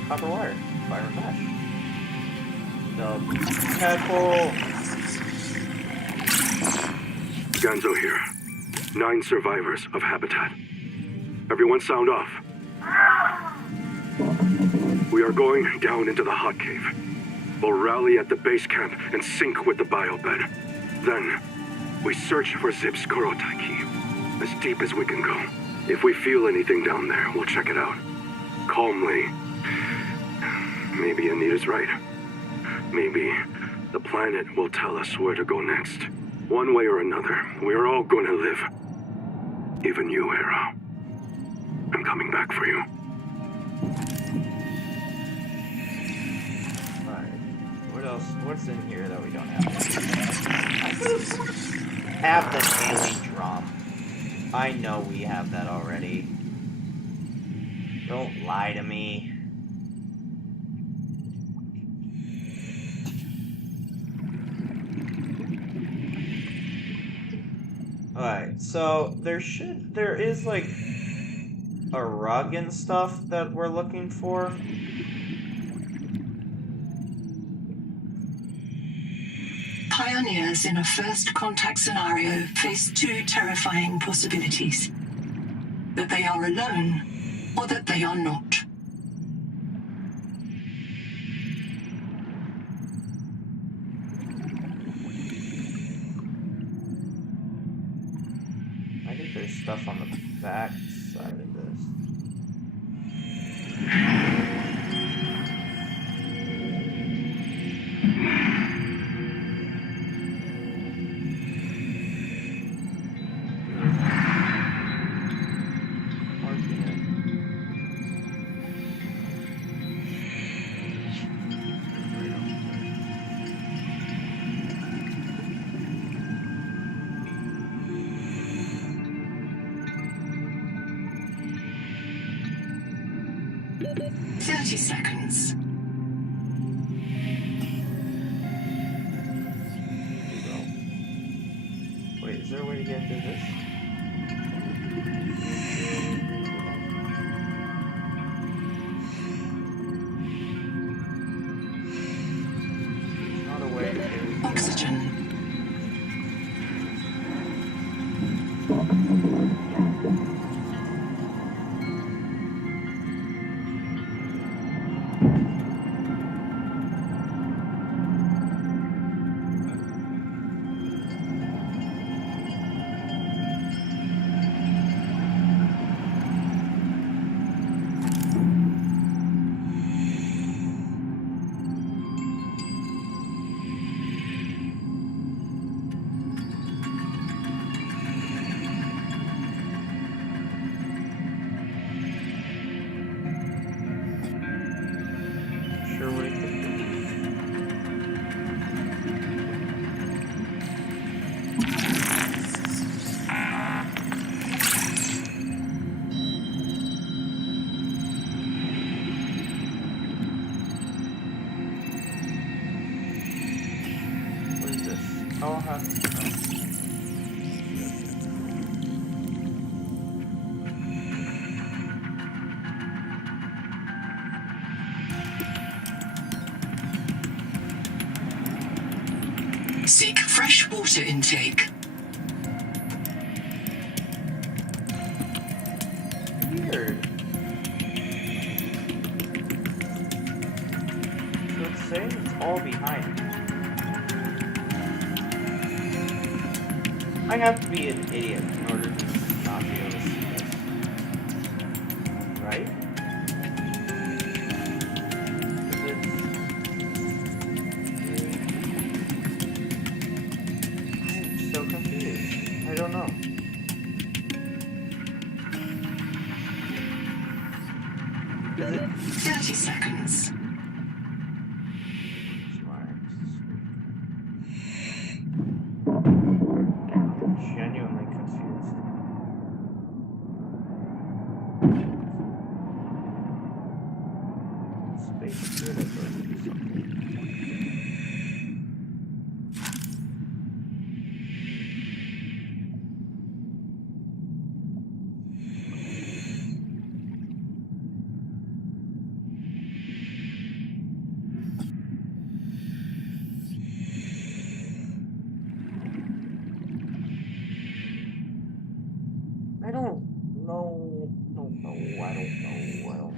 Copper wire, fire mesh. The tadpole. Ganzo here. 9 survivors of Habitat. Everyone sound off. We are going down into the hot cave. We'll rally at the base camp and sync with the biobed. Then, we search for Zip's Korotai key. As deep as we can go. If we feel anything down there, we'll check it out. Calmly. Maybe Anita's right. Maybe the planet will tell us where to go next. One way or another, we're all gonna live. Even you, Hera. I'm coming back for you. Alright. What else? What's in here that we don't have? Have the alien drum. I know we have that already. Don't lie to me. Alright, so there is like a rug and stuff that we're looking for. Pioneers in a first contact scenario face 2 terrifying possibilities. That they are alone, or that they are not. I think there's stuff on the back side of this. 30 seconds. Here we go. Wait, is there a way to get into this? There's not a way to get into Oxygen. Sure what it could be. What is this? I'll have to. Seek fresh water intake. Weird. So it's saying it's all behind me. I have to be an idiot in order to not be able to see this. Right? I'm so confused. I don't know. Is it 30 seconds. Genuinely confused. Space here that goes to do something. I don't know. I don't know.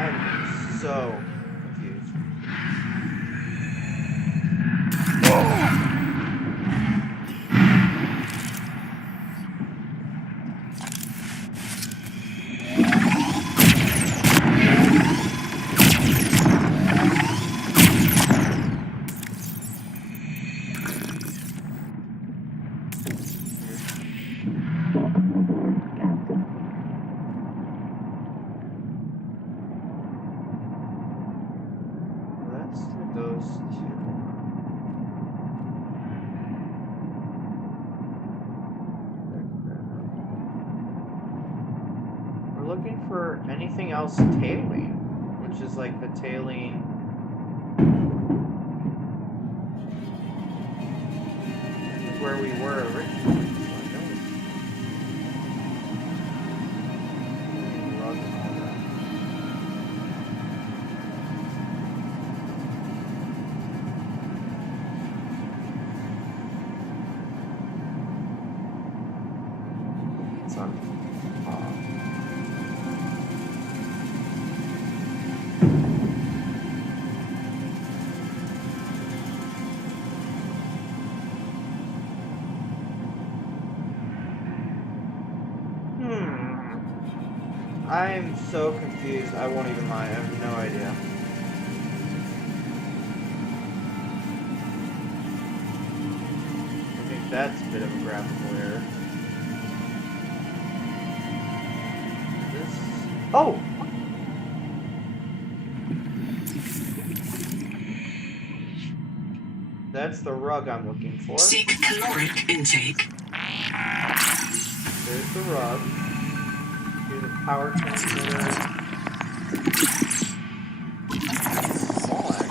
I'm so confused. Let's do those two. We're looking for anything else tailing, which is like the tailing. This is where we were originally. I'm so confused. I won't even lie. I have no idea. I think that's a bit of a graphical error. This. Oh! That's the rug I'm looking for. Seek caloric intake. There's the rug. Here's the power transmitter. Small egg.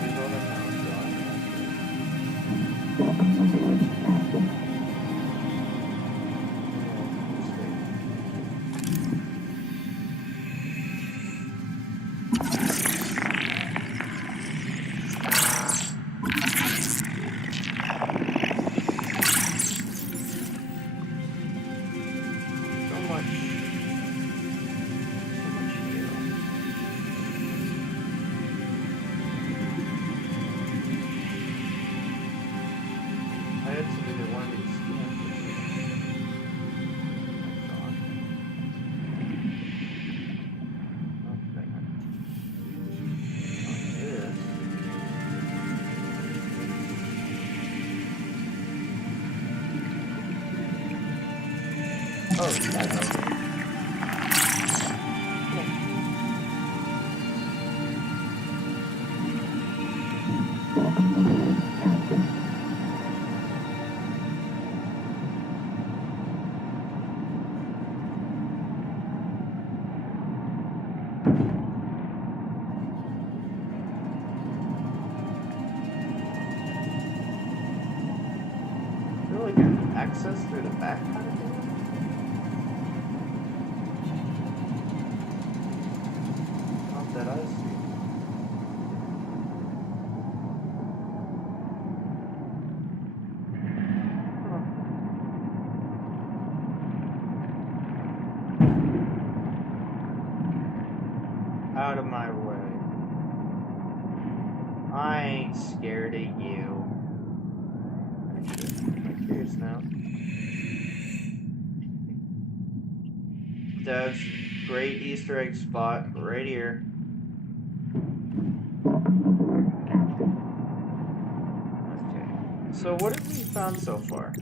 Here's all the power Oh, that's okay. Is there like an access through the back kind of thing? Not that I see. Out of my way. I ain't scared of you. I'm curious now. Dev's great Easter egg spot right here. Okay. So what have we found so far?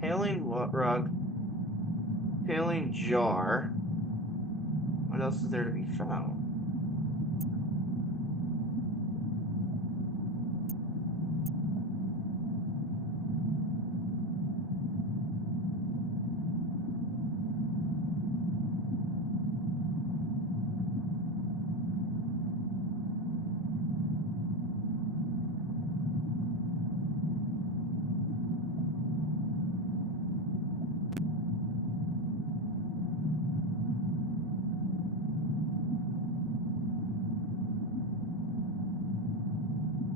Hailing rug. Hailing jar. What else is there to be found?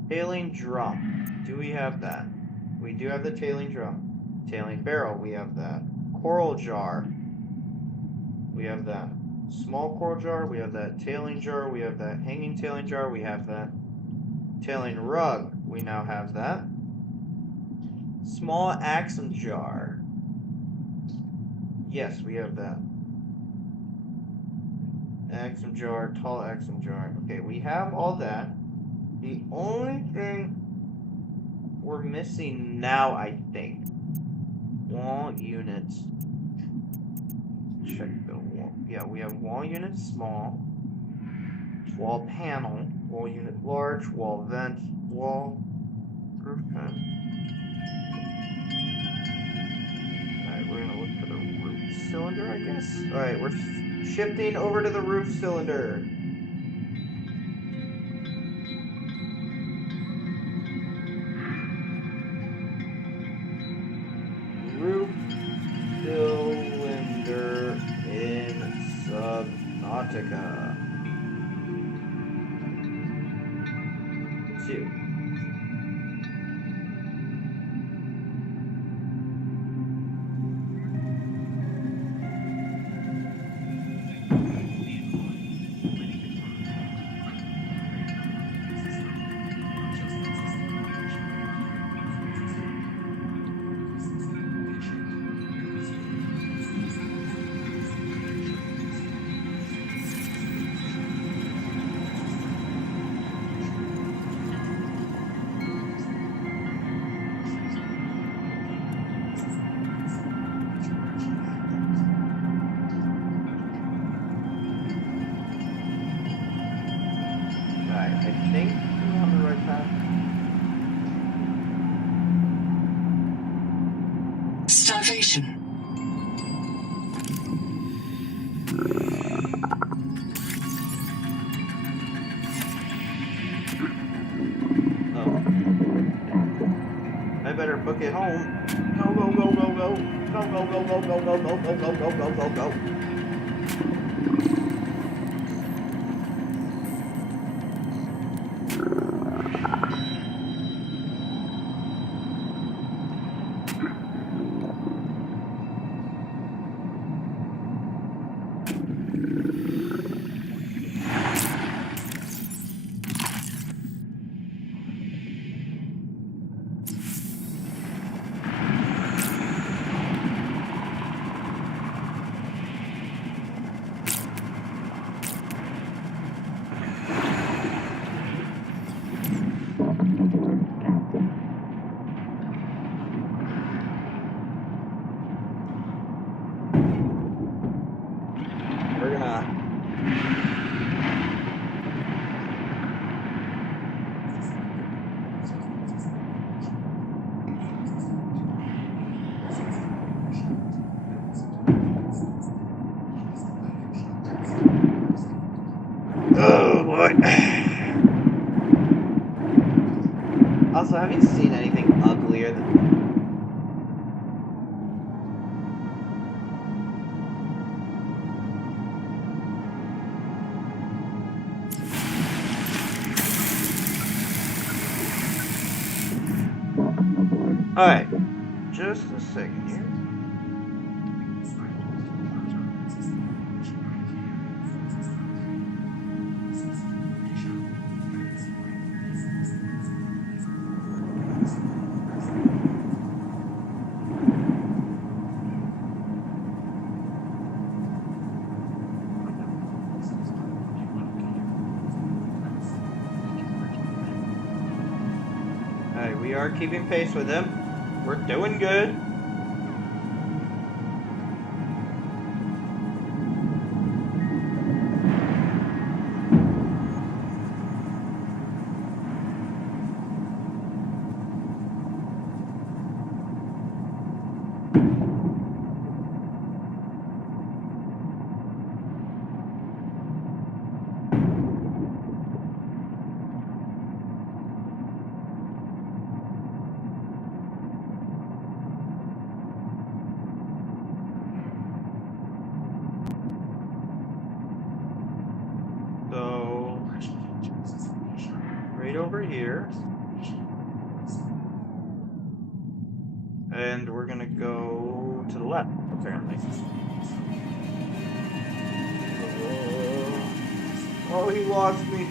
Tailing drum. Do we have that? We do have the tailing drum. Tailing barrel. We have that. Coral jar. We have that. Small coral jar. We have that. Tailing jar. We have that. Hanging tailing jar. We have that. Tailing rug. We now have that. Small axum jar. Yes, we have that. Axum jar. Tall axum jar. Okay, we have all that. The only thing we're missing now, I think, wall units. Check the wall. Yeah, we have wall unit small, wall panel, wall unit large, wall vent, wall roof vent. Alright, we're gonna look for the roof cylinder, I guess. Alright, we're shifting over to the roof cylinder. Roof cylinder in Subnautica 2. starvation. Oh. I better book it home. Go, go, go, go, go. Go, go, go, go, go, go, go, go, go, go, go, go, go. We're gonna... Oh boy. Also, have you seen anything uglier than... Alright, just a second here. Alright, we are keeping pace with him. We're doing good. So, right over here. And we're gonna go to the left, apparently. Oh, he lost me.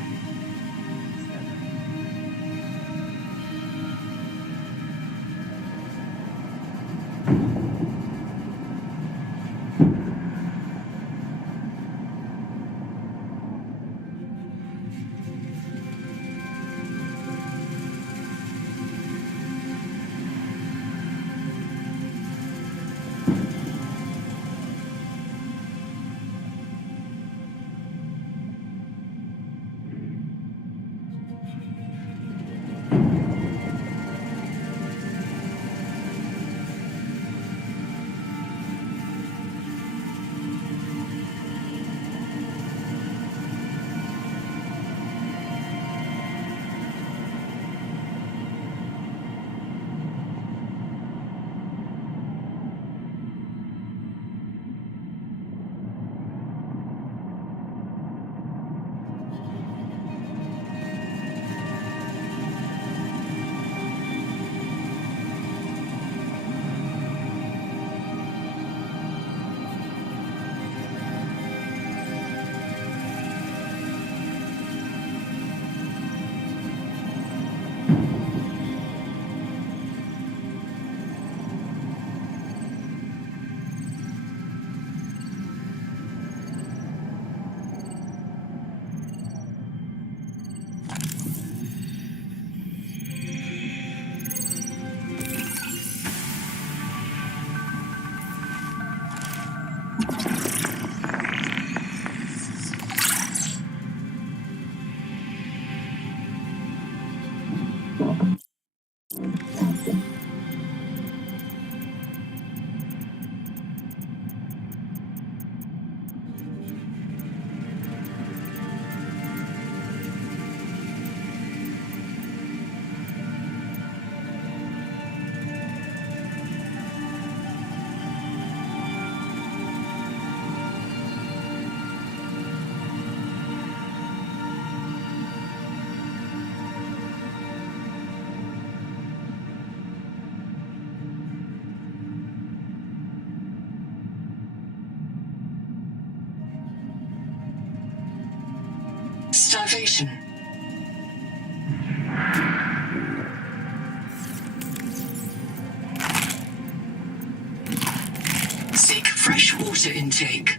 starvation. Seek fresh water intake.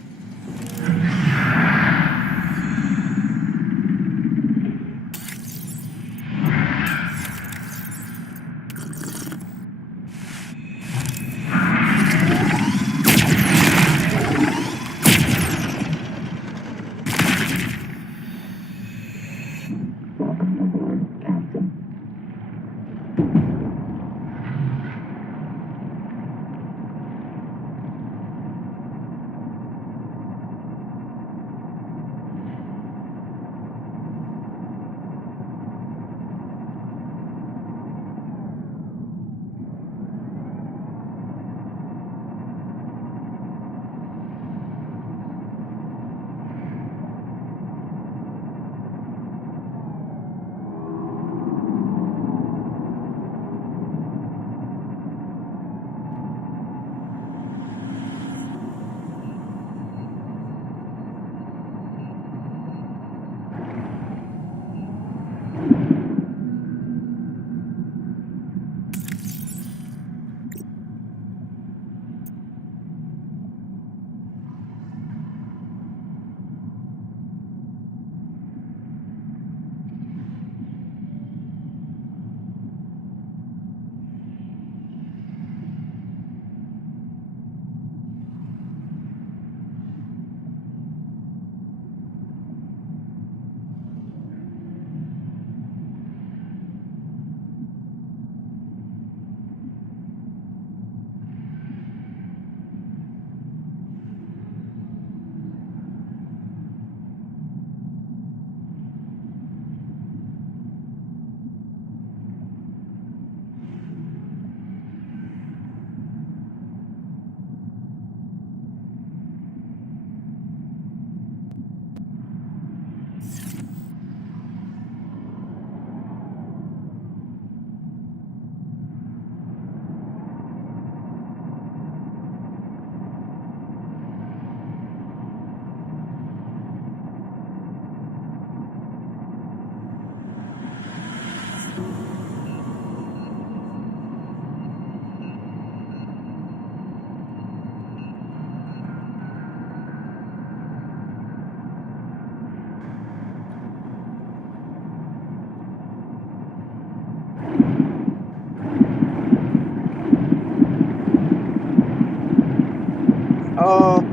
Oh.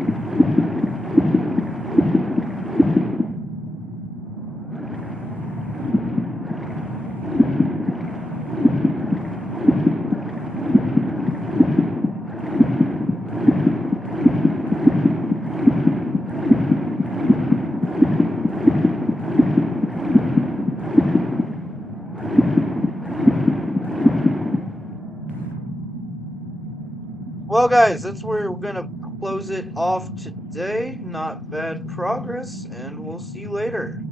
Well, guys, that's where we're gonna close it off today. Not bad progress, and we'll see you later.